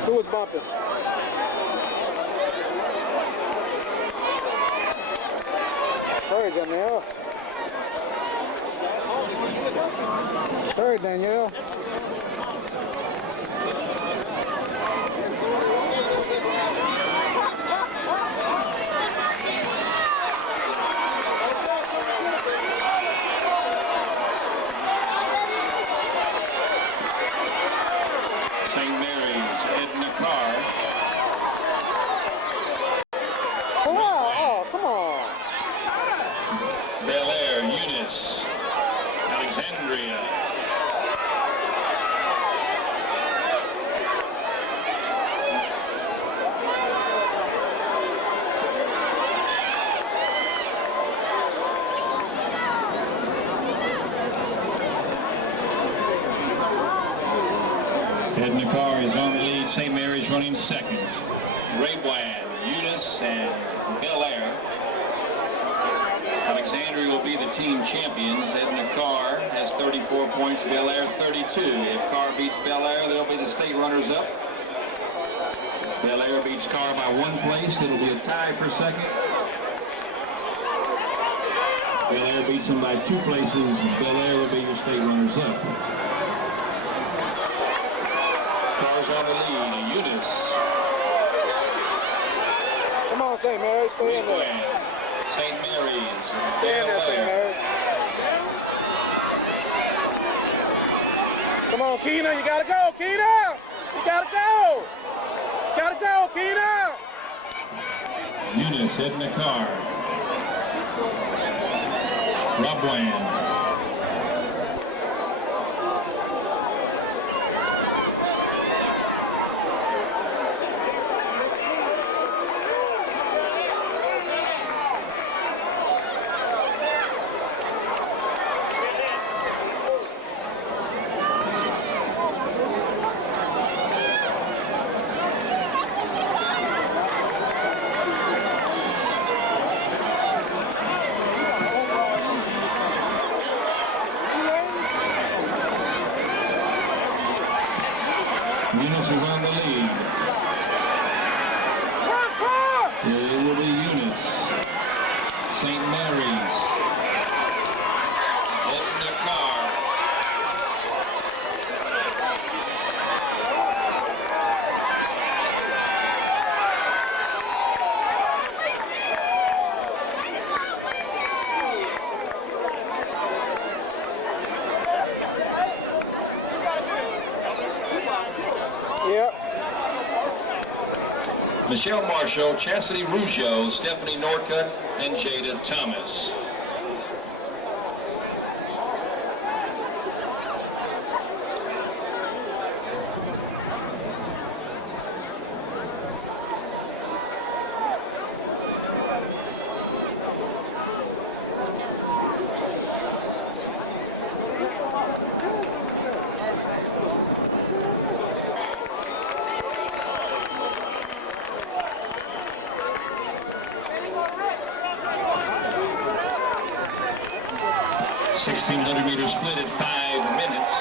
Who was bumping? Hurry, Danielle. Hurry, Danielle. St. Mary's, Edna Carr. Oh, wow. Oh, come on. Bel Air, Eunice, Alexandria, Ed McCarr is on the lead. St. Mary's running second. Raybwan, Eunice, and Bel Air. Alexandria will be the team champions. Ed McCarr has 34 points, Bel Air 32. If Carr beats Bel Air, they'll be the state runners-up. Bel Air beats Carr by 1 place. It'll be a tie for second. Bel Air beats them by 2 places. Bel Air will be your state runners-up. Carr's on the lead. Eunice. Come on, St. Mary's, stay in there. St. Mary's. Stay in there, St. Mary's. Come on, Keena, you gotta go, Keena! You gotta go! Gotta go, Keena! Eunice, Ed McCarr. Raybwan. Eunice is on the lead. It will be Eunice. St. Mary's. Ed McCarr. Yep. Michelle Marshall, Chastity Rougeau, Stephanie Norcutt, and Jada Thomas. .1600-meter split at 5 minutes.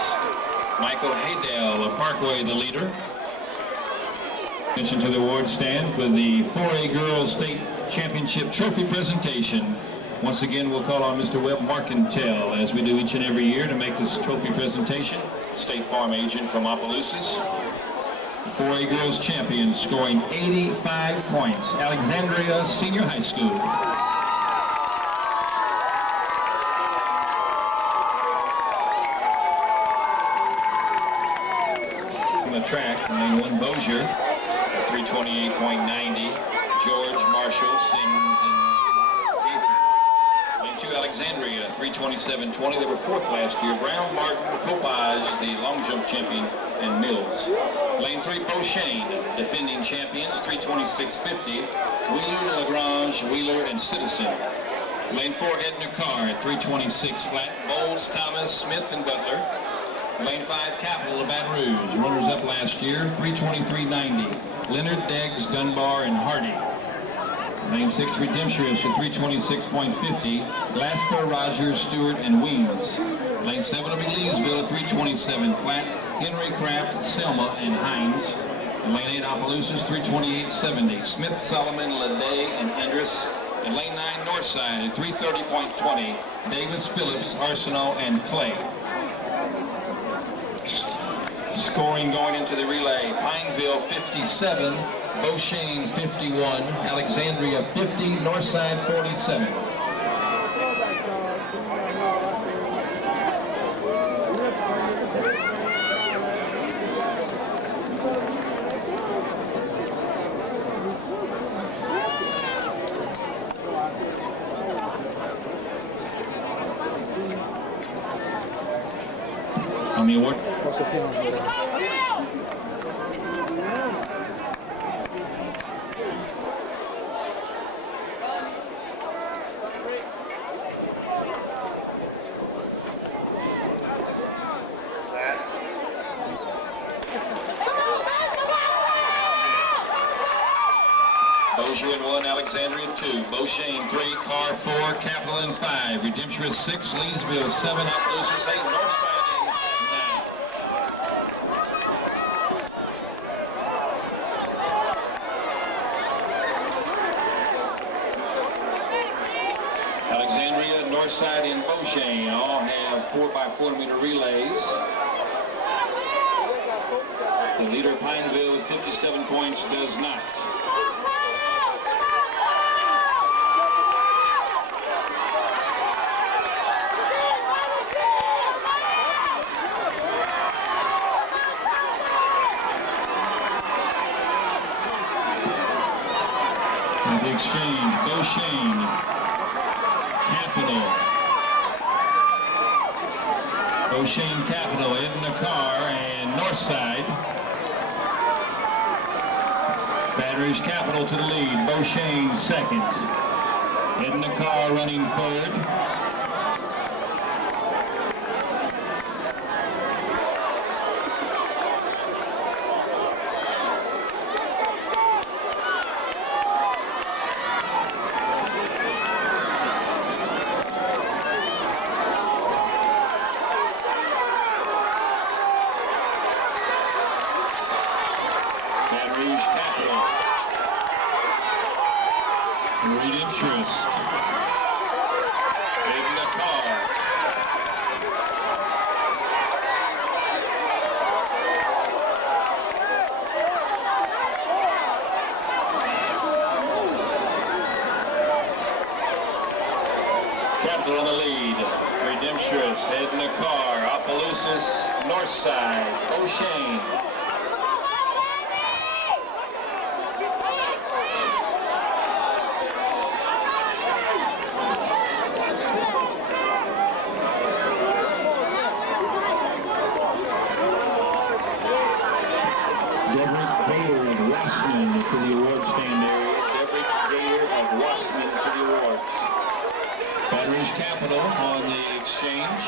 Michael Haydell of Parkway, the leader. Attention to the award stand for the 4A Girls State Championship Trophy presentation. Once again, we'll call on Mr. Webb Marcantel, as we do each and every year, to make this trophy presentation. State Farm agent from Opelousas. The 4A Girls champion, scoring 85 points. Alexandria Senior High School. Track, lane 1 Bossier at 328.90. George, Marshall, Sims, and Gaither. Lane 2 Alexandria 327.20. They were 4th last year. Brown, Martin, Copage, the long jump champion, and Mills. Lane 3 Beauchesne, defending champions 326.50. Wheeler, Lagrange, Wheeler, and Citizen. Lane 4 Edna Carr at 326 flat. Bowles, Thomas, Smith, and Butler. Lane 5, Capital of Baton Rouge, runners-up last year, 323.90. Leonard, Deggs, Dunbar, and Hardy. Lane 6, Redemptionist at 326.50. Glasper, Rogers, Stewart, and Weems. Lane 7 will be Leesville at 327 flat. Henry, Kraft, Selma, and Hines. And lane 8, Opelousas, 328.70. Smith, Solomon, Leday, and Andrus. And lane 9, Northside at 330.20. Davis, Phillips, Arsenault, and Clay. Scoring going into the relay: Pineville 57, Beauchesne 51, Alexandria 50, Northside 47. On the award. What's the feeling? Dozier in 1, Alexandria 2, Beauchene 3, Carr 4, Capital in 5, Redemption 6, Leesville 7, Opelousas 8, Northside in 9. Alexandria, Northside, and Beauchene all have 4x4 meter relays. The leader, Pineville, with 57 points, does not. And the exchange, Beauchene, Capital. Beauchene, Capital, Edna Carr, and Northside. Baton Rouge Capital to the lead. Beauchene second. Edna Carr running third. Baton Rouge Capital. Redemptionist. Edna Carr. Capital on the lead. Redemptionist, Edna Carr, Opelousas, Northside, Beauchene. To the award stand area. Everett Gator of Washington to the awards. Baton Rouge Capital on the exchange.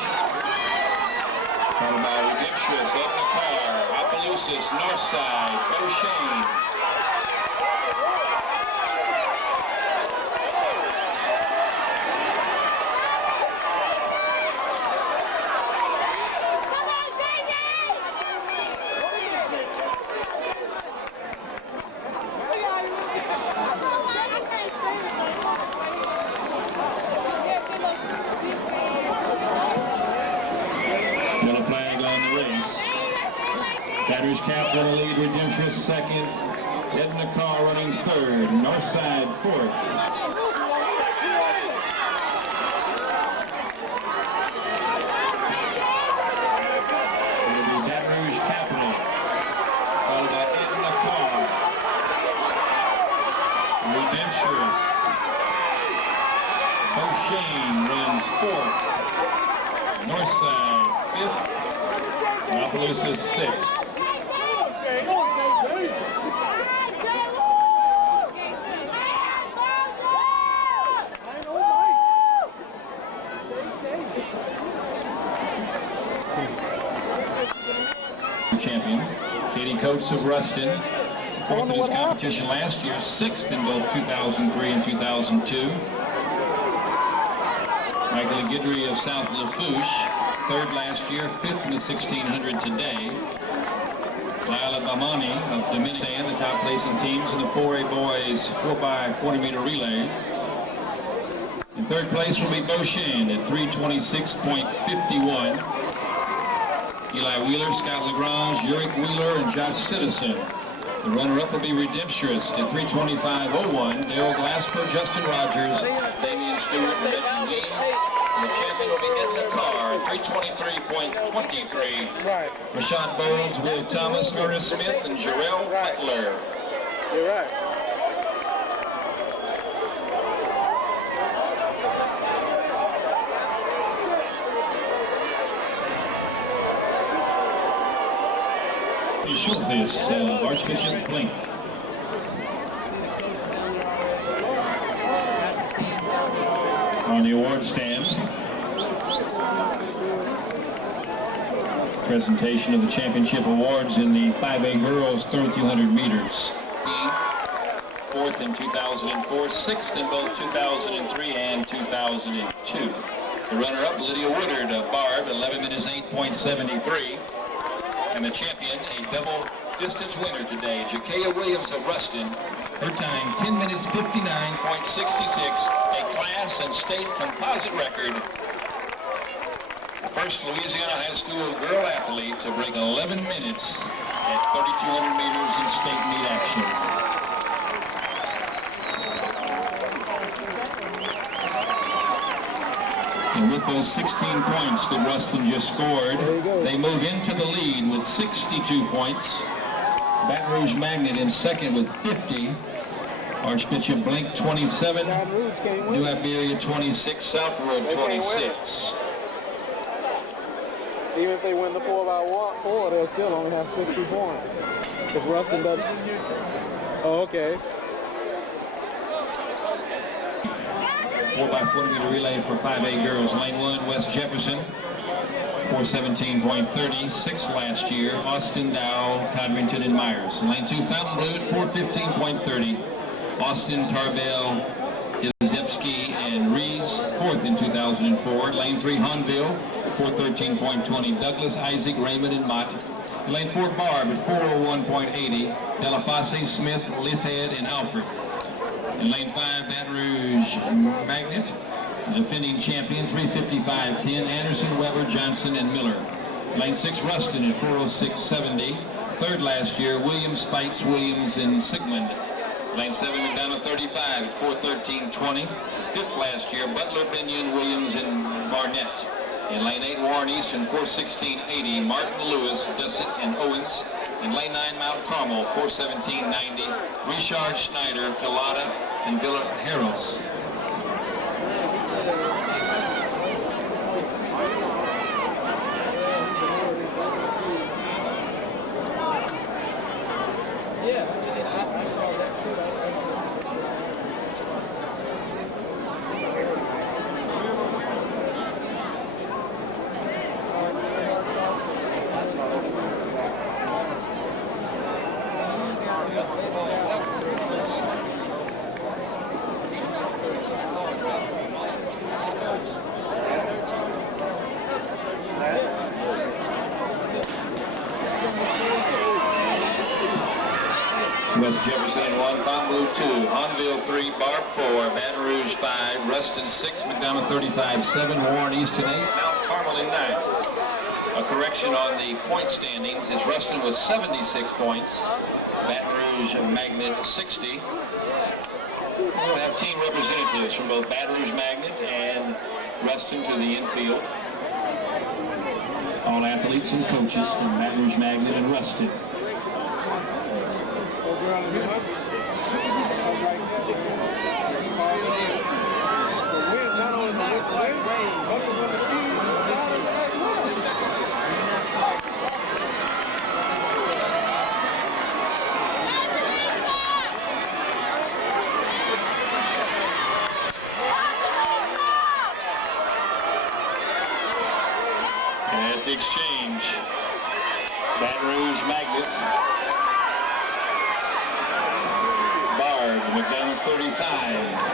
Followed by Redemptionist, Edna Carr, Opelousas, Northside, Beauchene. Yellow flag on the race. Baton Rouge Capital in the lead, Redemptionist second, Edna Carr running third, Northside fourth. It'll be Baton Rouge Capital, followed by Edna Carr. Redemptionist. Beauchene runs fourth. Northside fifth, Opelousas sixth. Champion, Katie Coates of Ruston, fourth in his competition last year, sixth in both 2003 and 2002. Michael Guidry of South Lafourche, third last year, fifth in the 1600 today. Lila Bamani of Dominican, the top placing teams in the 4A boys 4x40 meter relay. In third place will be Beauchene at 326.51. Eli Wheeler, Scott Lagrange, Uric Wheeler, and Josh Citizen. The runner-up will be Redemptionist at 325.01. Daryl Glasper, Justin Rogers, Damian Stewart, and Reggie Weems. And the champion will be Edna Carr at 323.23. Right. Rashawn Bowles, Will Thomas, Ernest Smith, and Jarrell Butler. You're right. Schultes, Archbishop Blink. On the award stand, presentation of the championship awards in the 5A girls 3200 meters. 4 4th in 2004, 6th in both 2003 and 2002. The runner-up, Lydia Woodard of Barb, 11 minutes 8.73. And the champion, a double distance winner today, Jakaya Williams of Ruston. Her time, 10 minutes 59.66, a class and state composite record. The first Louisiana high school girl athlete to break 11 minutes at 3,200 meters in state meet action. And with those 16 points that Ruston just scored, they move into the lead with 62 points. Baton Rouge Magnet in second with 50. Archbishop Blink 27. New Iberia 26. Southwood 26. Even if they win the 4x4, they'll still only have 60 points. If Ruston doesn't. Oh, okay. 4x40 meter relay for 5A girls. Lane 1, West Jefferson, 417.30, 6th last year. Austin, Dow, Codrington, and Myers. Lane 2, Fontainebleau at 415.30. Austin, Tarbell, Izepsky, and Rees, 4th in 2004. Lane 3, Honville, 413.20. Douglas, Isaac, Raymond, and Mott. Lane 4, Barb at 401.80. Delafosse, Smith, Lithed, and Alfred. In lane 5, Baton Rouge Magnet, defending champion, 355.10. Anderson, Weber, Johnson, and Miller. Lane 6, Ruston at 406.70. 3rd last year, Williams, Spikes, Williams, and Sigmund. Lane 7, McDonough 35 at 413.20. 5th last year, Butler, Binion, Williams, and Barnett. In lane 8, Warren Easton, 416.80. Martin, Lewis, Dussett, and Owens. In lane 9, Mount Carmel, 417.90. Richard, Schneider, Collada, and Villa Harris. West Jefferson in 1, Fontainebleau 2, Honville 3, Barb 4, Baton Rouge 5, Ruston 6, McDonough 35.7, Warren Easton 8, Mount Carmel in 9. A correction on the point standings is Ruston with 76 points, Baton Rouge Magnet 60. We'll have team representatives from both Baton Rouge Magnet and Ruston to the infield. All athletes and coaches from Baton Rouge Magnet and Ruston. And at the exchange, Baton Rouge Magnet, Barb, McDonough 35.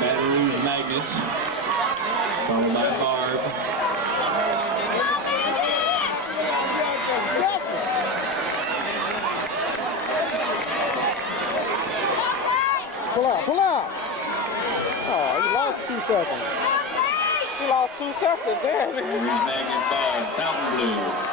Baton Rouge Magnet, followed by Barb. Pull out, pull out. Oh, you lost 2 seconds. She lost 2 seconds there. Baton Rouge Magnet, Barb, Fontainebleau.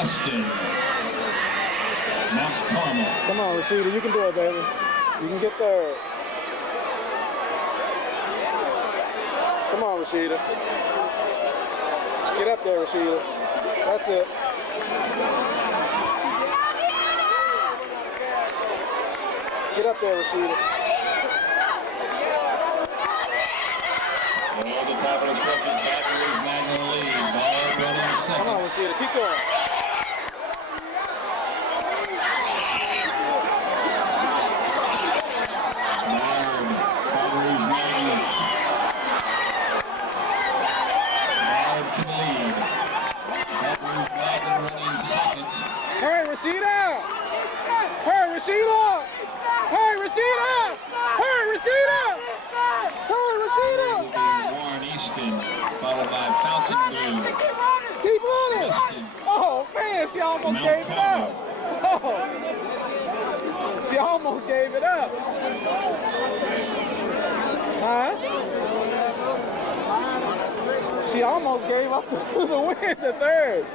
Rustin. Mount Carmel. Come on, Rashida, you can do it, baby. You can get third. Come on, Rashida. Get up there, Rashida. That's it. Get up there, Rashida. Well, the top of the stretch is Baton Rouge Magna lead. Ball running second. Come on, Rashida, keep going. Hey, Rashida! Hey, Rashida! Hey, Rashida! Hey, Rashida! Hey, Rashida! Warren Easton, followed by Fountain Blue. Keep running! Oh, man, she almost gave it up. Oh, she almost gave it up. Huh? She almost gave up the win, the third.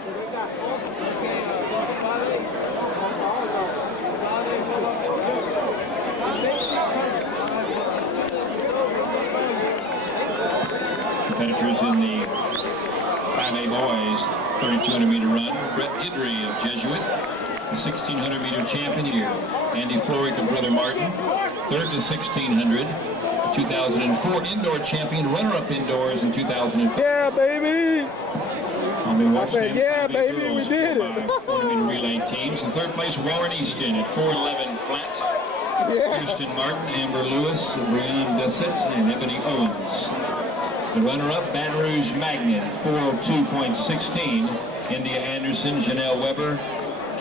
Competitors in the 5A boys 3,200-meter run. Brett Guidry of Jesuit, the 1,600-meter champion here. Andy Floric of Brother Martin, third to 1,600. 2004 indoor champion, runner-up indoors in 2004. Yeah, baby. I said, yeah, baby, we did it. 40-meter relay teams. In third place, Warren Easton at 4:11 flat. Yeah. Kirsten Martin, Amber Lewis, Brianne Dessett, and Ebony Owens. The runner-up, Baton Rouge Magnet, 4:02.16. India Anderson, Janelle Weber,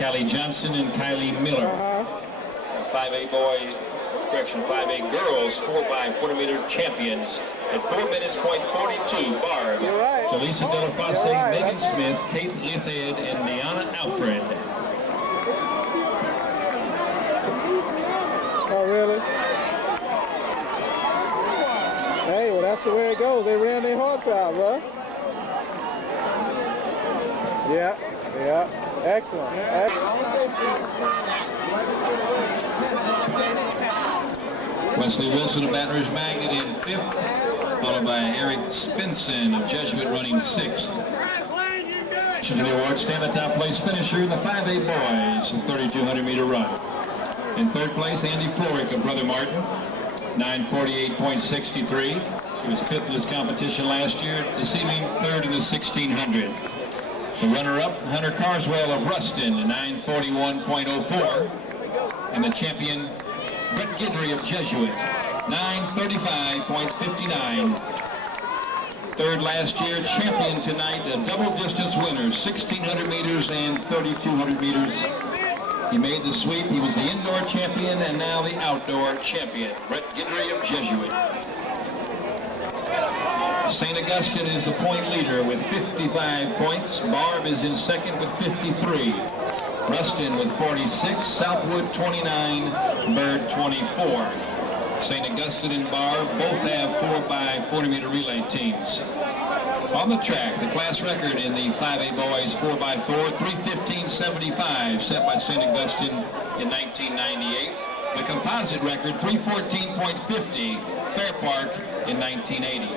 Callie Johnson, and Kylie Miller. 5A boy, 5A girls, 4x40-meter champions at 4 minutes, .42. Barb. You're right. Jaleesa De La Fosse, Megan Smith, Kate Lithed, and Deanna Alfred. Oh, really? Hey, well, that's the way it goes. They ran their hearts out, bro. Yeah, yeah. Excellent. Wesley Wilson of Baton Rouge Magnet in 5th, followed by Eric Svensson of Jesuit running 6th. To the award, stand top place finisher in the 5A boys, 3,200-meter run. In third place, Andy Floric of Brother Martin, 9:48.63. He was 5th in this competition last year, deceiving 3rd in the 1,600. The runner-up, Hunter Carswell of Ruston, 9:41.04. And the champion, Brett Guidry of Jesuit, 9:35.59. Third last year, champion tonight, a double distance winner, 1,600 meters and 3,200 meters. He made the sweep. He was the indoor champion and now the outdoor champion, Brett Guidry of Jesuit. St. Augustine is the point leader with 55 points. Barb is in second with 53. Ruston with 46, Southwood 29, Bird 24. St. Augustine and Barb both have 4x40-meter relay teams. On the track, the class record in the 5A boys 4x4, 3:15.75, set by St. Augustine in 1998. The composite record, 3:14.50, Fair Park in 1980.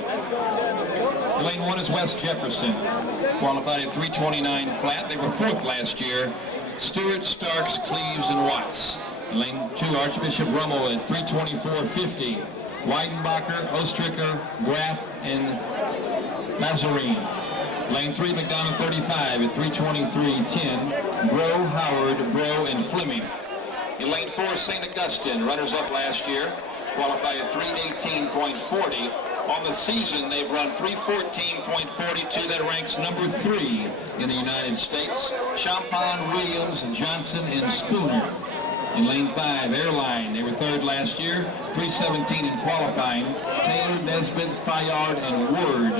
Lane 1 is West Jefferson, qualified at 3:29 flat. They were 4th last year. Stewart, Starks, Cleaves, and Watts. Lane 2, Archbishop Rummel at 3:24.50. Weidenbacher, Ostricker, Graff, and Mazarine. Lane 3, McDonald 35 at 3:23.10. Bro, Howard, Bro, and Fleming. In lane 4, St. Augustine, runners-up last year, qualified at 3:18.40. On the season, they've run 3:14.42. That ranks number 3 in the United States. Champagne, Williams, Johnson, and Spooner. In lane 5, Airline, they were 3rd last year, 3:17 in qualifying. Taylor, Nesbitt, Fayard, and Word.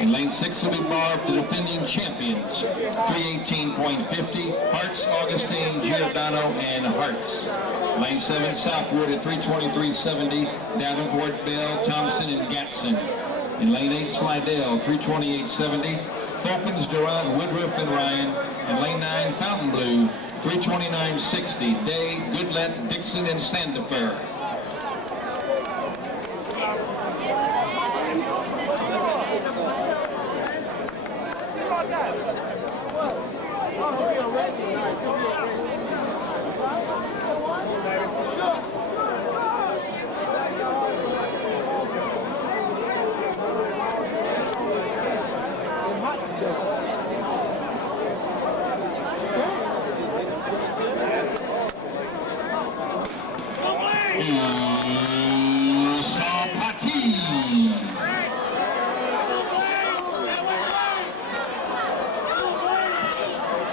In lane 6 will be Barb, the defending champions, 3:18.50. Hartz, Augustine, Giordano, and Hartz. Lane 7, Southwood at 3:23.70. Davenport, Bell, Thompson, and Gatson. In lane 8, Slidell, 3:28.70. Falcons, Durant, Woodruff, and Ryan. And lane 9, Fountain Blue, 329.60. Day, Goodlet, Dixon, and Sandifer.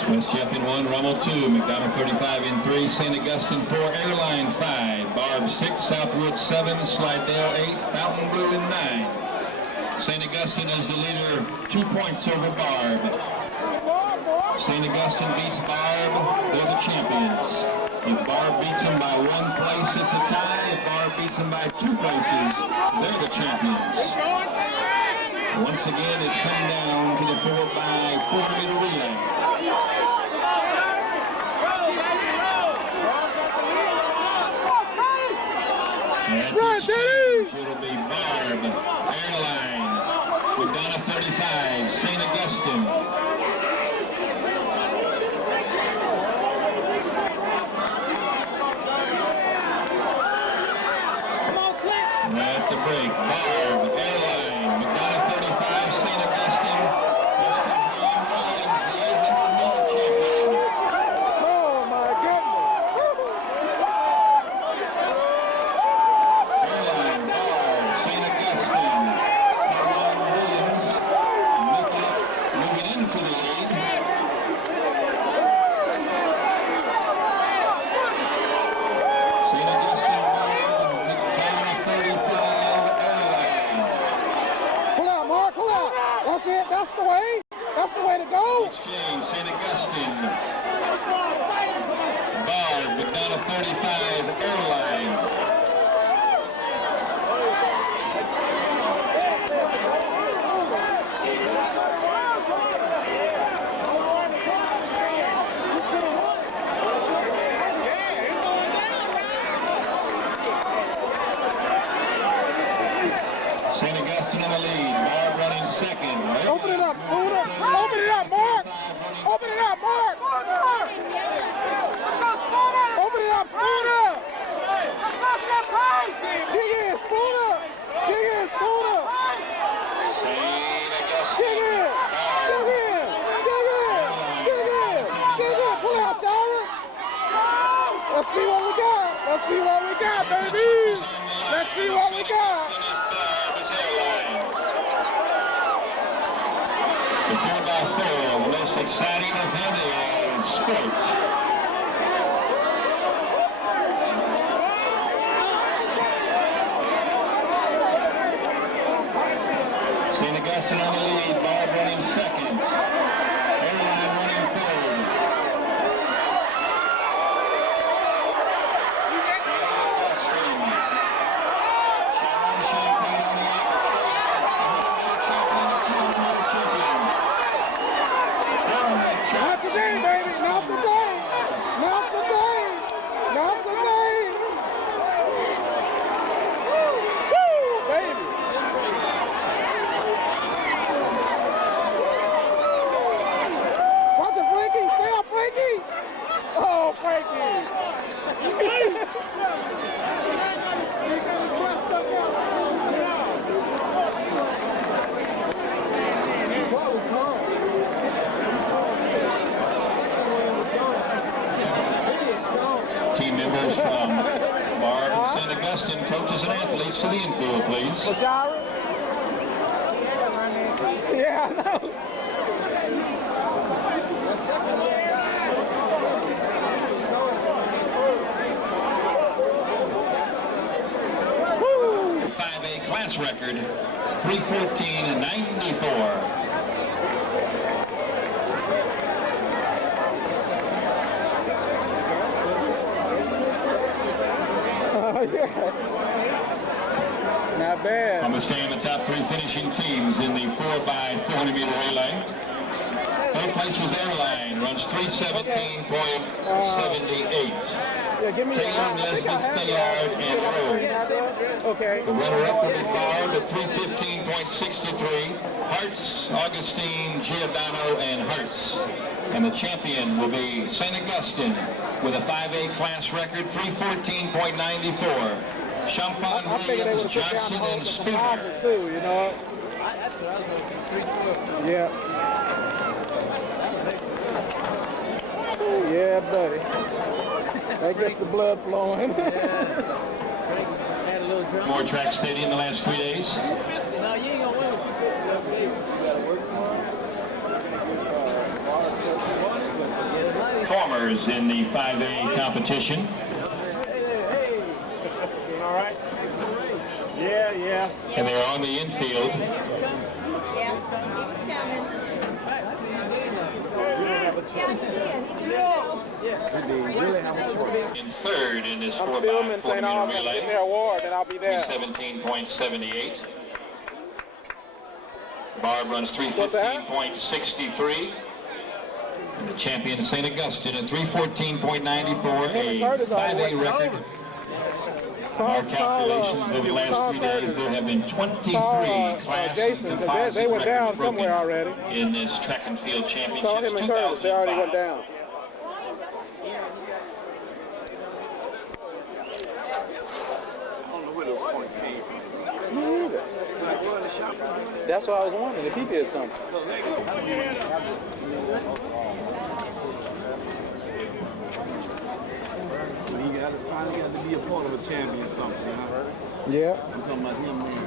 West Jeff in 1, Rummel 2, McDonald 35 in 3, St. Augustine 4, Airline 5, Barb 6, Southwood 7, Slidell 8, Fountain Blue in 9. St. Augustine is the leader, 2 points over Barb. St. Augustine beats Barb, they're the champions. If Barb beats them by 1 place, it's a tie. If Barb beats them by 2 places, they're the champions. Once again, it's come down to the 4x400-meter relay. It'll be Barb, Airline, McDonough 35, St. Augustine. At the break, Barb, Airline, McDonough 35, St. Augustine. This comes Ron Rollins, the 800-meter champion. Oh my goodness! Airline, Barb, St. Augustine. Ron Williams moving into the lead. St. Augustine, Barb, McDonough 35, Airline. Pull out, Mark, pull out. That's it. That's the way. That's the way to go. Exchange, St. Augustine. Barb, McDonough 35, Airline. St. Augustine in the lead. Barb running second. Open it up, spoon up. Open it up, Mark. Open it up, Mark. Open it up, spoon up. Dig in, spoon up. Dig in, spoon up. Dig in. Dig in. Dig in. Dig in. Dig in. Pull out, Sarah. Let's see what we got. Let's see what we got, baby. Let's see what we got. The 4x4, the most exciting event in sport. St. Augustine on the lead, Barb running second. Airline running third. Not today, baby. Not today. Not today. Not today. Woo, baby. Watch it, Frankie. Stay up, Frankie. Oh, Frankie. Team members from Barb and St. Augustine, coaches and athletes to the infield, please. Bashara? Yeah, I know. Woo! 5A class record, 3:14.94. Yeah. Not bad. On the stand, the top 3 finishing teams in the 4x400-meter relay. Third place was Airline, runs 3:17.78. Yeah, give me Taylor, Nesbitt, Thayer, and Rose. Okay. The runner-up will be Barb at 3:15.63. Hartz, Augustine, Giordano, and Hartz. And the champion will be St. Augustine with a 5A class record, 3:14.94. Champagne, Williams, Johnson, and Spooner. Too, you know. Yeah. Oh, yeah, buddy. That gets the blood flowing. More track stadium the last 3 days. No, you ain't gonna win with 250. You gotta work Formers in the 5A competition. All right? Yeah, yeah. And they're on the infield. In third in this 4x4 filming St. Albans in relay. their award, and I'll be there. 3:17.78. Barb runs 3:15.63. And the champion St. Augustine at 3:14.94, a 5A record. Our calculations over the last 3 days, there have been 23 class Jason, and because they went down records somewhere already. in this track and field Call championship. him and Curtis, they already went down. That's what I was wondering, if he did something. He finally got to be a part of a champion or something, huh? Yeah. I'm talking about him, man.